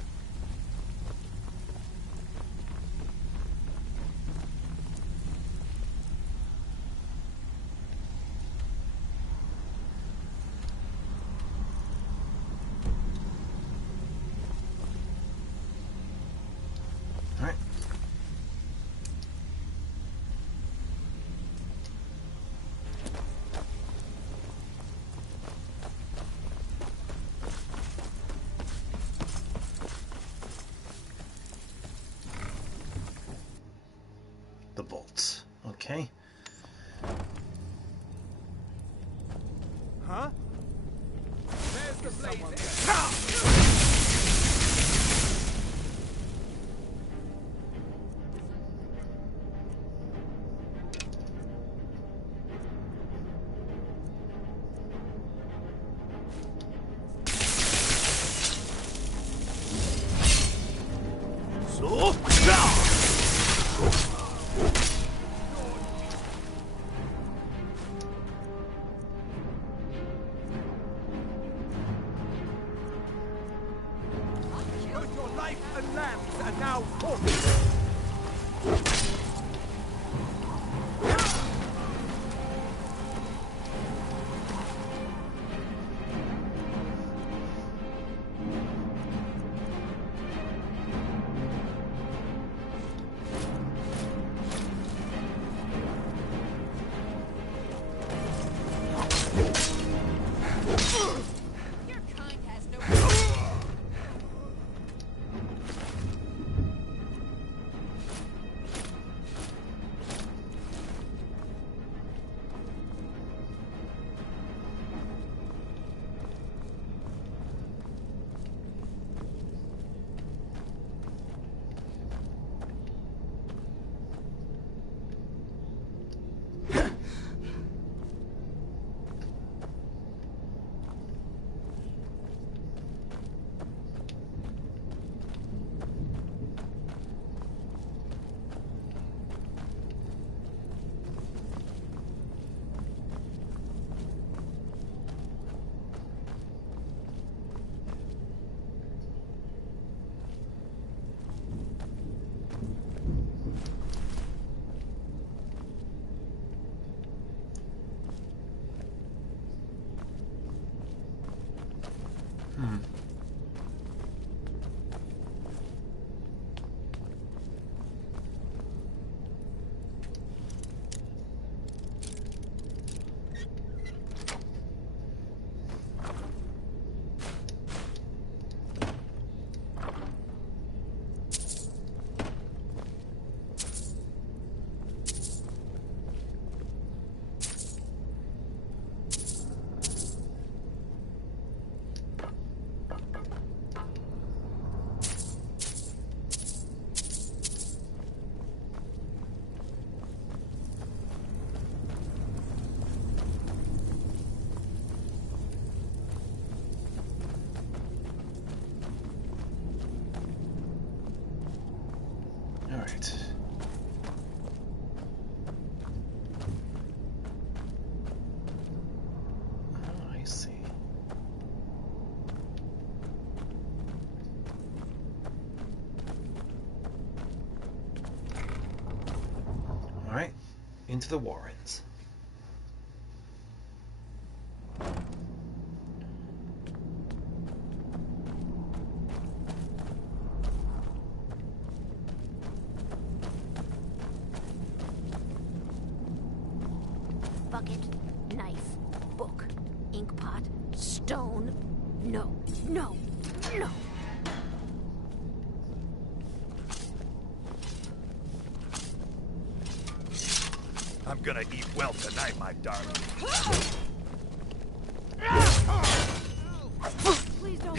The bolts. Okay. Huh? There's the blade. Alright. into the Warrens. Bucket, knife, book, ink pot, stone. No, no, no. I'm gonna eat well tonight, my darling. Please don't.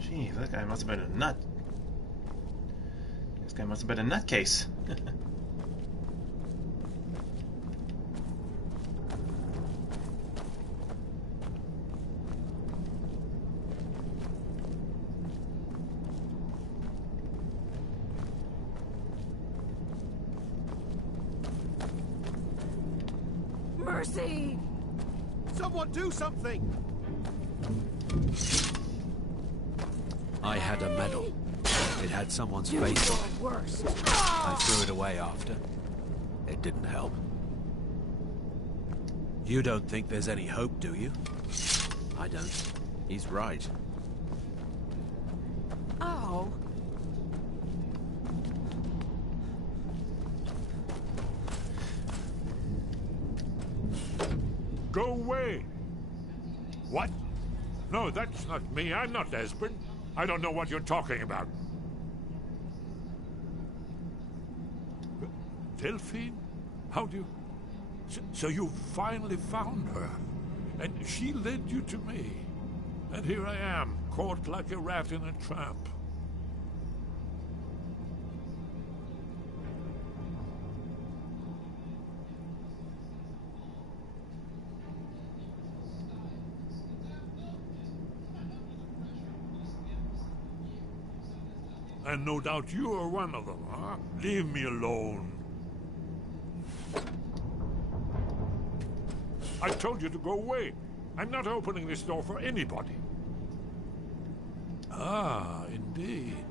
Gee, that guy must have been a nut. This guy must have been a nutcase. Mercy! Someone do something! I had a medal. It had someone's face on it. Worst. I threw it away after. It didn't help. You don't think there's any hope, do you? I don't. He's right. Oh. Go away! What? No, that's not me. I'm not Esbern. I don't know what you're talking about. Delphine? How do you... So you finally found her, and she led you to me. And here I am, caught like a rat in a trap. And no doubt you are one of them, huh? Leave me alone. I told you to go away. I'm not opening this door for anybody. Ah, indeed.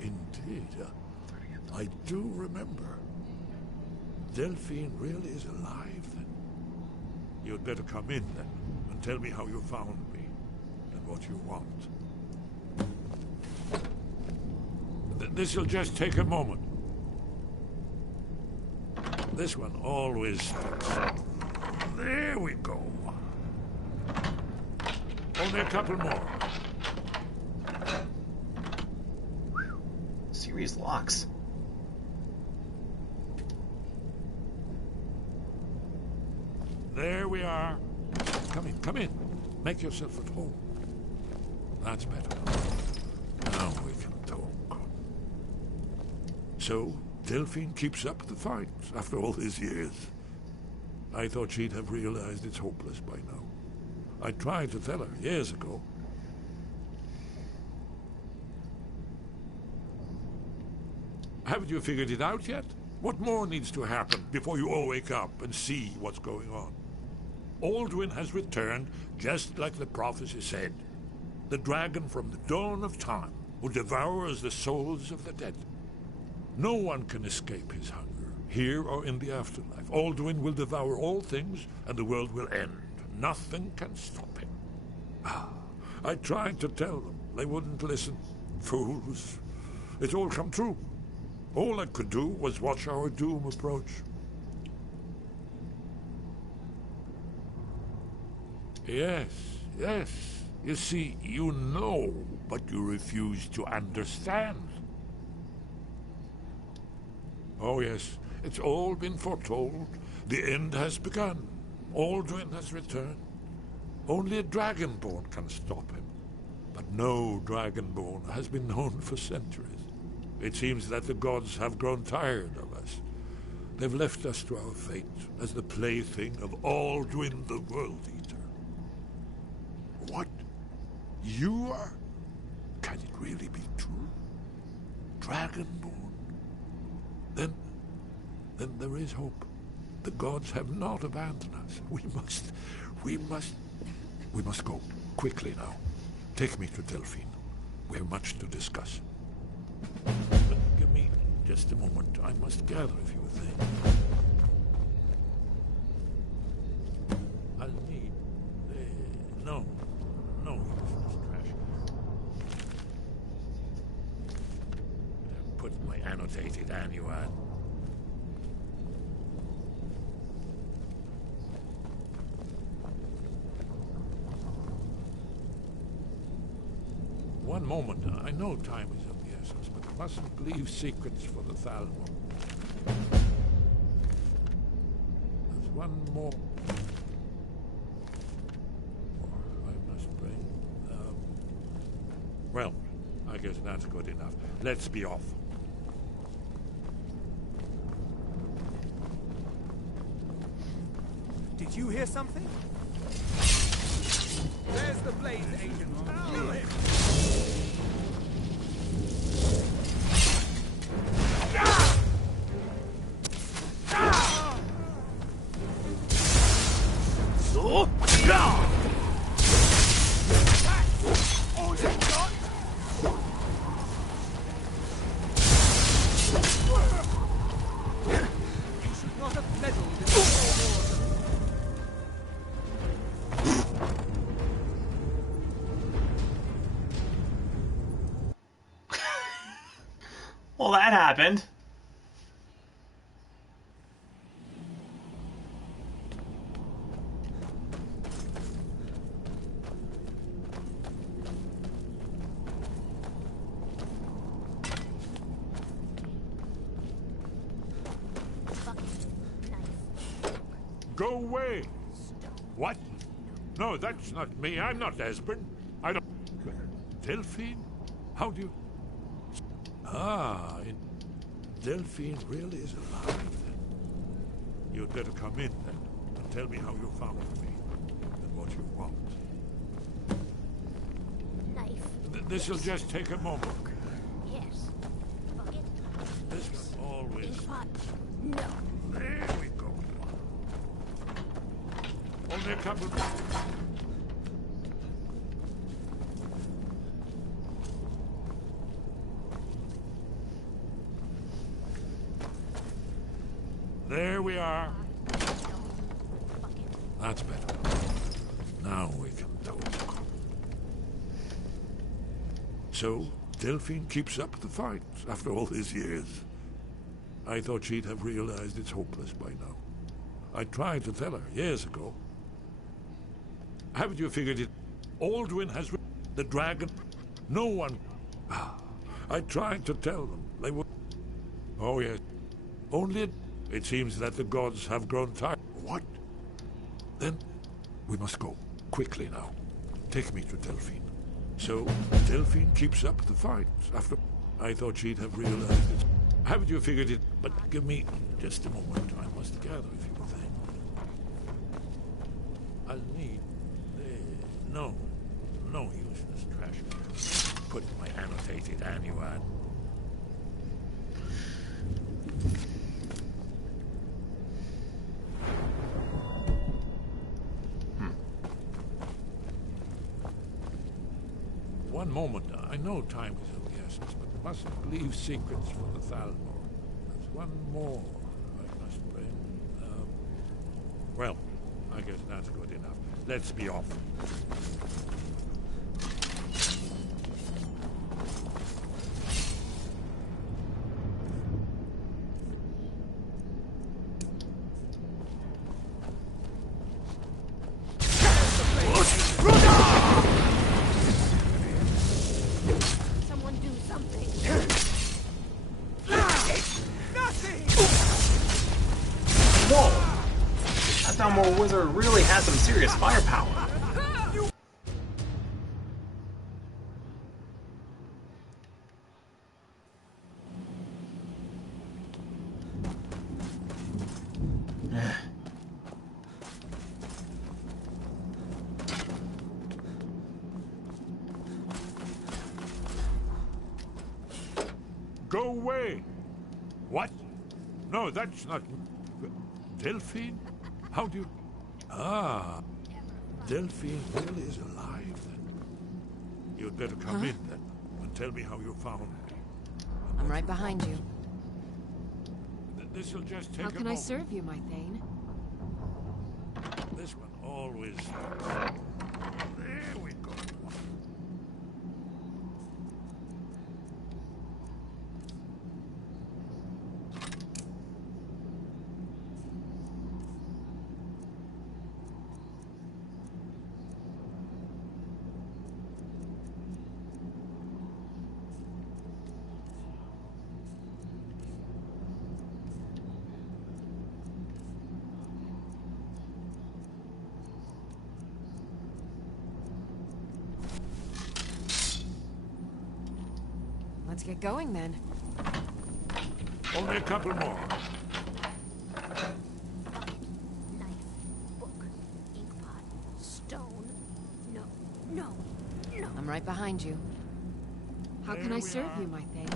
Indeed. I do remember. Delphine really is alive, then? You'd better come in, then, and tell me how you found me, and what you want. This'll just take a moment. This one always fits. There we go. Only a couple more. Serious locks. There we are. Come in, come in. Make yourself at home. That's better. Now we can talk. So, Delphine keeps up the fight after all these years. I thought she'd have realized it's hopeless by now. I tried to tell her years ago. Haven't you figured it out yet? What more needs to happen before you all wake up and see what's going on? Alduin has returned, just like the prophecy said. The dragon from the dawn of time who devours the souls of the dead. No one can escape his hunger, here or in the afterlife. Alduin will devour all things, and the world will end. Nothing can stop him. I tried to tell them. They wouldn't listen. Fools. It's all come true. All I could do was watch our doom approach. Yes, yes. You see, you know, but you refuse to understand. Oh, yes. It's all been foretold. The end has begun. Alduin has returned. Only a Dragonborn can stop him. But no Dragonborn has been known for centuries. It seems that the gods have grown tired of us. They've left us to our fate as the plaything of Alduin the World Eater. What? You are? Can it really be true? Dragonborn? Then there is hope. The gods have not abandoned us. We must We must go. Quickly now. Take me to Delphine. We have much to discuss. But give me just a moment. I must gather a few things. I'll need... no. Useless trash. Put my annotated annual. One moment. I know time is of the essence, but I mustn't leave secrets for the Thalmor. There's one more. I must bring. Well, I guess that's good enough. Let's be off. Did you hear something? There's the blaze agent. Kill him! Well, that happened. Go away! What? No, that's not me. I'm not Esbern. I don't... Delphine? How do you... Ah, Delphine really is alive, then. You'd better come in, then, and tell me how you found me, and what you want. Knife. This'll just take a moment. Yes. Bucket. This will always... Pot. No. There we go. Only a couple... There we are. That's better. Now we can talk. So, Delphine keeps up the fight after all these years. I thought she'd have realized it's hopeless by now. I tried to tell her years ago. Haven't you figured it? Aldwin has the dragon. No one... I tried to tell them. They would... Oh, yes. Only... It seems that the gods have grown tired. What? Then we must go. Quickly now. Take me to Delphine. So, Delphine keeps up the fight after... I thought she'd have realized it. Haven't you figured it? But give me just a moment. I must gather a few things. I'll need... no useless trash. Put my annotated annual. One moment. I know time is of the essence, but mustn't leave secrets for the Thalmor. There's one more I must bring. Well, I guess that's good enough. Let's be off. Wizard really has some serious firepower. Go away! What? No, that's not... Delphine? How do you... Ah. Delphine really is alive, then. You'd better come in, then, and tell me how you found me. I'm right behind you. This'll just take How a can I moment. serve you, my Thane? This one always... There we go. Let's get going then. Only a couple more. Stone. No, no, no. I'm right behind you. How can I serve you, my Thane?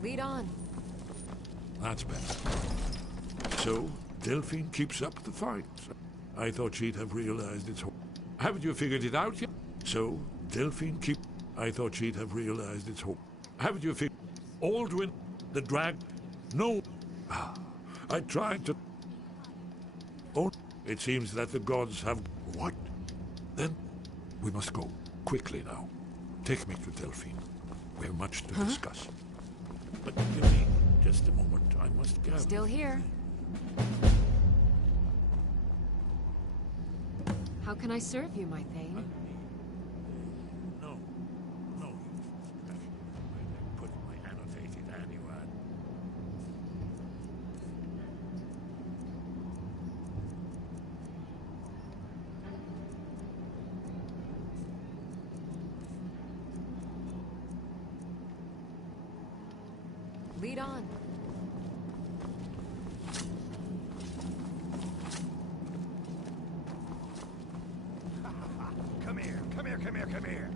Lead on. That's better. So, Delphine keeps up the fight. I thought she'd have realized it's... Haven't you figured it out yet? So, Delphine keep... I thought she'd have realized it's hope. Haven't you figured... Aldwin, the drag... No. I tried to... Oh, it seems that the gods have... What? Then, we must go. Quickly now. Take me to Delphine. We have much to discuss. But give me just a moment. I must gather. Still here. How can I serve you, my Thane? No. I put my annotated annual. Lead on. Come here.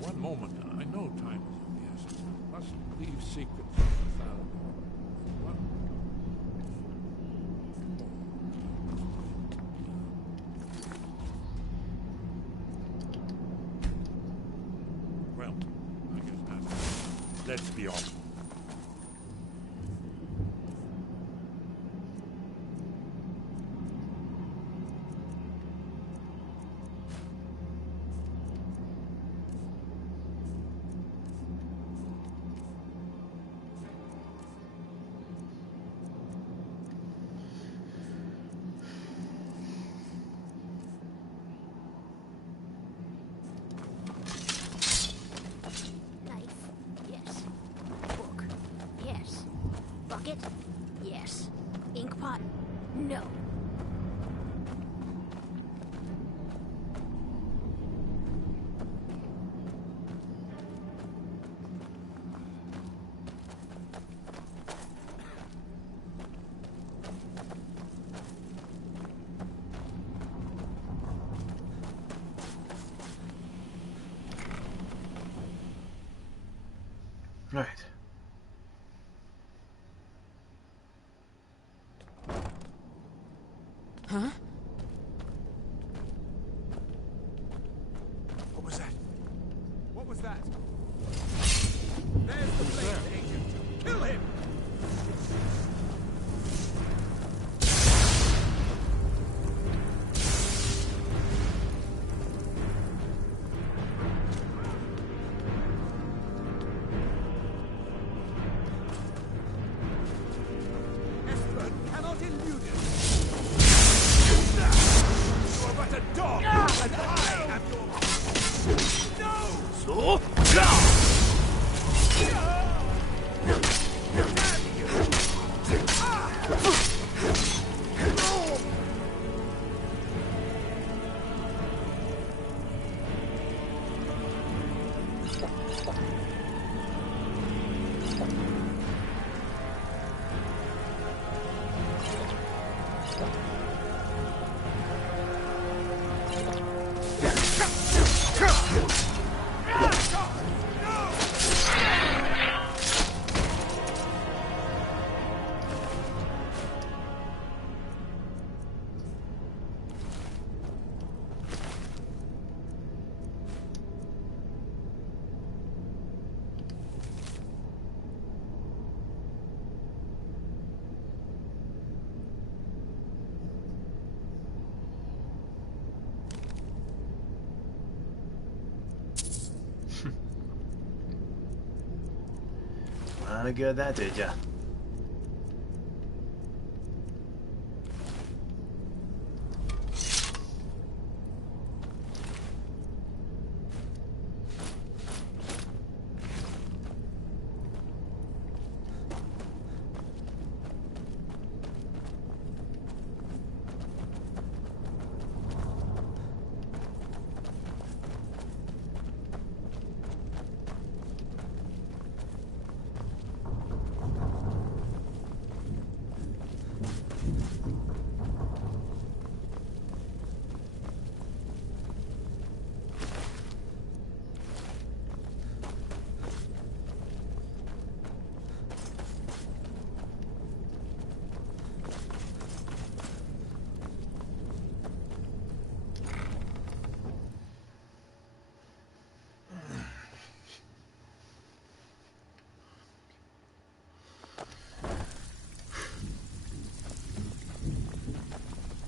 One moment. I know time is of the essence. I must leave secrets of the Falcon. One. Well, I guess that's... Let's be off. Bucket? Yes. Inkpot? No. Right. Huh? What was that? What was that? There's the Blade Agent. Kill him! Esper cannot elude it. Not good that did ya?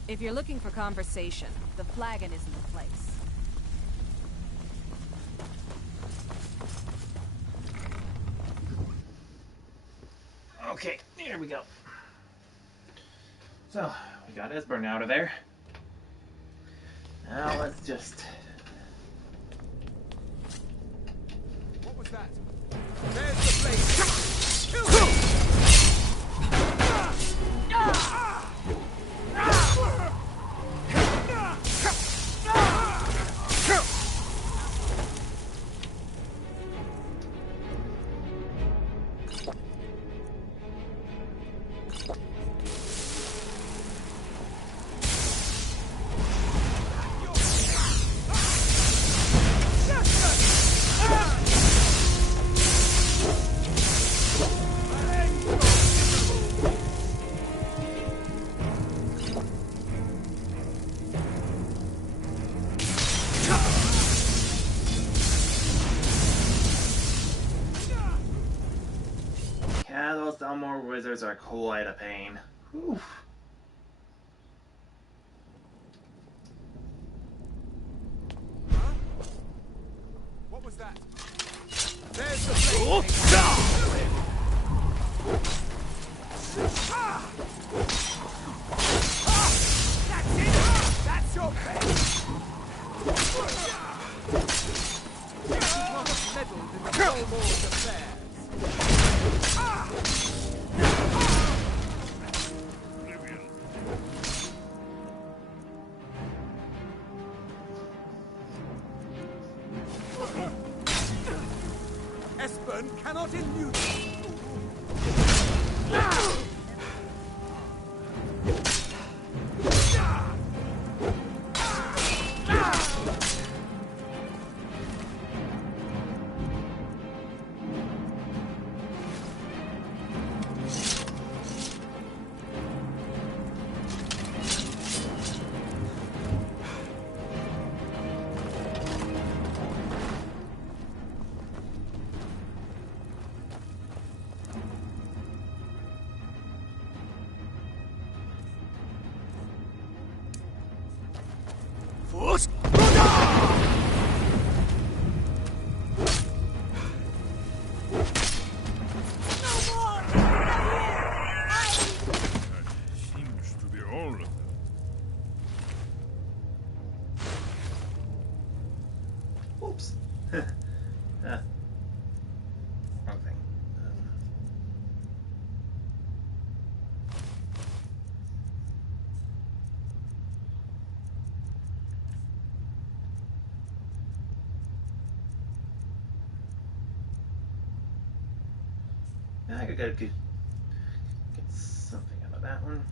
If you're looking for conversation, the flagon isn't the place. Okay, here we go. So, we got Esbern out of there. Now let's just... What was that? There's the place! Yeah, those Dalmor wizards are quite a pain. Whew. What was that? There's the place! That's it! That's your face! You not have meddled in the Dalmor's affairs. Esbern cannot elude you. Seems to be all of them. Oops. Wrong thing. I could get something out of that one.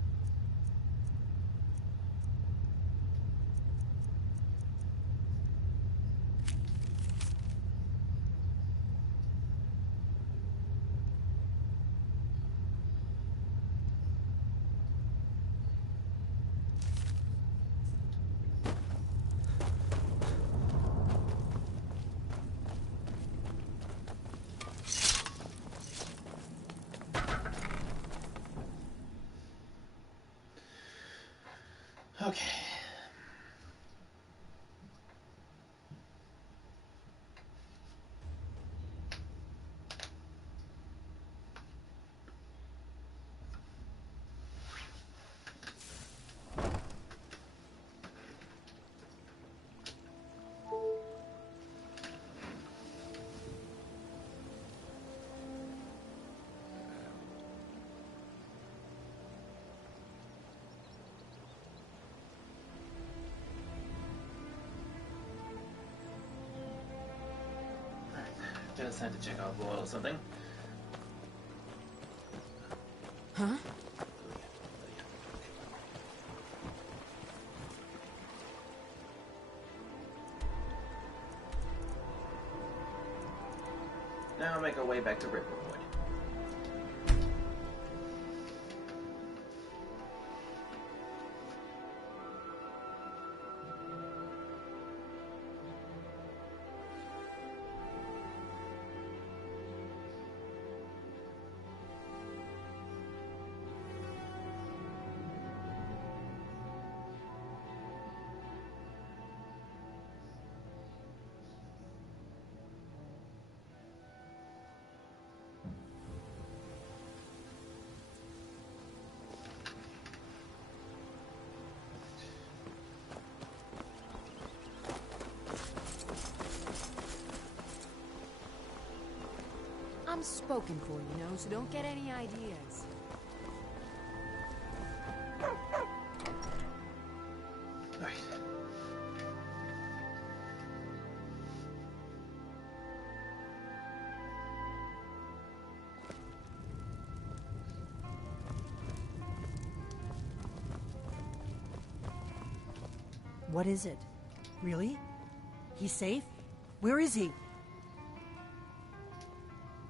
Okay. Just had to check out oil or something. Huh? Now I'll make our way back to Riverwood. I'm spoken for, you know, so don't get any ideas. Right. What is it? Really? He's safe? Where is he?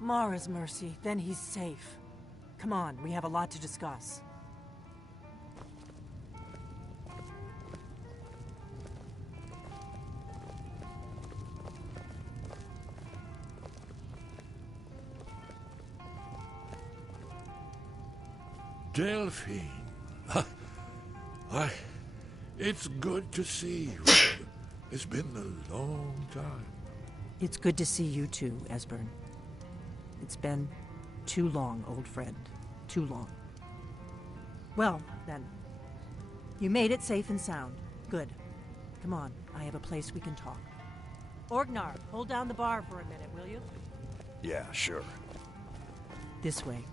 Mara's mercy, then he's safe. Come on, we have a lot to discuss. Delphine. Why, it's good to see you. It's been a long time. It's good to see you too, Esbern. It's been too long, old friend. Too long. Well, then. You made it safe and sound. Good. Come on, I have a place we can talk. Orgnar, hold down the bar for a minute, will you? Yeah, sure. This way.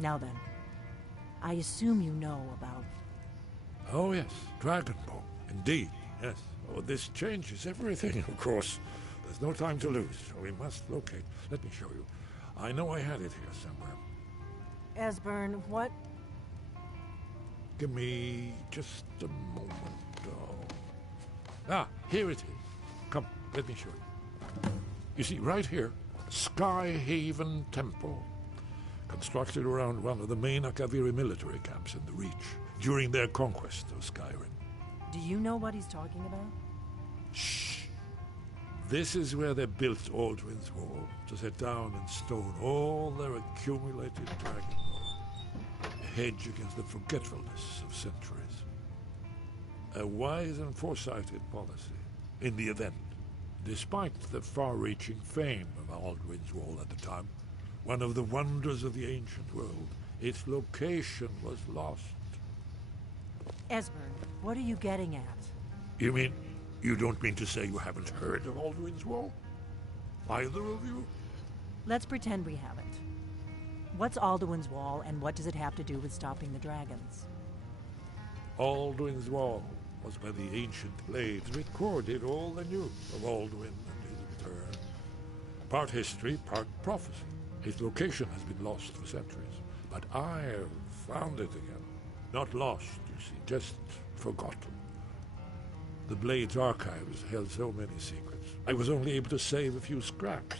Now then, I assume you know about... Oh, yes, Dragonborn. Indeed, yes. Oh, this changes everything, of course. There's no time to lose, so we must locate. Let me show you. I know I had it here somewhere. Esbern, what? Give me just a moment. Ah, here it is. Come, let me show you. You see, right here, Skyhaven Temple. Constructed around one of the main Akaviri military camps in the Reach during their conquest of Skyrim. Do you know what he's talking about? Shh! This is where they built Aldrin's Wall to set down in stone all their accumulated dragon lore, a hedge against the forgetfulness of centuries. A wise and foresighted policy in the event, despite the far-reaching fame of Aldrin's Wall at the time. One of the wonders of the ancient world, its location was lost. What are you getting at? You mean, you don't mean to say you haven't heard of Alduin's Wall? Either of you? Let's pretend we haven't. What's Alduin's Wall, and what does it have to do with stopping the dragons? Alduin's Wall was where the ancient blades recorded all they knew of Alduin and his return. Part history, part prophecy. His location has been lost for centuries, but I have found it again. Not lost, you see, just forgotten. The Blades archives held so many secrets. I was only able to save a few scraps.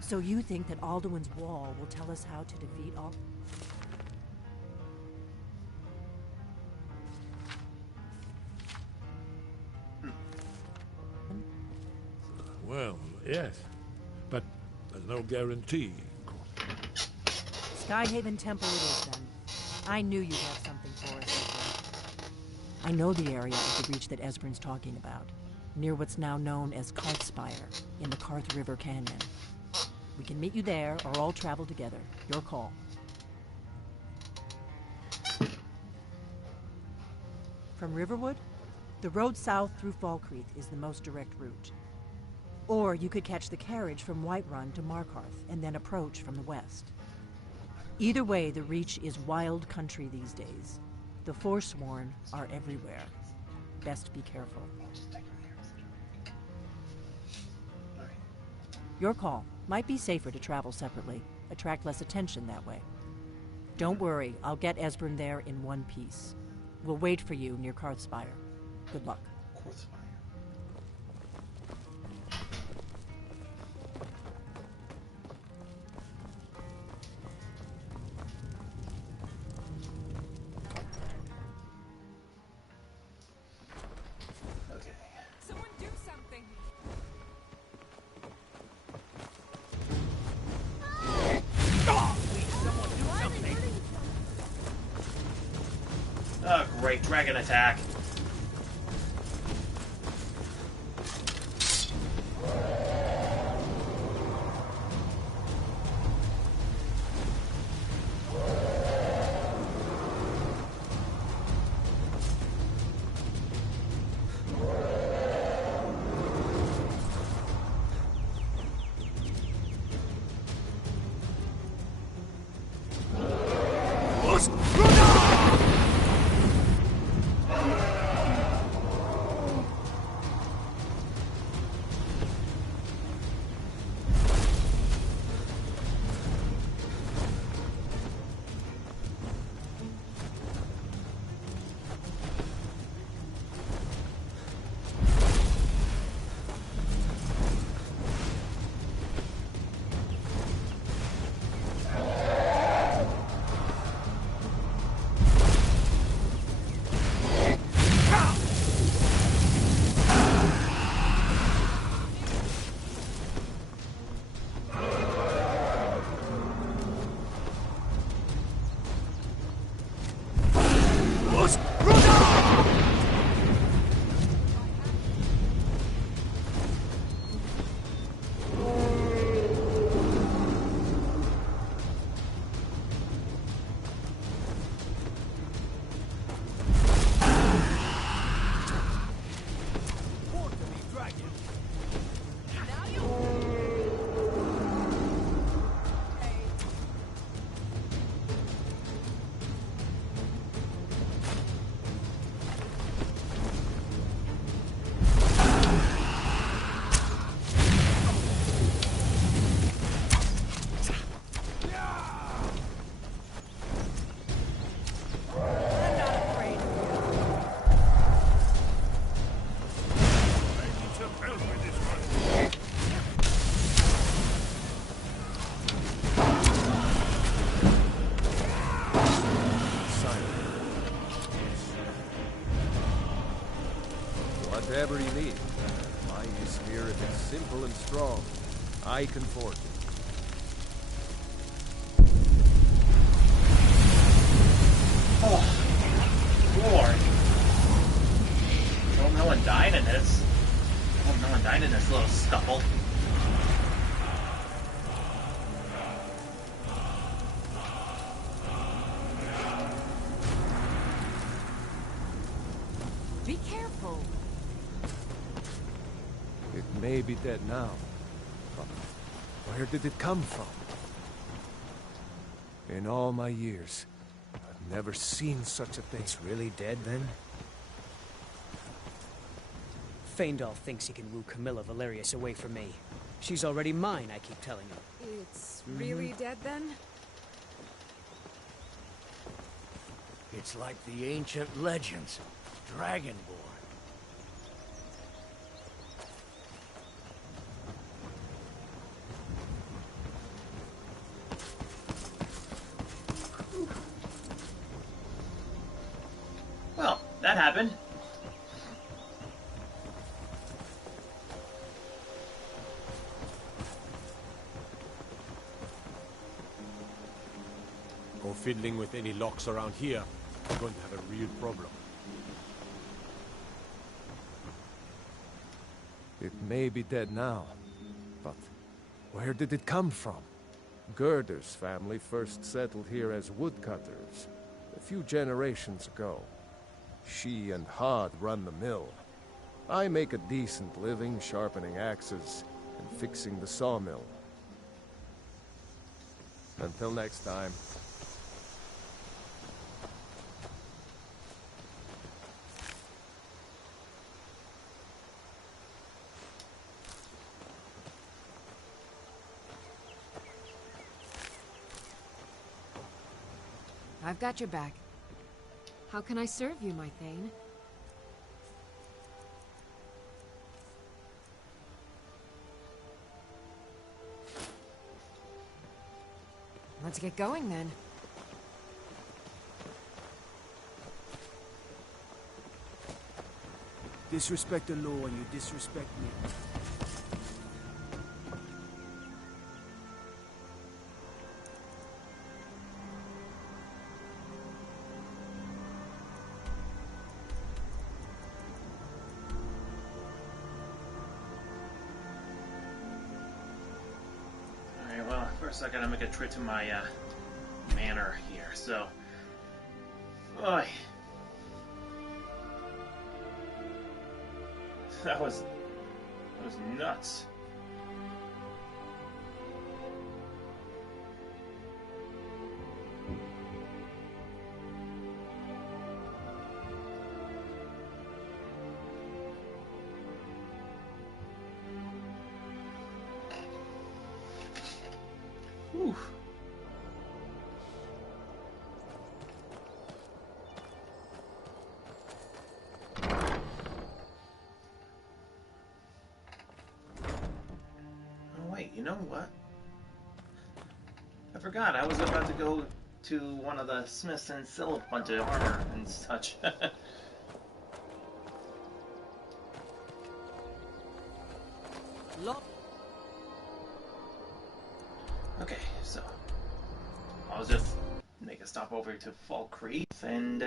So you think that Alduin's Wall will tell us how to defeat all... Well, yes, but there's no guarantee. Skyhaven Temple it is, then. I knew you'd have something for us, Esbern. I know the area of the Reach that Esbern's talking about, near what's now known as Karthspire, in the Karth River Canyon. We can meet you there, or all travel together. Your call. From Riverwood, the road south through Falkreath is the most direct route. Or you could catch the carriage from Whiterun to Markarth, and then approach from the west. Either way, the Reach is wild country these days. The Forsworn are everywhere. Best be careful. Your call. Might be safer to travel separately. Attract less attention that way. Don't worry, I'll get Esbern there in one piece. We'll wait for you near Karthspire. Good luck. Someone do something. Oh, great. Dragon attack. Whatever you need. My spirit is simple and strong. I can forge it. Oh, Lord. I hope no one died in this. I hope no one died in this little scuffle. Be careful. It may be dead now, but where did it come from? In all my years, I've never seen such a thing. It's really dead, then? Faendal thinks he can woo Camilla Valerius away from me. She's already mine, I keep telling him. It's really dead, then? It's like the ancient legends. Dragonborn. Well, that happened. Go fiddling with any locks around here, you're going to have a real problem. It may be dead now, but where did it come from? Gerder's family first settled here as woodcutters a few generations ago. She and Hod run the mill. I make a decent living sharpening axes and fixing the sawmill. Until next time. I've got your back. How can I serve you, my Thane? Let's get going, then. Disrespect the law and you disrespect me. First, I gotta make a trip to my manor here. So, oy. That was nuts. Whew. Oh wait, you know what? I forgot, I was about to go to one of the smiths and sell a bunch of armor and such. Okay, so I'll just make a stop over to Fall Creek and